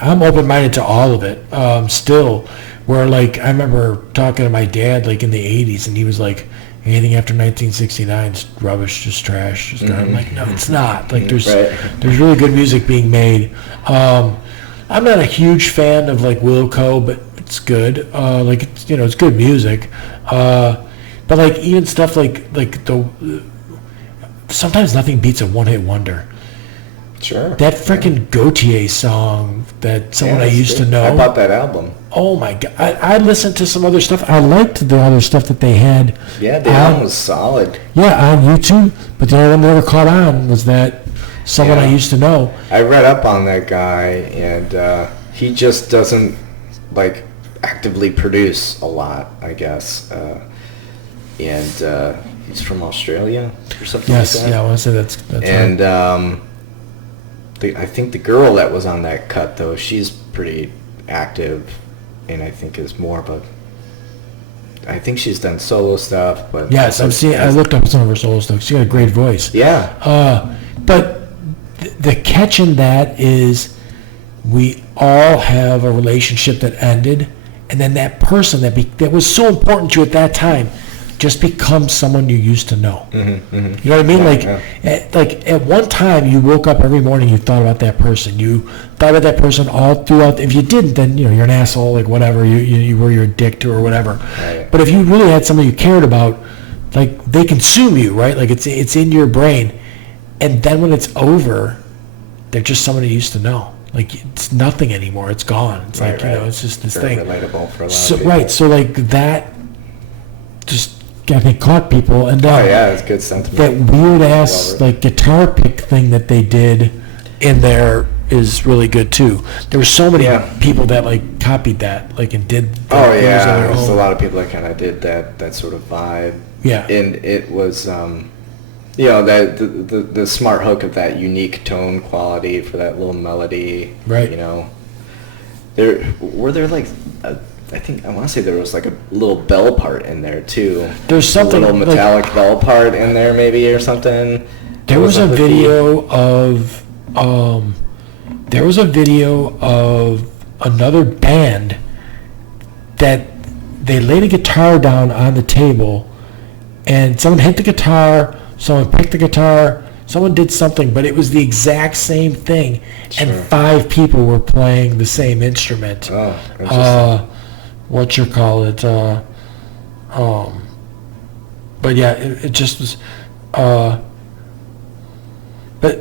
I'm open-minded to all of it. Still, where like I remember talking to my dad like in the 80s, and he was like, anything after 1969 is rubbish, just trash. Just I'm like, no, it's not. Like there's really good music being made. I'm not a huge fan of like Wilco, but it's good. Like it's it's good music. But like even stuff like the sometimes nothing beats a one-hit wonder. Sure. That freaking Gautier song that someone I used to know. I bought that album. Oh my God. I listened to some other stuff. I liked the other stuff that they had. Yeah, the album was solid. Yeah, on YouTube. But the only one that ever caught on was that someone I used to know. I read up on that guy, and he just doesn't, like, actively produce a lot, I guess. And he's from Australia or something like that. Yes, yeah, I want to say that's and, right. I think the girl that was on that cut, though, she's pretty active, and I think is more of a... I think she's done solo stuff, but... Yes, I looked up some of her solo stuff. She got a great voice. Yeah. But the catch in that is we all have a relationship that ended, and then that person that was so important to you at that time just becomes someone you used to know. Mm-hmm, mm-hmm. You know what I mean? Like at one time, you woke up every morning, you thought about that person. You thought about that person all throughout. If you didn't, then you're an asshole, like whatever. You were your dick to or whatever. Right. But if you really had somebody you cared about, like they consume you, right? Like it's in your brain, and then when it's over, they're just somebody you used to know. Like it's nothing anymore. It's gone. It's like it's just this Very thing. Relatable for a lot So of people. right. So like that, just I think caught people. And then it's good sentiment. that weird ass like guitar pick thing that they did in there is really good too. There were so many people that like copied that, like and did. There's a lot of people that kind of did that sort of vibe. Yeah. And it was, that the smart hook of that unique tone quality for that little melody. Right. There like. I want to say there was like a little bell part in there too. There's something a little metallic bell part in there maybe or something. There was a video of another band that they laid a guitar down on the table and someone hit the guitar, someone picked the guitar, someone did something, but it was the exact same thing. Sure. And 5 people were playing the same instrument. Oh, interesting. But yeah, it just was, but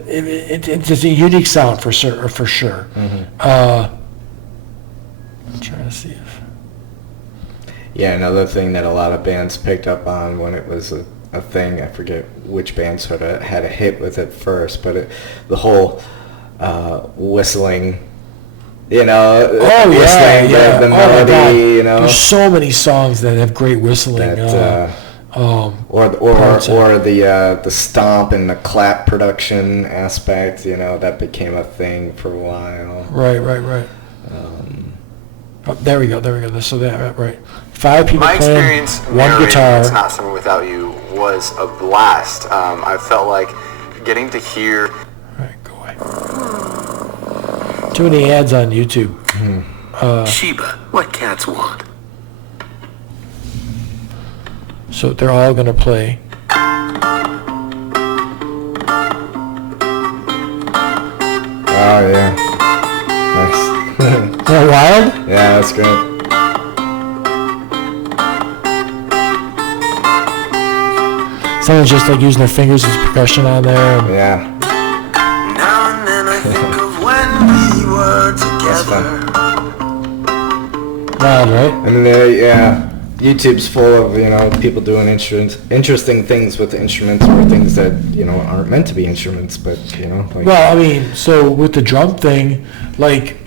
it's a unique sound for sure. Mm-hmm. I'm trying to see if. Yeah, another thing that a lot of bands picked up on when it was a thing, I forget which band sort of had a hit with it first, but the whole whistling. The melody, There's so many songs that have great whistling. Or the stomp and the clap production aspect, that became a thing for a while. Right. There we go. So that right. 5 people My playing experience one guitar. It's Not Summer Without You was a blast. I felt like getting to hear. All right, go away. Too many ads on YouTube. Sheba, what cats want. So they're all going to play. Oh, yeah. Nice. Is that wild? Yeah, that's good. Someone's just like using their fingers as percussion on there. Yeah. Now and then I think of when we were together. Wild, right? I mean, YouTube's full of, people doing interesting things with the instruments or things that, aren't meant to be instruments, but, like... Well, I mean, so with the drum thing, like,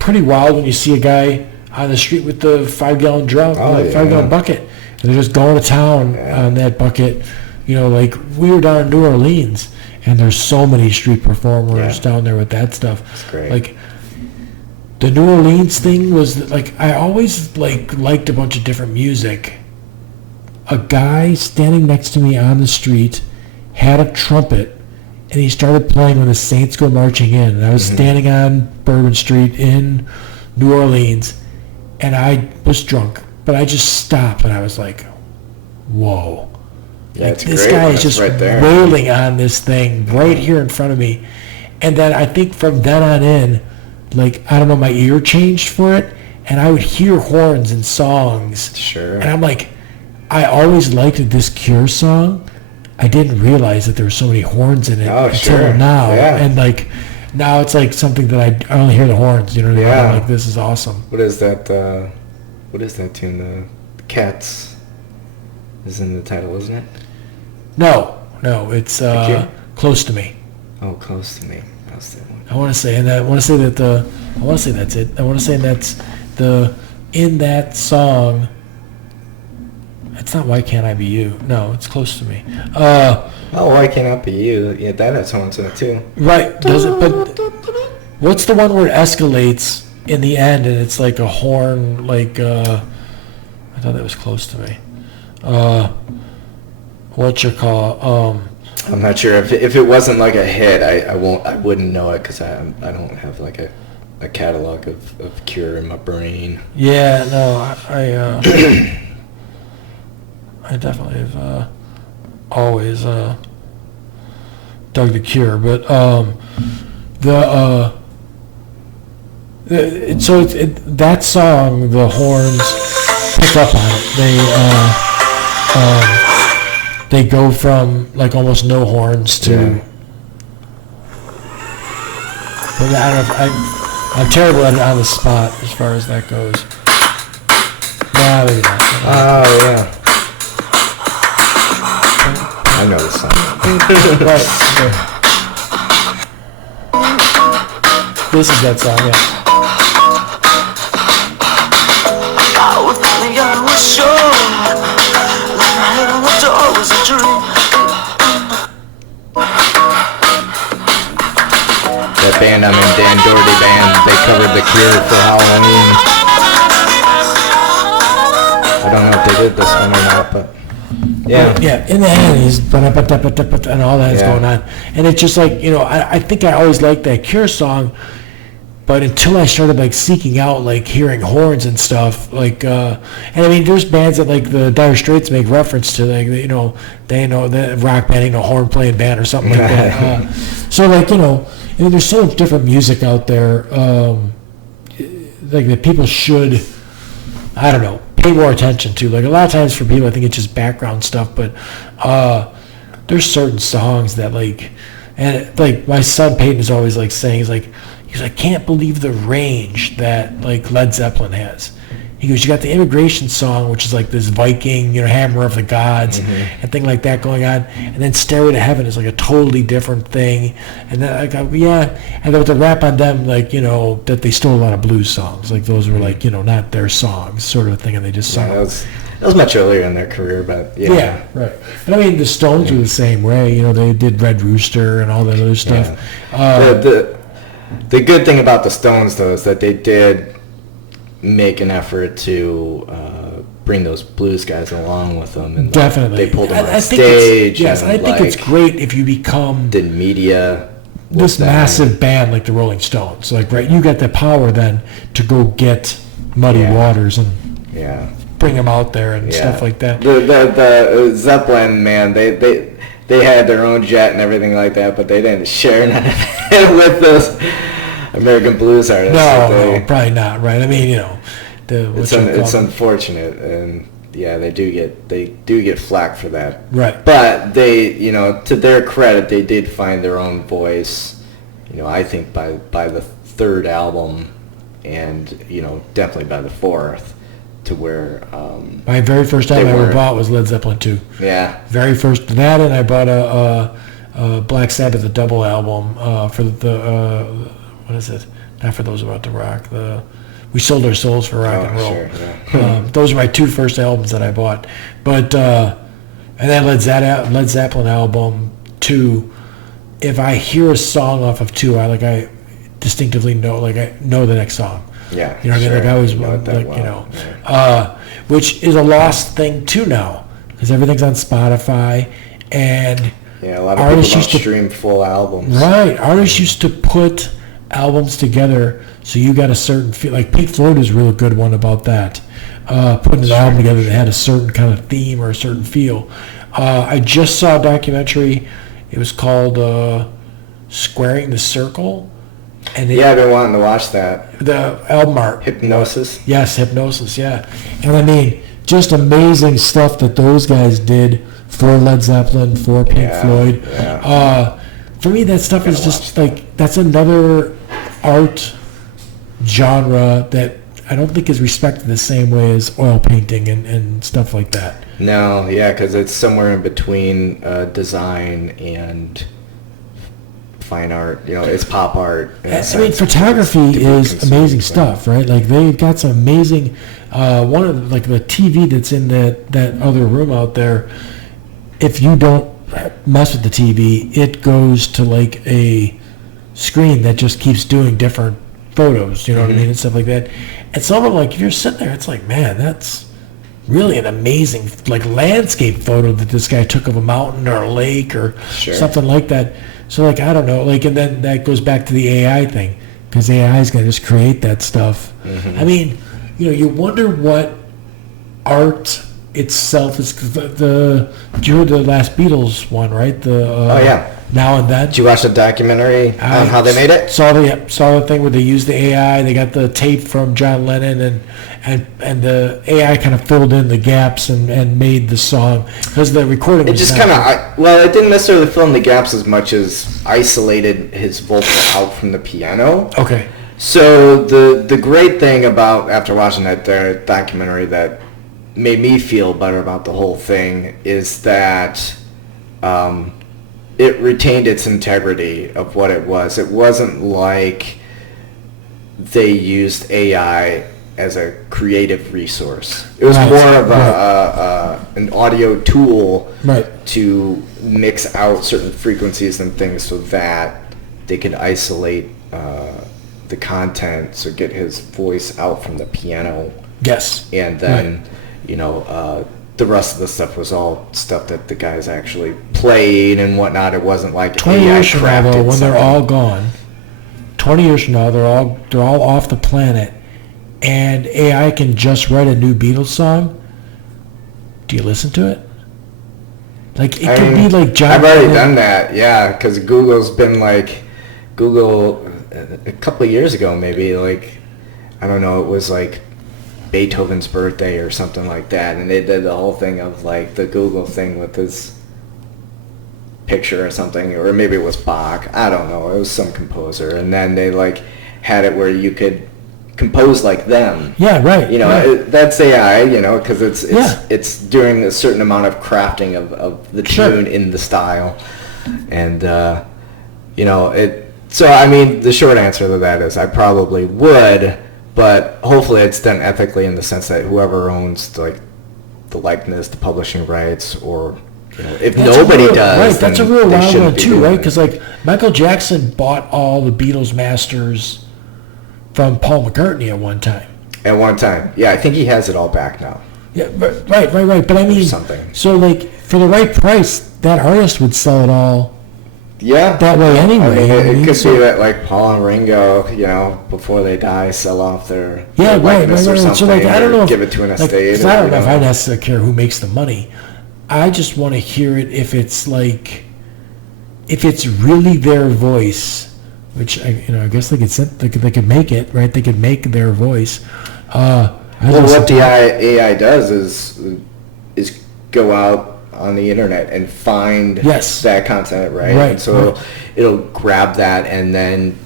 pretty wild when you see a guy on the street with the 5-gallon drum, 5-gallon bucket, and they're just going to town on that bucket. Like, we were down in New Orleans, and there's so many street performers down there with that stuff. That's great. Like, the New Orleans thing was, like, I always, liked a bunch of different music. A guy standing next to me on the street had a trumpet, and he started playing when the Saints Go Marching In. And I was standing on Bourbon Street in New Orleans, and I was drunk. But I just stopped, and I was like, whoa. Yeah, This guy is just right there. wailing on this thing right here in front of me. And then I think from then on in, like, I don't know, my ear changed for it, and I would hear horns and songs. Sure. And I'm like, I always liked this Cure song. I didn't realize that there were so many horns in it until now. Yeah. And, like, now it's like something that I only hear the horns. You know what I mean? I'm like, this is awesome. What is that? What is that tune? The Cats is in the title, isn't it? No, it's Close to Me. Oh, Close to Me. That's that one. I want to say that's it. I want to say that's in that song. It's not Why Can't I Be You? No, it's Close to Me. Why Can't I Be You? Yeah, that has horns in it too. Right, does it? But what's the one where it escalates in the end and it's like a horn? Like I thought that was Close to Me. What you call? I'm not sure if it wasn't like a hit. I wouldn't know it because I don't have like a catalog of Cure in my brain. Yeah, no, I definitely have always dug the Cure, but that song, the horns pick up on it. They go from like almost no horns to. Yeah. But I don't know I'm terrible at it on the spot as far as that goes. Nah, maybe not. Oh yeah. I know the song. Right. This is that song, yeah. That band I'm in, Dan Doherty Band, they covered The Cure for Halloween. I don't know if they did this one or not, but yeah. Yeah, in the end, he's and all that's going on. And it's just like, I think I always liked that Cure song, but until I started like seeking out like hearing horns and stuff, like and I mean there's bands that like the Dire Straits make reference to, like, they know that rock band, horn playing band or something like that. So like, there's so much different music out there, like that people should, I don't know, pay more attention to. Like a lot of times for people, I think it's just background stuff, but there's certain songs that like, and like my son Peyton is always like saying, he's like, I can't believe the range that like Led Zeppelin has. He goes, you got the Immigration song, which is like this Viking, Hammer of the Gods, and thing like that going on, and then Stairway to Heaven is like a totally different thing. And then I go, yeah, and then with the rap on them, like, that they stole a lot of blues songs, like those were like, not their songs, sort of a thing, and they just sung. Yeah, that was much earlier in their career, but yeah. Yeah, right. And I mean, the Stones were the same way. They did Red Rooster and all that other stuff. Yeah. The good thing about the Stones, though, is that they did make an effort to bring those blues guys along with them, and definitely they pulled them on stage. Yes, and I think it's great if you become did media this massive band like the Rolling Stones. Like, right, you got the power then to go get Muddy Waters and bring them out there and stuff like that. The Zeppelin, man, they had their own jet and everything like that, but they didn't share none of it with those American blues artists. No, probably not. Right? I mean, it's unfortunate, and they do get flack for that. Right. But they, to their credit, they did find their own voice. I think by the third album, and definitely by the fourth, to where my very first album I ever bought was Led Zeppelin 2. Yeah. Very first that, and I bought a Black Sabbath, a double album for the what is it? Not For Those About to Rock. We Sold Our Souls for Rock and Roll. Sure, yeah. Those are my two first albums that I bought. But and then Led Zeppelin album 2. If I hear a song off of 2, I distinctively know, I know the next song. Yeah, what I mean? Like I always which is a lost thing too now, because everything's on Spotify, and a lot of people don't stream full albums. Right, artists used to put albums together so you got a certain feel. Like Pink Floyd is a real good one about that, putting an album together that had a certain kind of theme or a certain feel. I just saw a documentary. It was called Squaring the Circle. And I've been wanting to watch that. The album art. Hypnosis? Yes, Hypnosis, yeah. And I mean, just amazing stuff that those guys did for Led Zeppelin, for Pink Floyd. Yeah. for me, that stuff is just like, that's another art genre that I don't think is respected the same way as oil painting and stuff like that. No, yeah, because it's somewhere in between design and fine art. You know, it's pop art. I mean, photography is amazing stuff, right? Like, they've got some amazing, one of like the TV that's in that other room out there, if you don't mess with the TV, it goes to like a screen that just keeps doing different photos, you know what I mean, and stuff like that. And some of them, like, if you're sitting there, it's like, man, that's really an amazing, like, landscape photo that this guy took of a mountain or a lake or something like that. So, like, I don't know, like, and then that goes back to the AI thing, because AI is going to just create that stuff. I mean, you know, you wonder what art itself is. You heard the last Beatles one, right? Now and Then. Did you watch the documentary on how they made it? Saw the thing where they used the AI. They got the tape from John Lennon, and the AI kind of filled in the gaps and made the song, because the recording. It just kind of it didn't necessarily fill in the gaps as much as isolated his vocal out from the piano. Okay. So the great thing about, after watching that documentary, that made me feel better about the whole thing is that it retained its integrity of what it was. It wasn't like they used AI as a creative resource. It was more of an audio tool to mix out certain frequencies and things so that they could isolate the content, so get his voice out from the piano. Yes. And then, you know, the rest of the stuff was all stuff that the guys actually played and whatnot. It wasn't like 20 years from now, though, when they're all gone, 20 years from now, they're all off the planet, and AI can just write a new Beatles song. Do you listen to it? Like, it could be like John. I've already done that, yeah, because Google's been like, a couple of years ago, maybe, like, I don't know, it was like Beethoven's birthday or something like that, and they did the whole thing of like the Google thing with his picture or something, or maybe it was Bach, I don't know, it was some composer, and then they like had it where you could compose like them. Yeah, right. You know, that's AI, you know, because it's doing a certain amount of crafting of the tune in the style, and you know, so I mean, the short answer to that is I probably would. But hopefully it's done ethically, in the sense that whoever owns the likeness, the publishing rights, or, you know, if nobody does, right? That's a real wild one too, right? Because like Michael Jackson bought all the Beatles masters from Paul McCartney at one time. At one time, yeah, I think he has it all back now. Yeah, right. But I mean, so like for the right price, that artist would sell it all. Yeah, that way anyway. I mean, it could be that like Paul and Ringo, you know, before they die, sell off their likeness or something, so like, I don't know, give it to an estate. I don't know if I necessarily care who makes the money. I just want to hear it if it's like, if it's really their voice, which I guess they could make it, right? They could make their voice. What the AI does is go out on the internet and find that content, right? And so it'll grab that and then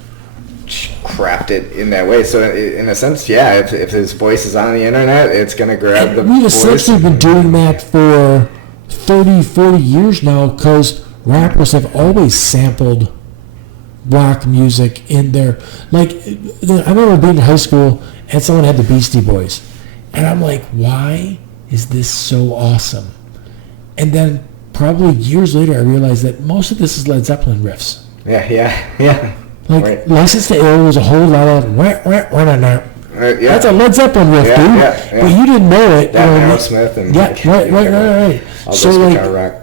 craft it in that way. So in a sense, yeah, if his voice is on the internet, it's going to grab the voice. We've essentially been doing that for 30, 40 years now, because rappers have always sampled rock music in there. Like, I remember being in high school and someone had the Beastie Boys, and I'm like, why is this so awesome? And then probably years later, I realized that most of this is Led Zeppelin riffs. Yeah. Like, License to Ill was a whole lot of that's a Led Zeppelin riff, dude. Yeah. But you didn't know it. Aerosmith and right. So like,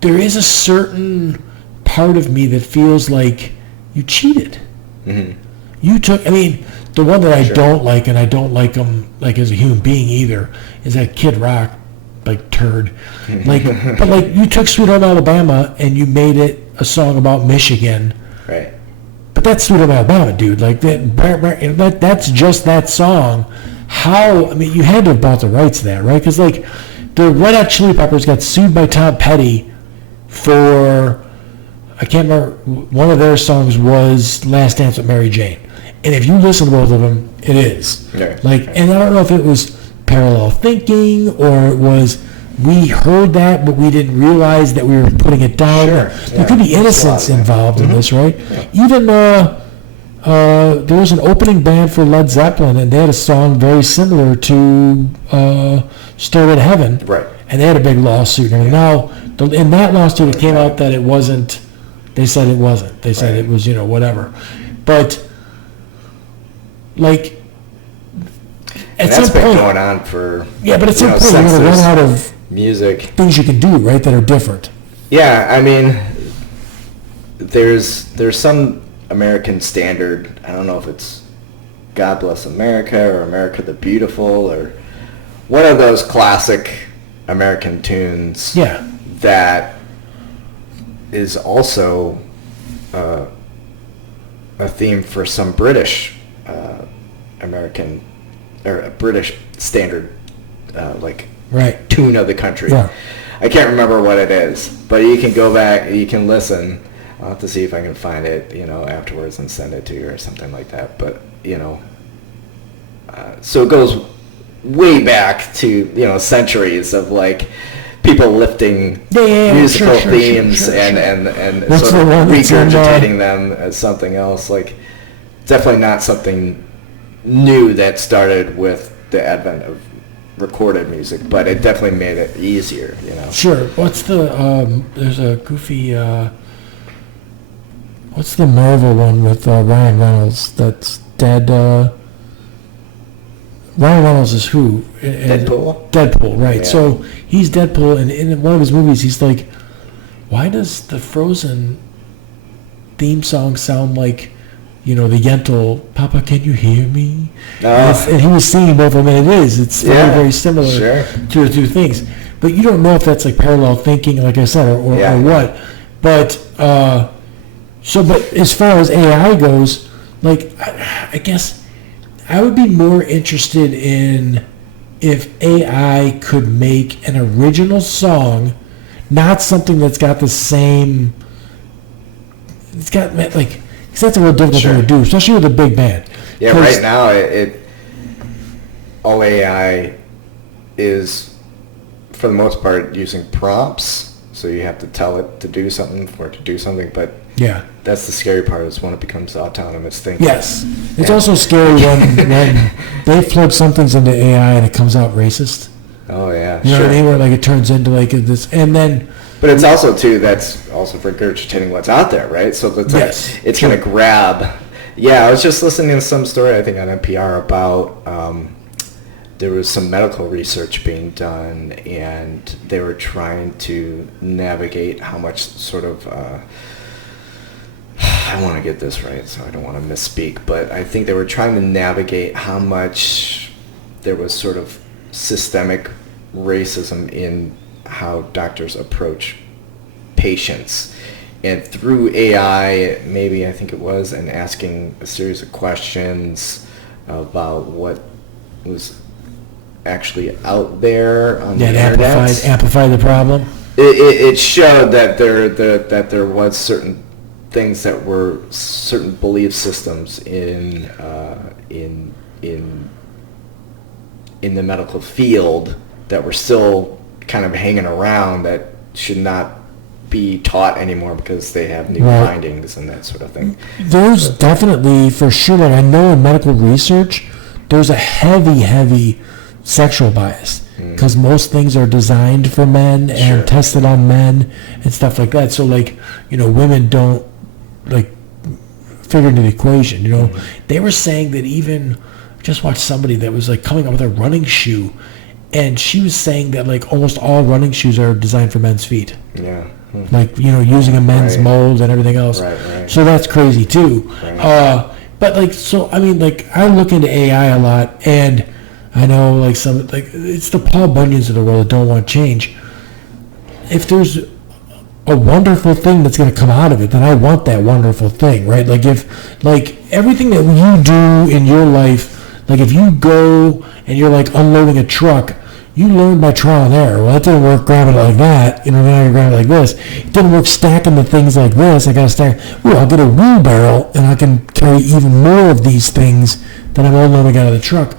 there is a certain part of me that feels like you cheated. Mm-hmm. You took. I mean, the one that I don't like, and I don't like him like as a human being either, is that Kid Rock. Like turd, like, but like you took Sweet Home Alabama and you made it a song about Michigan, right? But that's Sweet Home Alabama, dude. Like that's just that song. How? I mean, you had to have bought the rights to that, right? Because like the Red Hot Chili Peppers got sued by Tom Petty for I can't remember, one of their songs was Last Dance with Mary Jane. And if you listen to both of them, it is. Yeah. Like, and I don't know if it was parallel thinking or it was we heard that but we didn't realize that we were putting it down. Sure. There could be innocence involved in this, right? Yeah. Even there was an opening band for Led Zeppelin, and they had a song very similar to Stairway to Heaven. Right. And they had a big lawsuit. And now, in that lawsuit, it came out that it wasn't, they said it wasn't. They said it was, whatever. But, like, at some that's been point, going on for but at some point you're since going to run there's out of music. things you can do, right, that are different. Yeah, I mean, there's some American standard. I don't know if it's God Bless America or America the Beautiful or one of those classic American tunes. Yeah. That is also a theme for some British American or a British standard tune of the country. Yeah. I can't remember what it is, but you can go back, you can listen. I'll have to see if I can find it, afterwards and send it to you or something like that. But, so it goes way back to, centuries of people lifting musical themes and sort of regurgitating them as something else. Definitely not something new that started with the advent of recorded music, but it definitely made it easier, Sure. What's the there's a goofy what's the Marvel one with Ryan Reynolds that's dead? Ryan Reynolds is who? Deadpool, right. Yeah. So he's Deadpool, and in one of his movies he's like, why does the Frozen theme song sound like the Yentl, Papa, can you hear me? And he was singing both of them, and it's very, very similar to the two things. But you don't know if that's parallel thinking, like I said, or what. But, but as far as AI goes, I guess I would be more interested in if AI could make an original song, not something that's got the same, because that's a real difficult thing to do, especially with a big band. Yeah, right now all AI is, for the most part, using prompts. So you have to tell it to do something for it to do something. But that's the scary part, is when it becomes autonomous thinking. Yes, it's also scary when they plug some things into AI and it comes out racist. Oh yeah, you know what I mean? Where it turns into this, and then. But it's also that's also regurgitating what's out there, right? So it's it's going to grab. Yeah, I was just listening to some story, I think on NPR, about there was some medical research being done, and they were trying to navigate how much sort of. I want to get this right, so I don't want to misspeak, but I think they were trying to navigate how much there was sort of systemic racism in how doctors approach patients, and through AI, maybe I think it was, and asking a series of questions about what was actually out there on the internet. Amplify the problem. It showed that there was certain things that were certain belief systems in the medical field that were still kind of hanging around, that should not be taught anymore because they have new findings and that sort of thing. There's definitely, for sure, I know in medical research, there's a heavy sexual bias, because most things are designed for men and tested on men and stuff like that. So women don't figure into the equation. They were saying that even, just watched somebody that was coming up with a running shoe, and she was saying that almost all running shoes are designed for men's feet. Yeah. Using a men's mold and everything else. Right. So that's crazy too. Right. But I look into AI a lot, and I know it's the Paul Bunyans of the world that don't want change. If there's a wonderful thing that's going to come out of it, then I want that wonderful thing, right? If everything that you do in your life, if you go and you're unloading a truck, you learn by trial and error. Well, that didn't work grabbing it like that. You know, now you're grabbing it like this. It didn't work stacking the things like this. I got to stack. Ooh, I'll get a wheelbarrow, and I can carry even more of these things that I'm only loading out of the truck.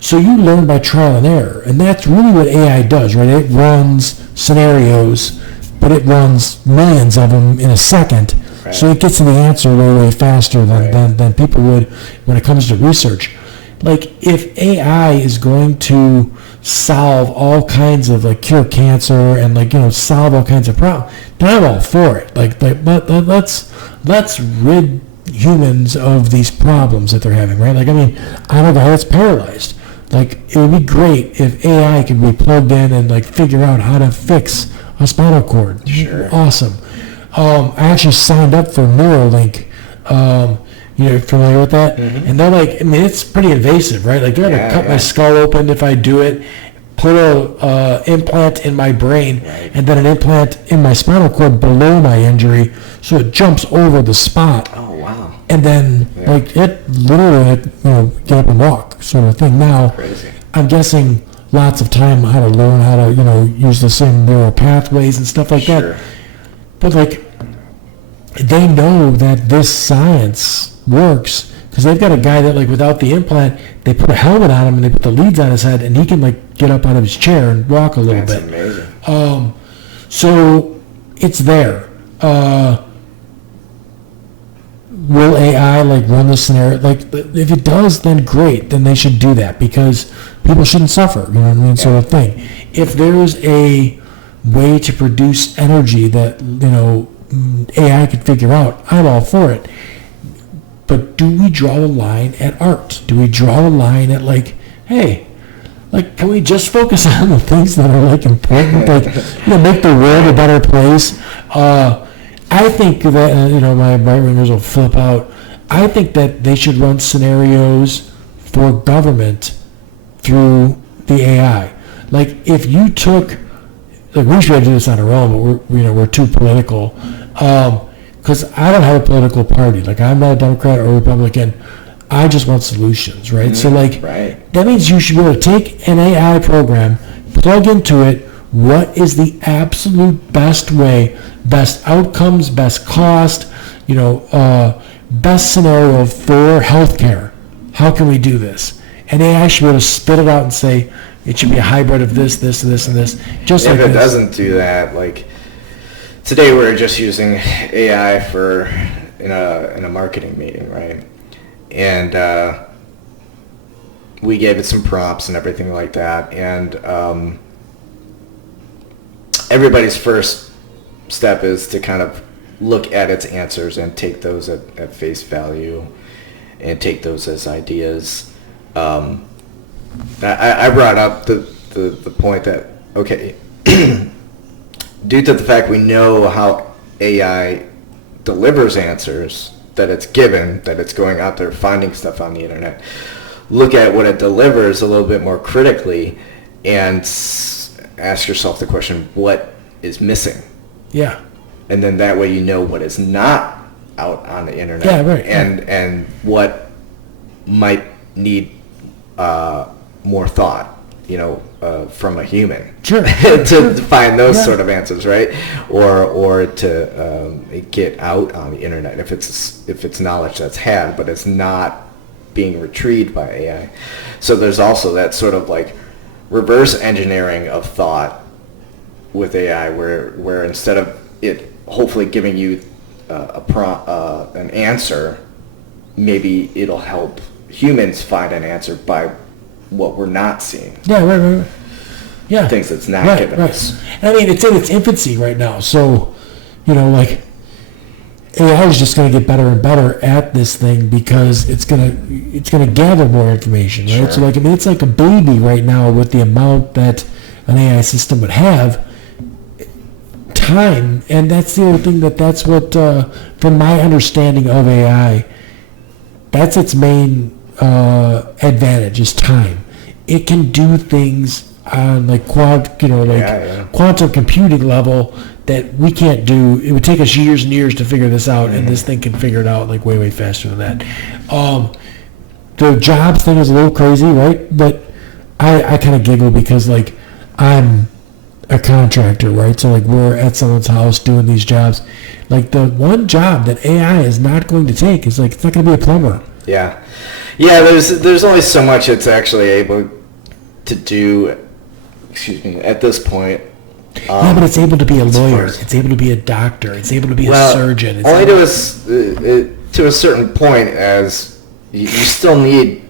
So you learn by trial and error, and that's really what AI does, right? It runs scenarios, but it runs millions of them in a second. Right. So it gets to the answer way faster than people would when it comes to research. Like, if AI is going to solve all kinds of, like, cure cancer and, like, you know, solve all kinds of problems, then I'm all for it. But let's rid humans of these problems that they're having, right? Like, I mean, I'm a guy that's paralyzed. Like, it would be great if AI could be plugged in and, like, figure out how to fix a spinal cord. Sure. Awesome. I actually signed up for Neuralink. You're familiar with that? Mm-hmm. And they're like, I mean, it's pretty invasive, right? Like, they're going to cut my skull open if I do it, put a implant in my brain, and then an implant in my spinal cord below my injury, so it jumps over the spot. Oh, wow. And then, like, it literally, you know, get up and walk sort of thing. Now, crazy. I'm guessing lots of time how to learn how to, you know, use the same neural pathways and stuff like that. But, like, they know that this science works because they've got a guy that, like, without the implant, they put a helmet on him and they put the leads on his head, and he can, like, get up out of his chair and walk a little bit. That's amazing. So it's there. Will AI, like, run the scenario? Like, if it does, then great. Then they should do that because people shouldn't suffer. You know what I mean? Sort of thing. If there's a way to produce energy that, you know, AI could figure out, I'm all for it. But do we draw the line at art? Do we draw the line at, like, hey, like, can we just focus on the things that are, like, important, like, you know, make the world a better place? I think that, you know, my right-wingers will flip out. I think that they should run scenarios for government through the AI. Like, if you took, like, we should do this on our own, but we're too political. Because I don't have a political party. Like, I'm not a Democrat or a Republican. I just want solutions, right? So, like, that means you should be able to take an AI program, plug into it, what is the absolute best way, best outcomes, best cost, you know, best scenario for healthcare. How can we do this? And AI should be able to spit it out and say, it should be a hybrid of this, this, and this, and this. Just if like it this. doesn't do that, like, today we're just using AI for in a marketing meeting, right? And we gave it some prompts and everything like that. And everybody's first step is to kind of look at its answers and take those at face value and take those as ideas. I brought up the point that, okay, due to the fact we know how AI delivers answers, that it's given, that it's going out there finding stuff on the internet, look at what it delivers a little bit more critically and ask yourself the question, what is missing? Yeah. And then that way you know what is not out on the internet. Yeah, right. And what might need more thought, you know, from a human. Sure. to find those sort of answers, right? Or to get out on the internet if it's knowledge that's had, but it's not being retrieved by AI. So there's also that sort of, like, reverse engineering of thought with AI, where instead of it hopefully giving you an answer, maybe it'll help humans find an answer by what we're not seeing. Yeah, right. Yeah. Things that's not given us. And I mean, it's in its infancy right now, so, you know, like, AI is just going to get better and better at this thing because it's gonna gather more information, right? Sure. So, like, I mean, it's like a baby right now with the amount that an AI system would have. Time, and that's the other thing that's what, from my understanding of AI, that's its main advantage is time. It can do things on, like, quantum computing level that we can't do. It would take us years and years to figure this out, and this thing can figure it out, like, way faster than that. The jobs thing is a little crazy, right? But I kind of giggle because, like, I'm a contractor, right? So like we're at someone's house doing these jobs. Like the one job that AI is not going to take is like it's not going to be a plumber. Yeah. There's only so much it's actually able to do. Excuse me. At this point. Yeah, but it's able to be a lawyer. It's able to be a doctor. It's able to be a surgeon. It's only to a certain point, as you still need,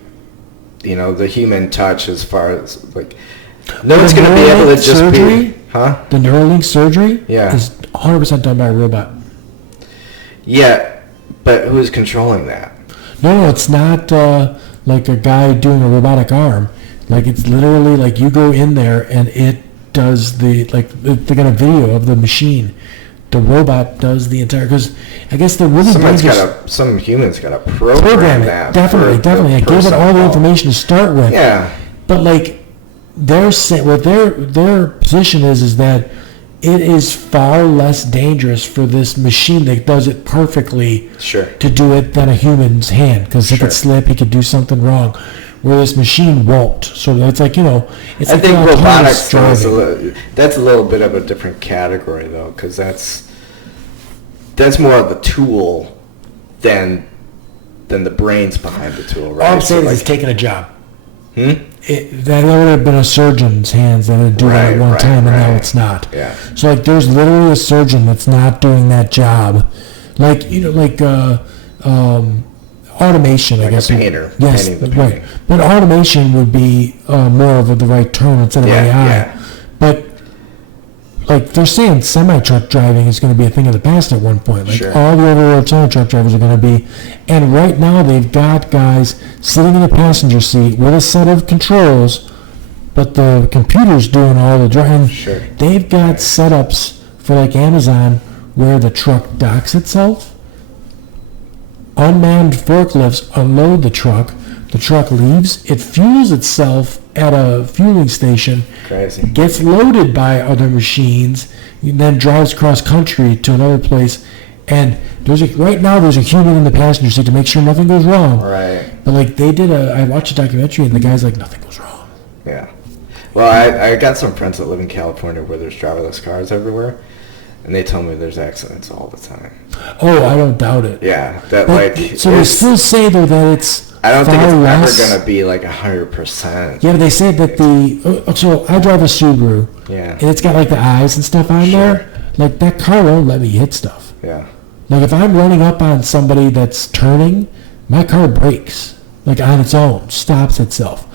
the human touch as far as like. No one's going to be able to just surgery, The Neuralink surgery Yeah. is 100% done by a robot. Yeah, but who's controlling that? No, it's not like a guy doing a robotic arm. Like it's literally like you go in there and it does they got a video of the machine. The robot does the entire, because I guess they're really some human's got to program that. Definitely. I gave it all the information to start with. Yeah. But like they're saying, what their position is that it is far less dangerous for this machine that does it perfectly to do it than a human's hand, because he could slip, he could do something wrong, where this machine won't. So it's like, it's I like think robotics that's a little bit of a different category though, because that's more of the tool than the brains behind the tool, right? All I'm saying is it's taking a job. That would have been a surgeon's hands that would do that at one time, and now it's not. Yeah. So like, there's literally a surgeon that's not doing that job, like automation. Like I guess a painter. Yes, Painting right. But automation would be more of the right term instead of AI. Yeah. But like they're saying, semi-truck driving is going to be a thing of the past at one point. Like all the over-road semi-truck drivers are going to be. And right now they've got guys sitting in the passenger seat with a set of controls, but the computer's doing all the driving. They've got setups for like Amazon where the truck docks itself. Unmanned forklifts unload the truck leaves, it fuels itself at a fueling station, Crazy. Gets loaded by other machines, and then drives cross country to another place. And right now there's a human in the passenger seat to make sure nothing goes wrong. Right. But like I watched a documentary and the guy's like, nothing goes wrong. Yeah. Well, I got some friends that live in California where there's driverless cars everywhere, and they tell me there's accidents all the time. Oh, I don't doubt it. Yeah. So they still say though that it's I don't think it's less. ever going to be like 100%. Yeah, but they said that so I drive a Subaru. Yeah. And it's got like the eyes and stuff on there. Like that car won't let me hit stuff. Yeah. Like if I'm running up on somebody that's turning, my car brakes. Like on its own, stops itself.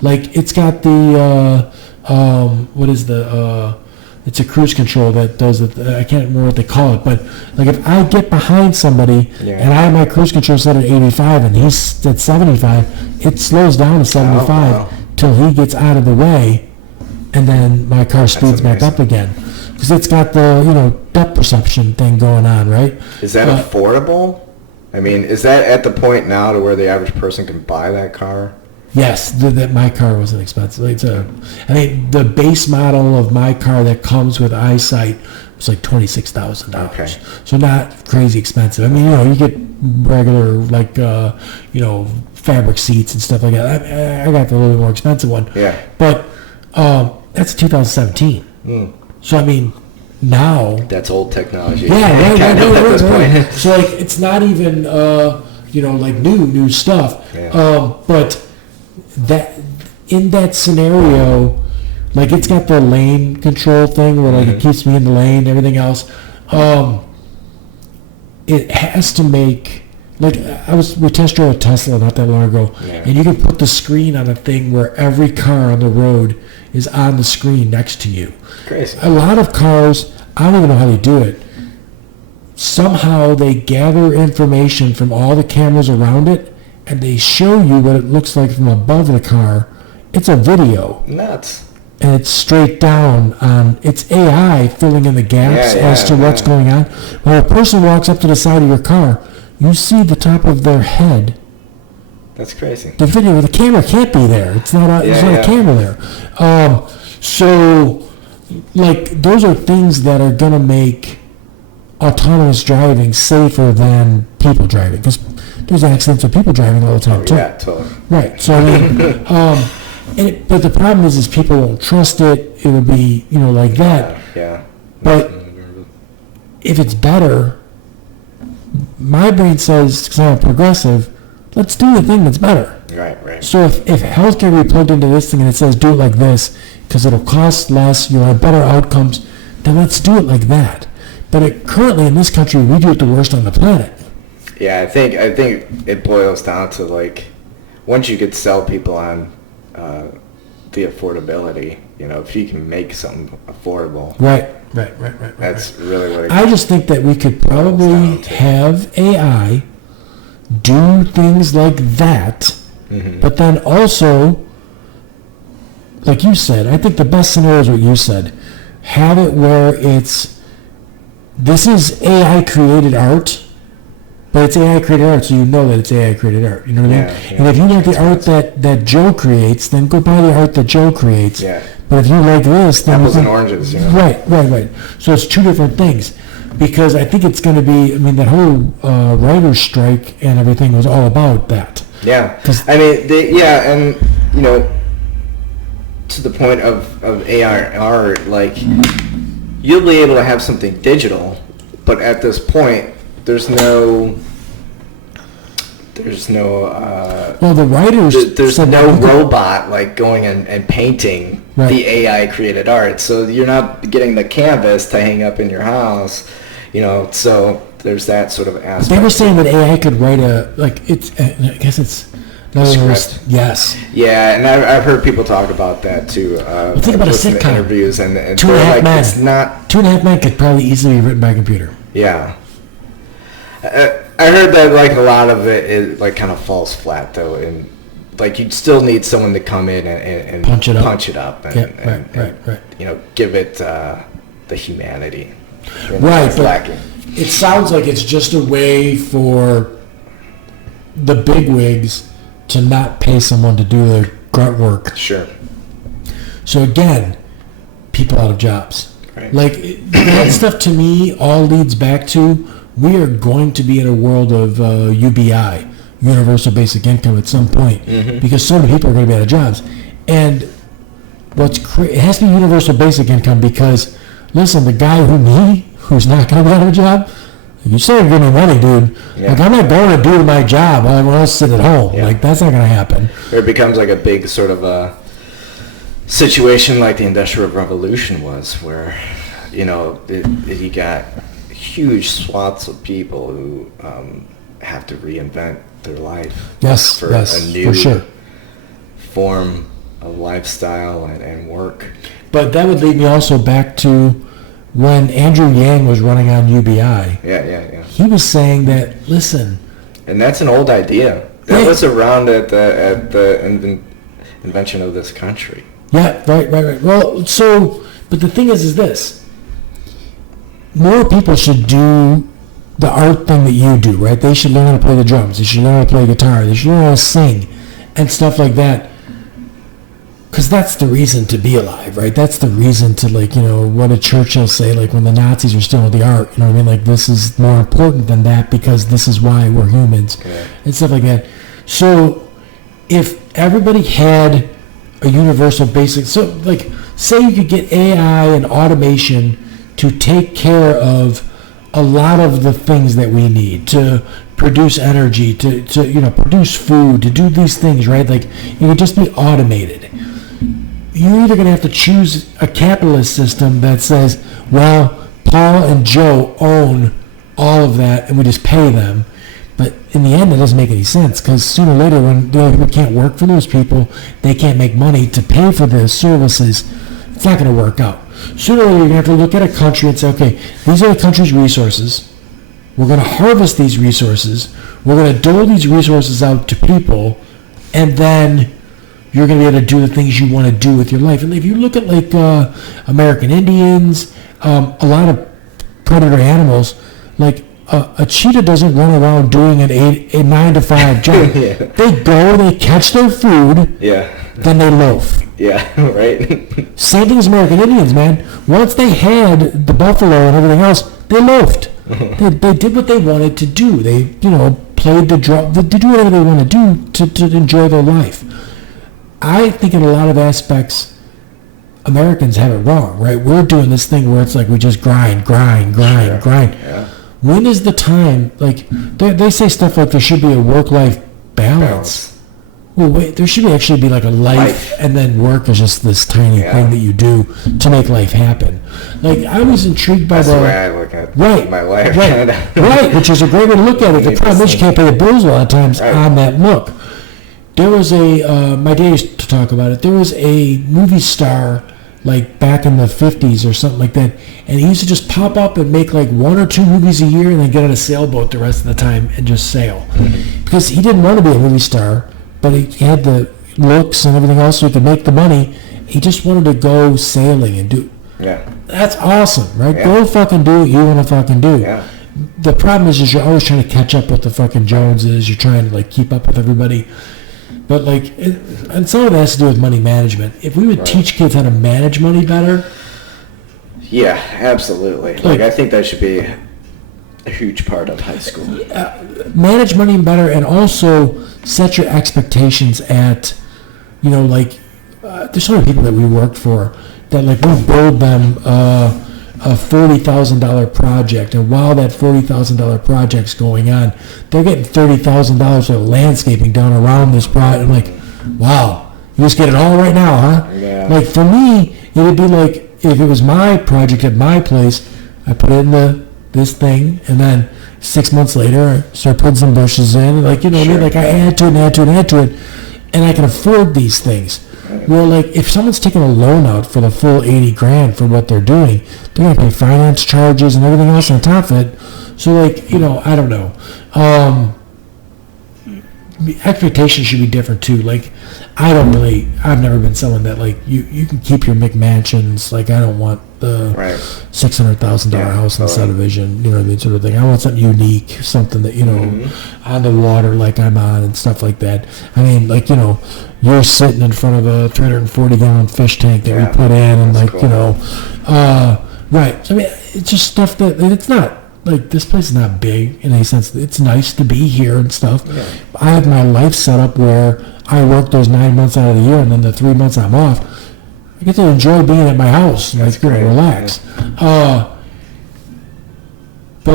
Like it's got the it's a cruise control that does it. I can't remember what they call it, but like if I get behind somebody and I have my cruise control set at 85 and he's at 75, it slows down to 75 till he gets out of the way, and then my car speeds back up again because it's got the depth perception thing going on, right? Is that affordable? I mean, is that at the point now to where the average person can buy that car? Yes, that my car wasn't expensive. The base model of my car that comes with eyesight was like $26,000. Okay. So not crazy expensive. I mean, you get regular fabric seats and stuff like that. I got the little bit more expensive one. Yeah. But that's 2017. So I mean, now that's old technology. Yeah, at this point. So like, it's not even like new stuff. Yeah. But that in that scenario, like it's got the lane control thing where like it keeps me in the lane and everything else. It has to make, like we test drove a Tesla not that long ago, and you can put the screen on a thing where every car on the road is on the screen next to you. Crazy. A lot of cars, I don't even know how they do it. Somehow they gather information from all the cameras around it, and they show you what it looks like from above the car. It's a video. Nuts. And it's straight down on, it's AI filling in the gaps as to what's going on. When a person walks up to the side of your car, you see the top of their head. That's crazy. The video, the camera can't be there. It's not a camera there. So, like, those are things that are going to make autonomous driving safer than people driving. Because there's accidents of people driving all the time, too. Yeah, totally. Right. So, I mean, But the problem is people won't trust it. It would be, like that. Yeah. But if it's better, my brain says, because I'm a progressive, let's do the thing that's better. Right. So if healthcare can be plugged into this thing and it says do it like this, because it'll cost less, you'll have better outcomes, then let's do it like that. But currently in this country, we do it the worst on the planet. Yeah, I think it boils down to, like, once you could sell people on the affordability, if you can make something affordable. Right. That's really what it I just think that we could probably have AI do things like that, but then also, like you said, I think the best scenario is what you said. Have it where this is AI created art, but it's AI created art, so you know that it's AI created art. You know what I mean? Yeah. And if you want the art that Joe creates, then go buy the art that Joe creates. Yeah. But if you like this, then apples and oranges. Right. So it's two different things, because I think it's going to be. I mean, that whole writer's strike and everything was all about that. Yeah. I mean, and to the point of AI art, like, you'll be able to have something digital, but at this point, there's no well, the writers, there's no robot like going and painting the AI created art, so you're not getting the canvas to hang up in your house, so there's that sort of aspect. They were saying that AI could write I guess it's script. Yes. Yeah, and I've heard people talk about that too. Think about a sitcom. Interviews and 2.5 Men. It's not 2.5 Men could probably easily be written by a computer. Yeah. I heard that, like, a lot of it like kind of falls flat though, and like you'd still need someone to come in and punch it up and, right. Give it the humanity. Right, but lacking. It sounds like it's just a way for the bigwigs to not pay someone to do their grunt work. Sure. So again, people out of jobs. Right. Like, that stuff to me all leads back to, we are going to be in a world of UBI, Universal Basic Income, at some point, because so many people are going to be out of jobs. And it has to be Universal Basic Income because, listen, the guy who's not going to be out of a job, you still give me money, dude. Yeah. Like, I'm not going to do my job while everyone else sit at home. Yeah. Like, that's not going to happen. Or it becomes like a big sort of a situation like the Industrial Revolution was, where, you got huge swaths of people who have to reinvent their life. For a new form of lifestyle and work. But that would lead me also back to when Andrew Yang was running on UBI. Yeah. He was saying that, listen. And that's an old idea. That was around at the invention of this country. Yeah, right. Well, but the thing is this. More people should do the art thing that you do, right? They should learn how to play the drums. They should learn how to play guitar. They should learn how to sing and stuff like that. Because that's the reason to be alive, right? That's the reason to, what did Churchill say, when the Nazis were still in the art, you know what I mean? This is more important than that because this is why we're humans and stuff like that. So if everybody had a universal basic, say you could get AI and automation to take care of a lot of the things that we need to produce energy, to produce food, to do these things, right? It would just be automated. You're either going to have to choose a capitalist system that says, well, Paul and Joe own all of that and we just pay them. But in the end, it doesn't make any sense because sooner or later, when the other people can't work for those people, they can't make money to pay for their services. It's not going to work out. Sooner or later, you're going to have to look at a country and say, okay, these are the country's resources. We're going to harvest these resources. We're going to dole these resources out to people, and then you're going to be able to do the things you want to do with your life. And if you look at American Indians, a lot of predator animals, a cheetah doesn't run around doing a 9-to-5 job. Yeah. They go, they catch their food, then they loaf. Yeah, right. Same thing as American Indians, man. Once they had the buffalo and everything else, they loafed. They did what they wanted to do. They, played the drum. They did whatever they want to do to enjoy their life. I think in a lot of aspects, Americans have it wrong, right? We're doing this thing where it's like we just grind. Yeah. When is the time, like, they say stuff like there should be a work-life balance. Well, wait, there should actually be like a life, and then work is just this tiny thing that you do to make life happen. Like, I was intrigued by That's the way I look at my life. Right, which is a great way to look at it. The problem is you can't pay the bills a lot of times on that look. There was my dad used to talk about it, there was a movie star, like back in the 50s or something like that, and he used to just pop up and make like 1 or 2 movies a year and then get on a sailboat the rest of the time and just sail. Because he didn't want to be a movie star, but he had the looks and everything else so he could make the money. He just wanted to go sailing and do. Yeah. That's awesome, right? Yeah. Go fucking do what you want to fucking do. Yeah. The problem is you're always trying to catch up with the fucking Joneses. You're trying to like keep up with everybody. But like, and some of that has to do with money management. If we would teach kids how to manage money better. Yeah, absolutely. Like I think that should be a huge part of high school. Manage money better, and also set your expectations at, like, there's so many people that we worked for that, like, we build them a $40,000 project, and while that $40,000 project's going on, they're getting $30,000 of landscaping done around this project. I'm like, wow, you just get it all right now, huh? Yeah. Like, for me, it would be like, if it was my project at my place, I put it in this thing, and then 6 months later, I start putting some bushes in, and like, what I mean? Like, I add to it, and I can afford these things. Well, like, if someone's taking a loan out for the full $80,000 for what they're doing, they're going to pay finance charges and everything else on top of it. So, like, I don't know. Expectations should be different, too. Like, I've never been someone that, like, you can keep your McMansions. Like, I don't want the $600,000 house in subdivision, you know what I mean, sort of thing. I want something unique, something that, on the water like I'm on and stuff like that. I mean, like, you're sitting in front of a 340-gallon fish tank that we put in, and like, cool. Right. So, I mean, it's just stuff that it's not, like, this place is not big in any sense. It's nice to be here and stuff. Yeah. I have my life set up where I work those 9 months out of the year, and then the 3 months I'm off, I get to enjoy being at my house and like, relax. But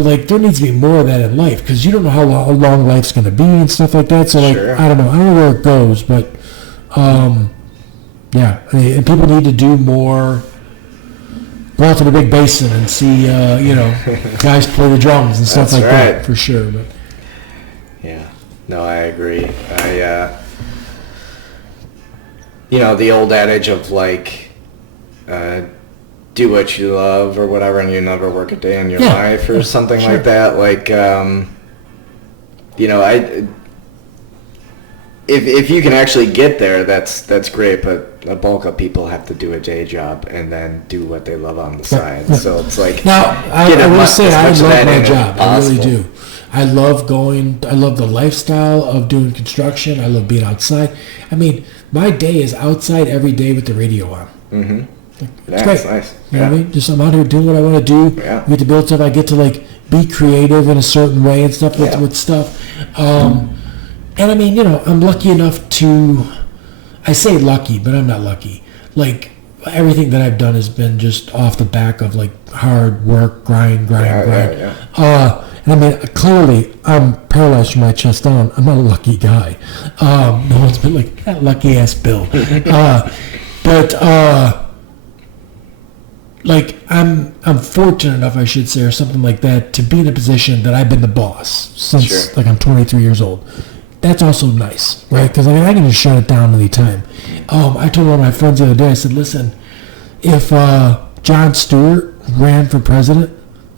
like, there needs to be more of that in life, because you don't know how long life's going to be and stuff like that. So like, I don't know where it goes, but yeah, I mean, and people need to do more. Go out to the big basin and see, guys play the drums and stuff like that, for sure. But yeah, no, I agree. The old adage of like, do what you love or whatever, and you never work a day in your life or something like that. Like, if you can actually get there, that's great. But a bulk of people have to do a day job and then do what they love on the side. Yeah. So it's like, now I will say I love my job. I really do. I love the lifestyle of doing construction. I love being outside. I mean, my day is outside every day with the radio on. Mm-hmm. It's great. Nice. You know what I mean? Just I'm out here doing what I want to do. Yeah. We get to build stuff. I get to like be creative in a certain way and stuff with stuff. And I mean, I'm lucky enough to, I say lucky, but I'm not lucky. Like, everything that I've done has been just off the back of like hard work, grind. And I mean, clearly, I'm paralyzed from my chest down. I'm not a lucky guy. No one's been like, that lucky ass Bill. Like, I'm fortunate enough, I should say, or something like that, to be in a position that I've been the boss since like I'm 23 years old. That's also nice, right? Because I mean, I can just shut it down anytime. I told one of my friends the other day, I said, listen, if Jon Stewart ran for president,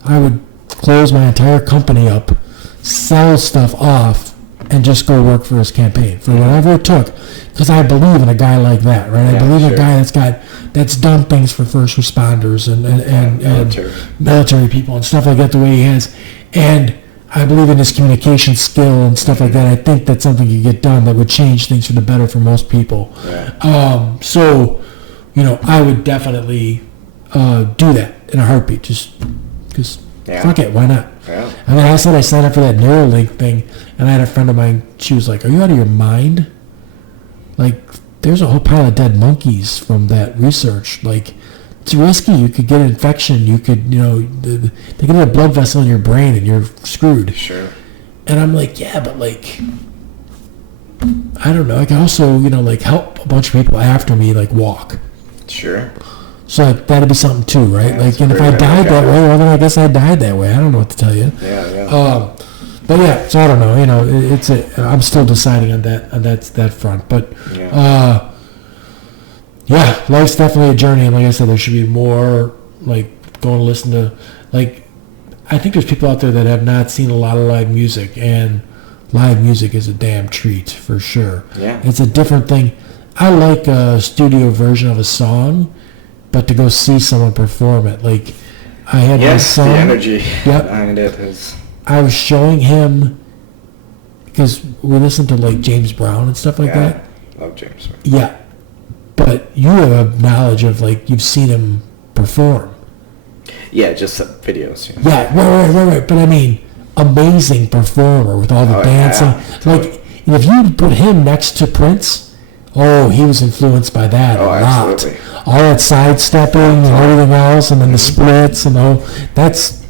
I would close my entire company up, sell stuff off, and just go work for his campaign for whatever it took, because I believe in a guy like that, right? I believe in a guy that's done things for first responders and military people and stuff like that the way he has, and I believe in his communication skill and stuff like that. I think that's something you get done that would change things for the better for most people. Yeah. So, I would definitely do that in a heartbeat, just because fuck it, why not? Yeah. I mean, I said I signed up for that Neuralink thing, and I had a friend of mine, she was like, are you out of your mind? Like, there's a whole pile of dead monkeys from that research. Like, it's risky. You could get an infection. You could, they could get a blood vessel in your brain and you're screwed. Sure. And I'm like, yeah, but like, I don't know. I can also, like help a bunch of people after me, like walk. Sure. So like, that'd be something too, right? Yeah, like, and if I died that way, well, then I guess I died that way. I don't know what to tell you. Yeah. But yeah, so I don't know. I'm still deciding on that front. But yeah, life's definitely a journey, and like I said, there should be more like going to listen to like. I think there's people out there that have not seen a lot of live music, and live music is a damn treat for sure. Yeah, it's a different thing. I like a studio version of a song, but to go see someone perform it, like I had my son. The energy behind it is. I was showing him because we listen to like James Brown and stuff like that. Love James Brown. Yeah, but you have a knowledge of like you've seen him perform. Yeah, just videos. Yeah, right. But I mean, amazing performer with all the dancing. Yeah, totally. Like if you put him next to Prince, he was influenced by that a lot. Absolutely. All that sidestepping and everything else, and then the splits and that's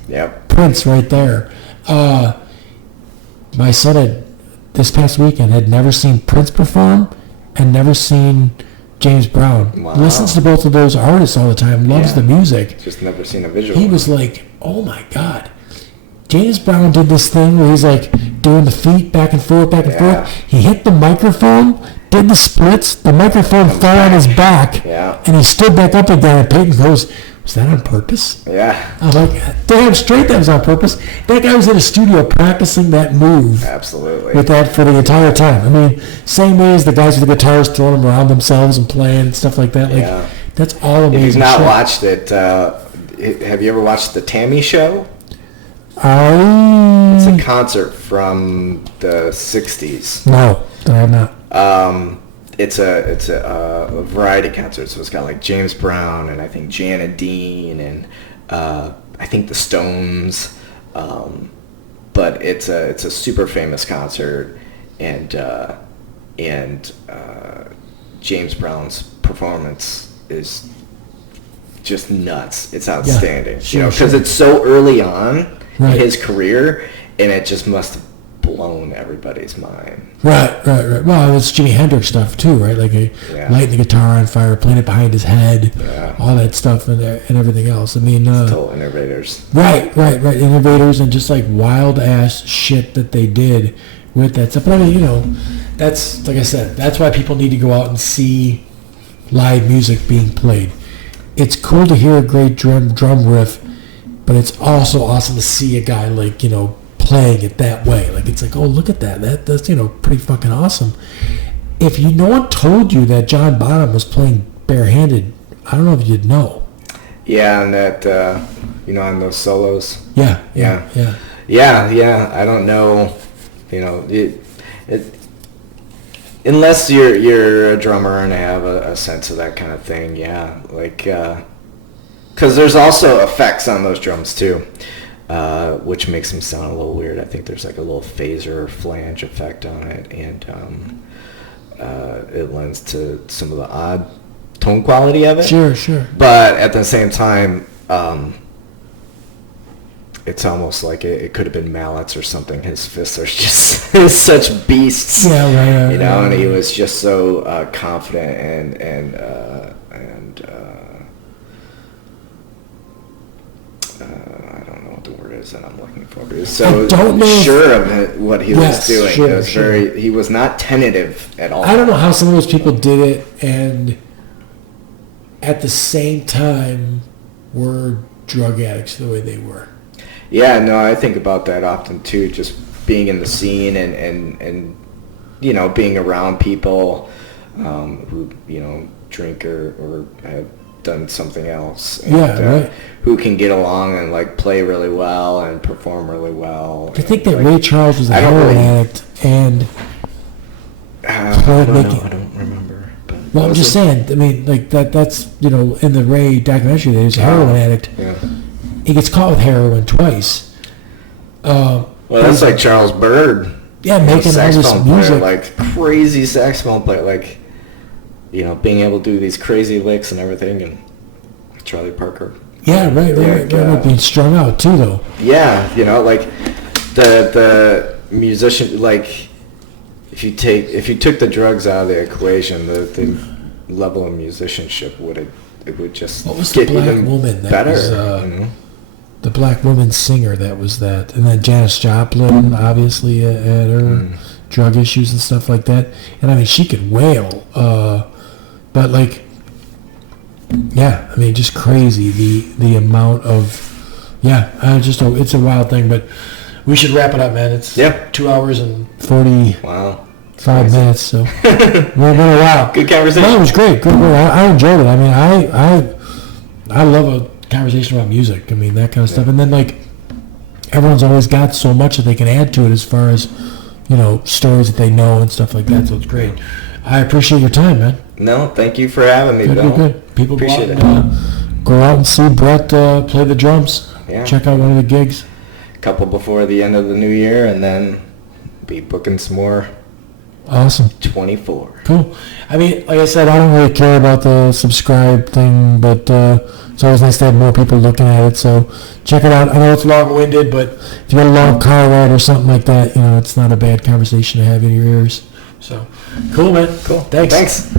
Prince right there. My son this past weekend had never seen Prince perform and never seen James Brown. Wow. Listens to both of those artists all the time, loves the music. Just never seen a visual. He was like, oh my God. James Brown did this thing where he's like doing the feet back and forth. He hit the microphone, did the splits, the microphone fell on his back, and he stood back up again, and Peyton goes, was that on purpose? Yeah. I'm like, damn straight that was on purpose. That guy was in a studio practicing that move. Absolutely. With that for the entire time. I mean, same way as the guys with the guitars throwing them around themselves and playing and stuff like that. Like, that's all amazing. If you've not watched it, have you ever watched the Tammy Show? It's a concert from the 60s. No, I have not. It's a variety concert, so it's got like James Brown and I think Janet Dean and I think the Stones, but it's a super famous concert, and James Brown's performance is just nuts. It's outstanding, because it's so early on in his career, and it just must have blown everybody's mind. Right. Well, it's Jimi Hendrix stuff too, right? Like lighting the guitar on fire, playing it behind his head, all that stuff and everything else. I mean, total innovators. Right. Innovators and just like wild ass shit that they did with that stuff. But I mean, that's like I said, that's why people need to go out and see live music being played. It's cool to hear a great drum riff, but it's also awesome to see a guy like, playing it that way. Like, it's like, oh, look at that. That's, pretty fucking awesome. If no one told you that John Bonham was playing barehanded, I don't know if you'd know. Yeah, and that, on those solos. Yeah. I don't know, unless you're a drummer and have a sense of that kind of thing, like, because there's also effects on those drums too, which makes them sound a little weird. I think there's like a little phaser or flange effect on it, and it lends to some of the odd tone quality of it. Sure. But at the same time, it's almost like it could have been mallets or something. His fists are just such beasts. Yeah, right. And he was just so confident and I don't know what the word is that I'm looking for. But he was so sure of what he was doing. He was not tentative at all. I don't know how some of those people did it and at the same time were drug addicts the way they were. Yeah, no, I think about that often too, just being in the scene and being around people who, drink or have done something else. And, who can get along and like play really well and perform really well. I think that Ray Charles was a heroin addict and I don't remember. But well, I'm just saying, I mean, like that's, in the Ray documentary, there's a heroin addict. Yeah. He gets caught with heroin twice. Well, that's like Charles Bird. Yeah, making all this music. Like crazy saxophone player. Like, being able to do these crazy licks and everything, and Charlie Parker. Yeah, right. Being strung out too, though. Yeah, like the musician, like if you took the drugs out of the equation, the level of musicianship would just what was get the black even woman that better. Was, the black woman singer that was that, and then Janis Joplin obviously had her drug issues and stuff like that, and I mean she could wail, but like, yeah, I mean just crazy the amount of, it's a wild thing, but we should wrap it up, man. It's 2 hours and 45 minutes, so we're going a while. Good conversation. No, it was great. Good. I enjoyed it. I mean, I love a conversation about music. I mean, that kind of stuff. And then, like, everyone's always got so much that they can add to it as far as, stories that they know and stuff like that. So it's great. I appreciate your time, man. No, thank you for having me, Bill. Good. People appreciate it. Go out and see Bret play the drums. Yeah. Check out one of the gigs. A couple before the end of the new year, and then be booking some more. Awesome. 24. Cool. I mean, like I said, I don't really care about the subscribe thing, but it's always nice to have more people looking at it. So check it out. I know it's long-winded, but if you got a long car ride or something like that, it's not a bad conversation to have in your ears. So cool, man. Cool. Thanks.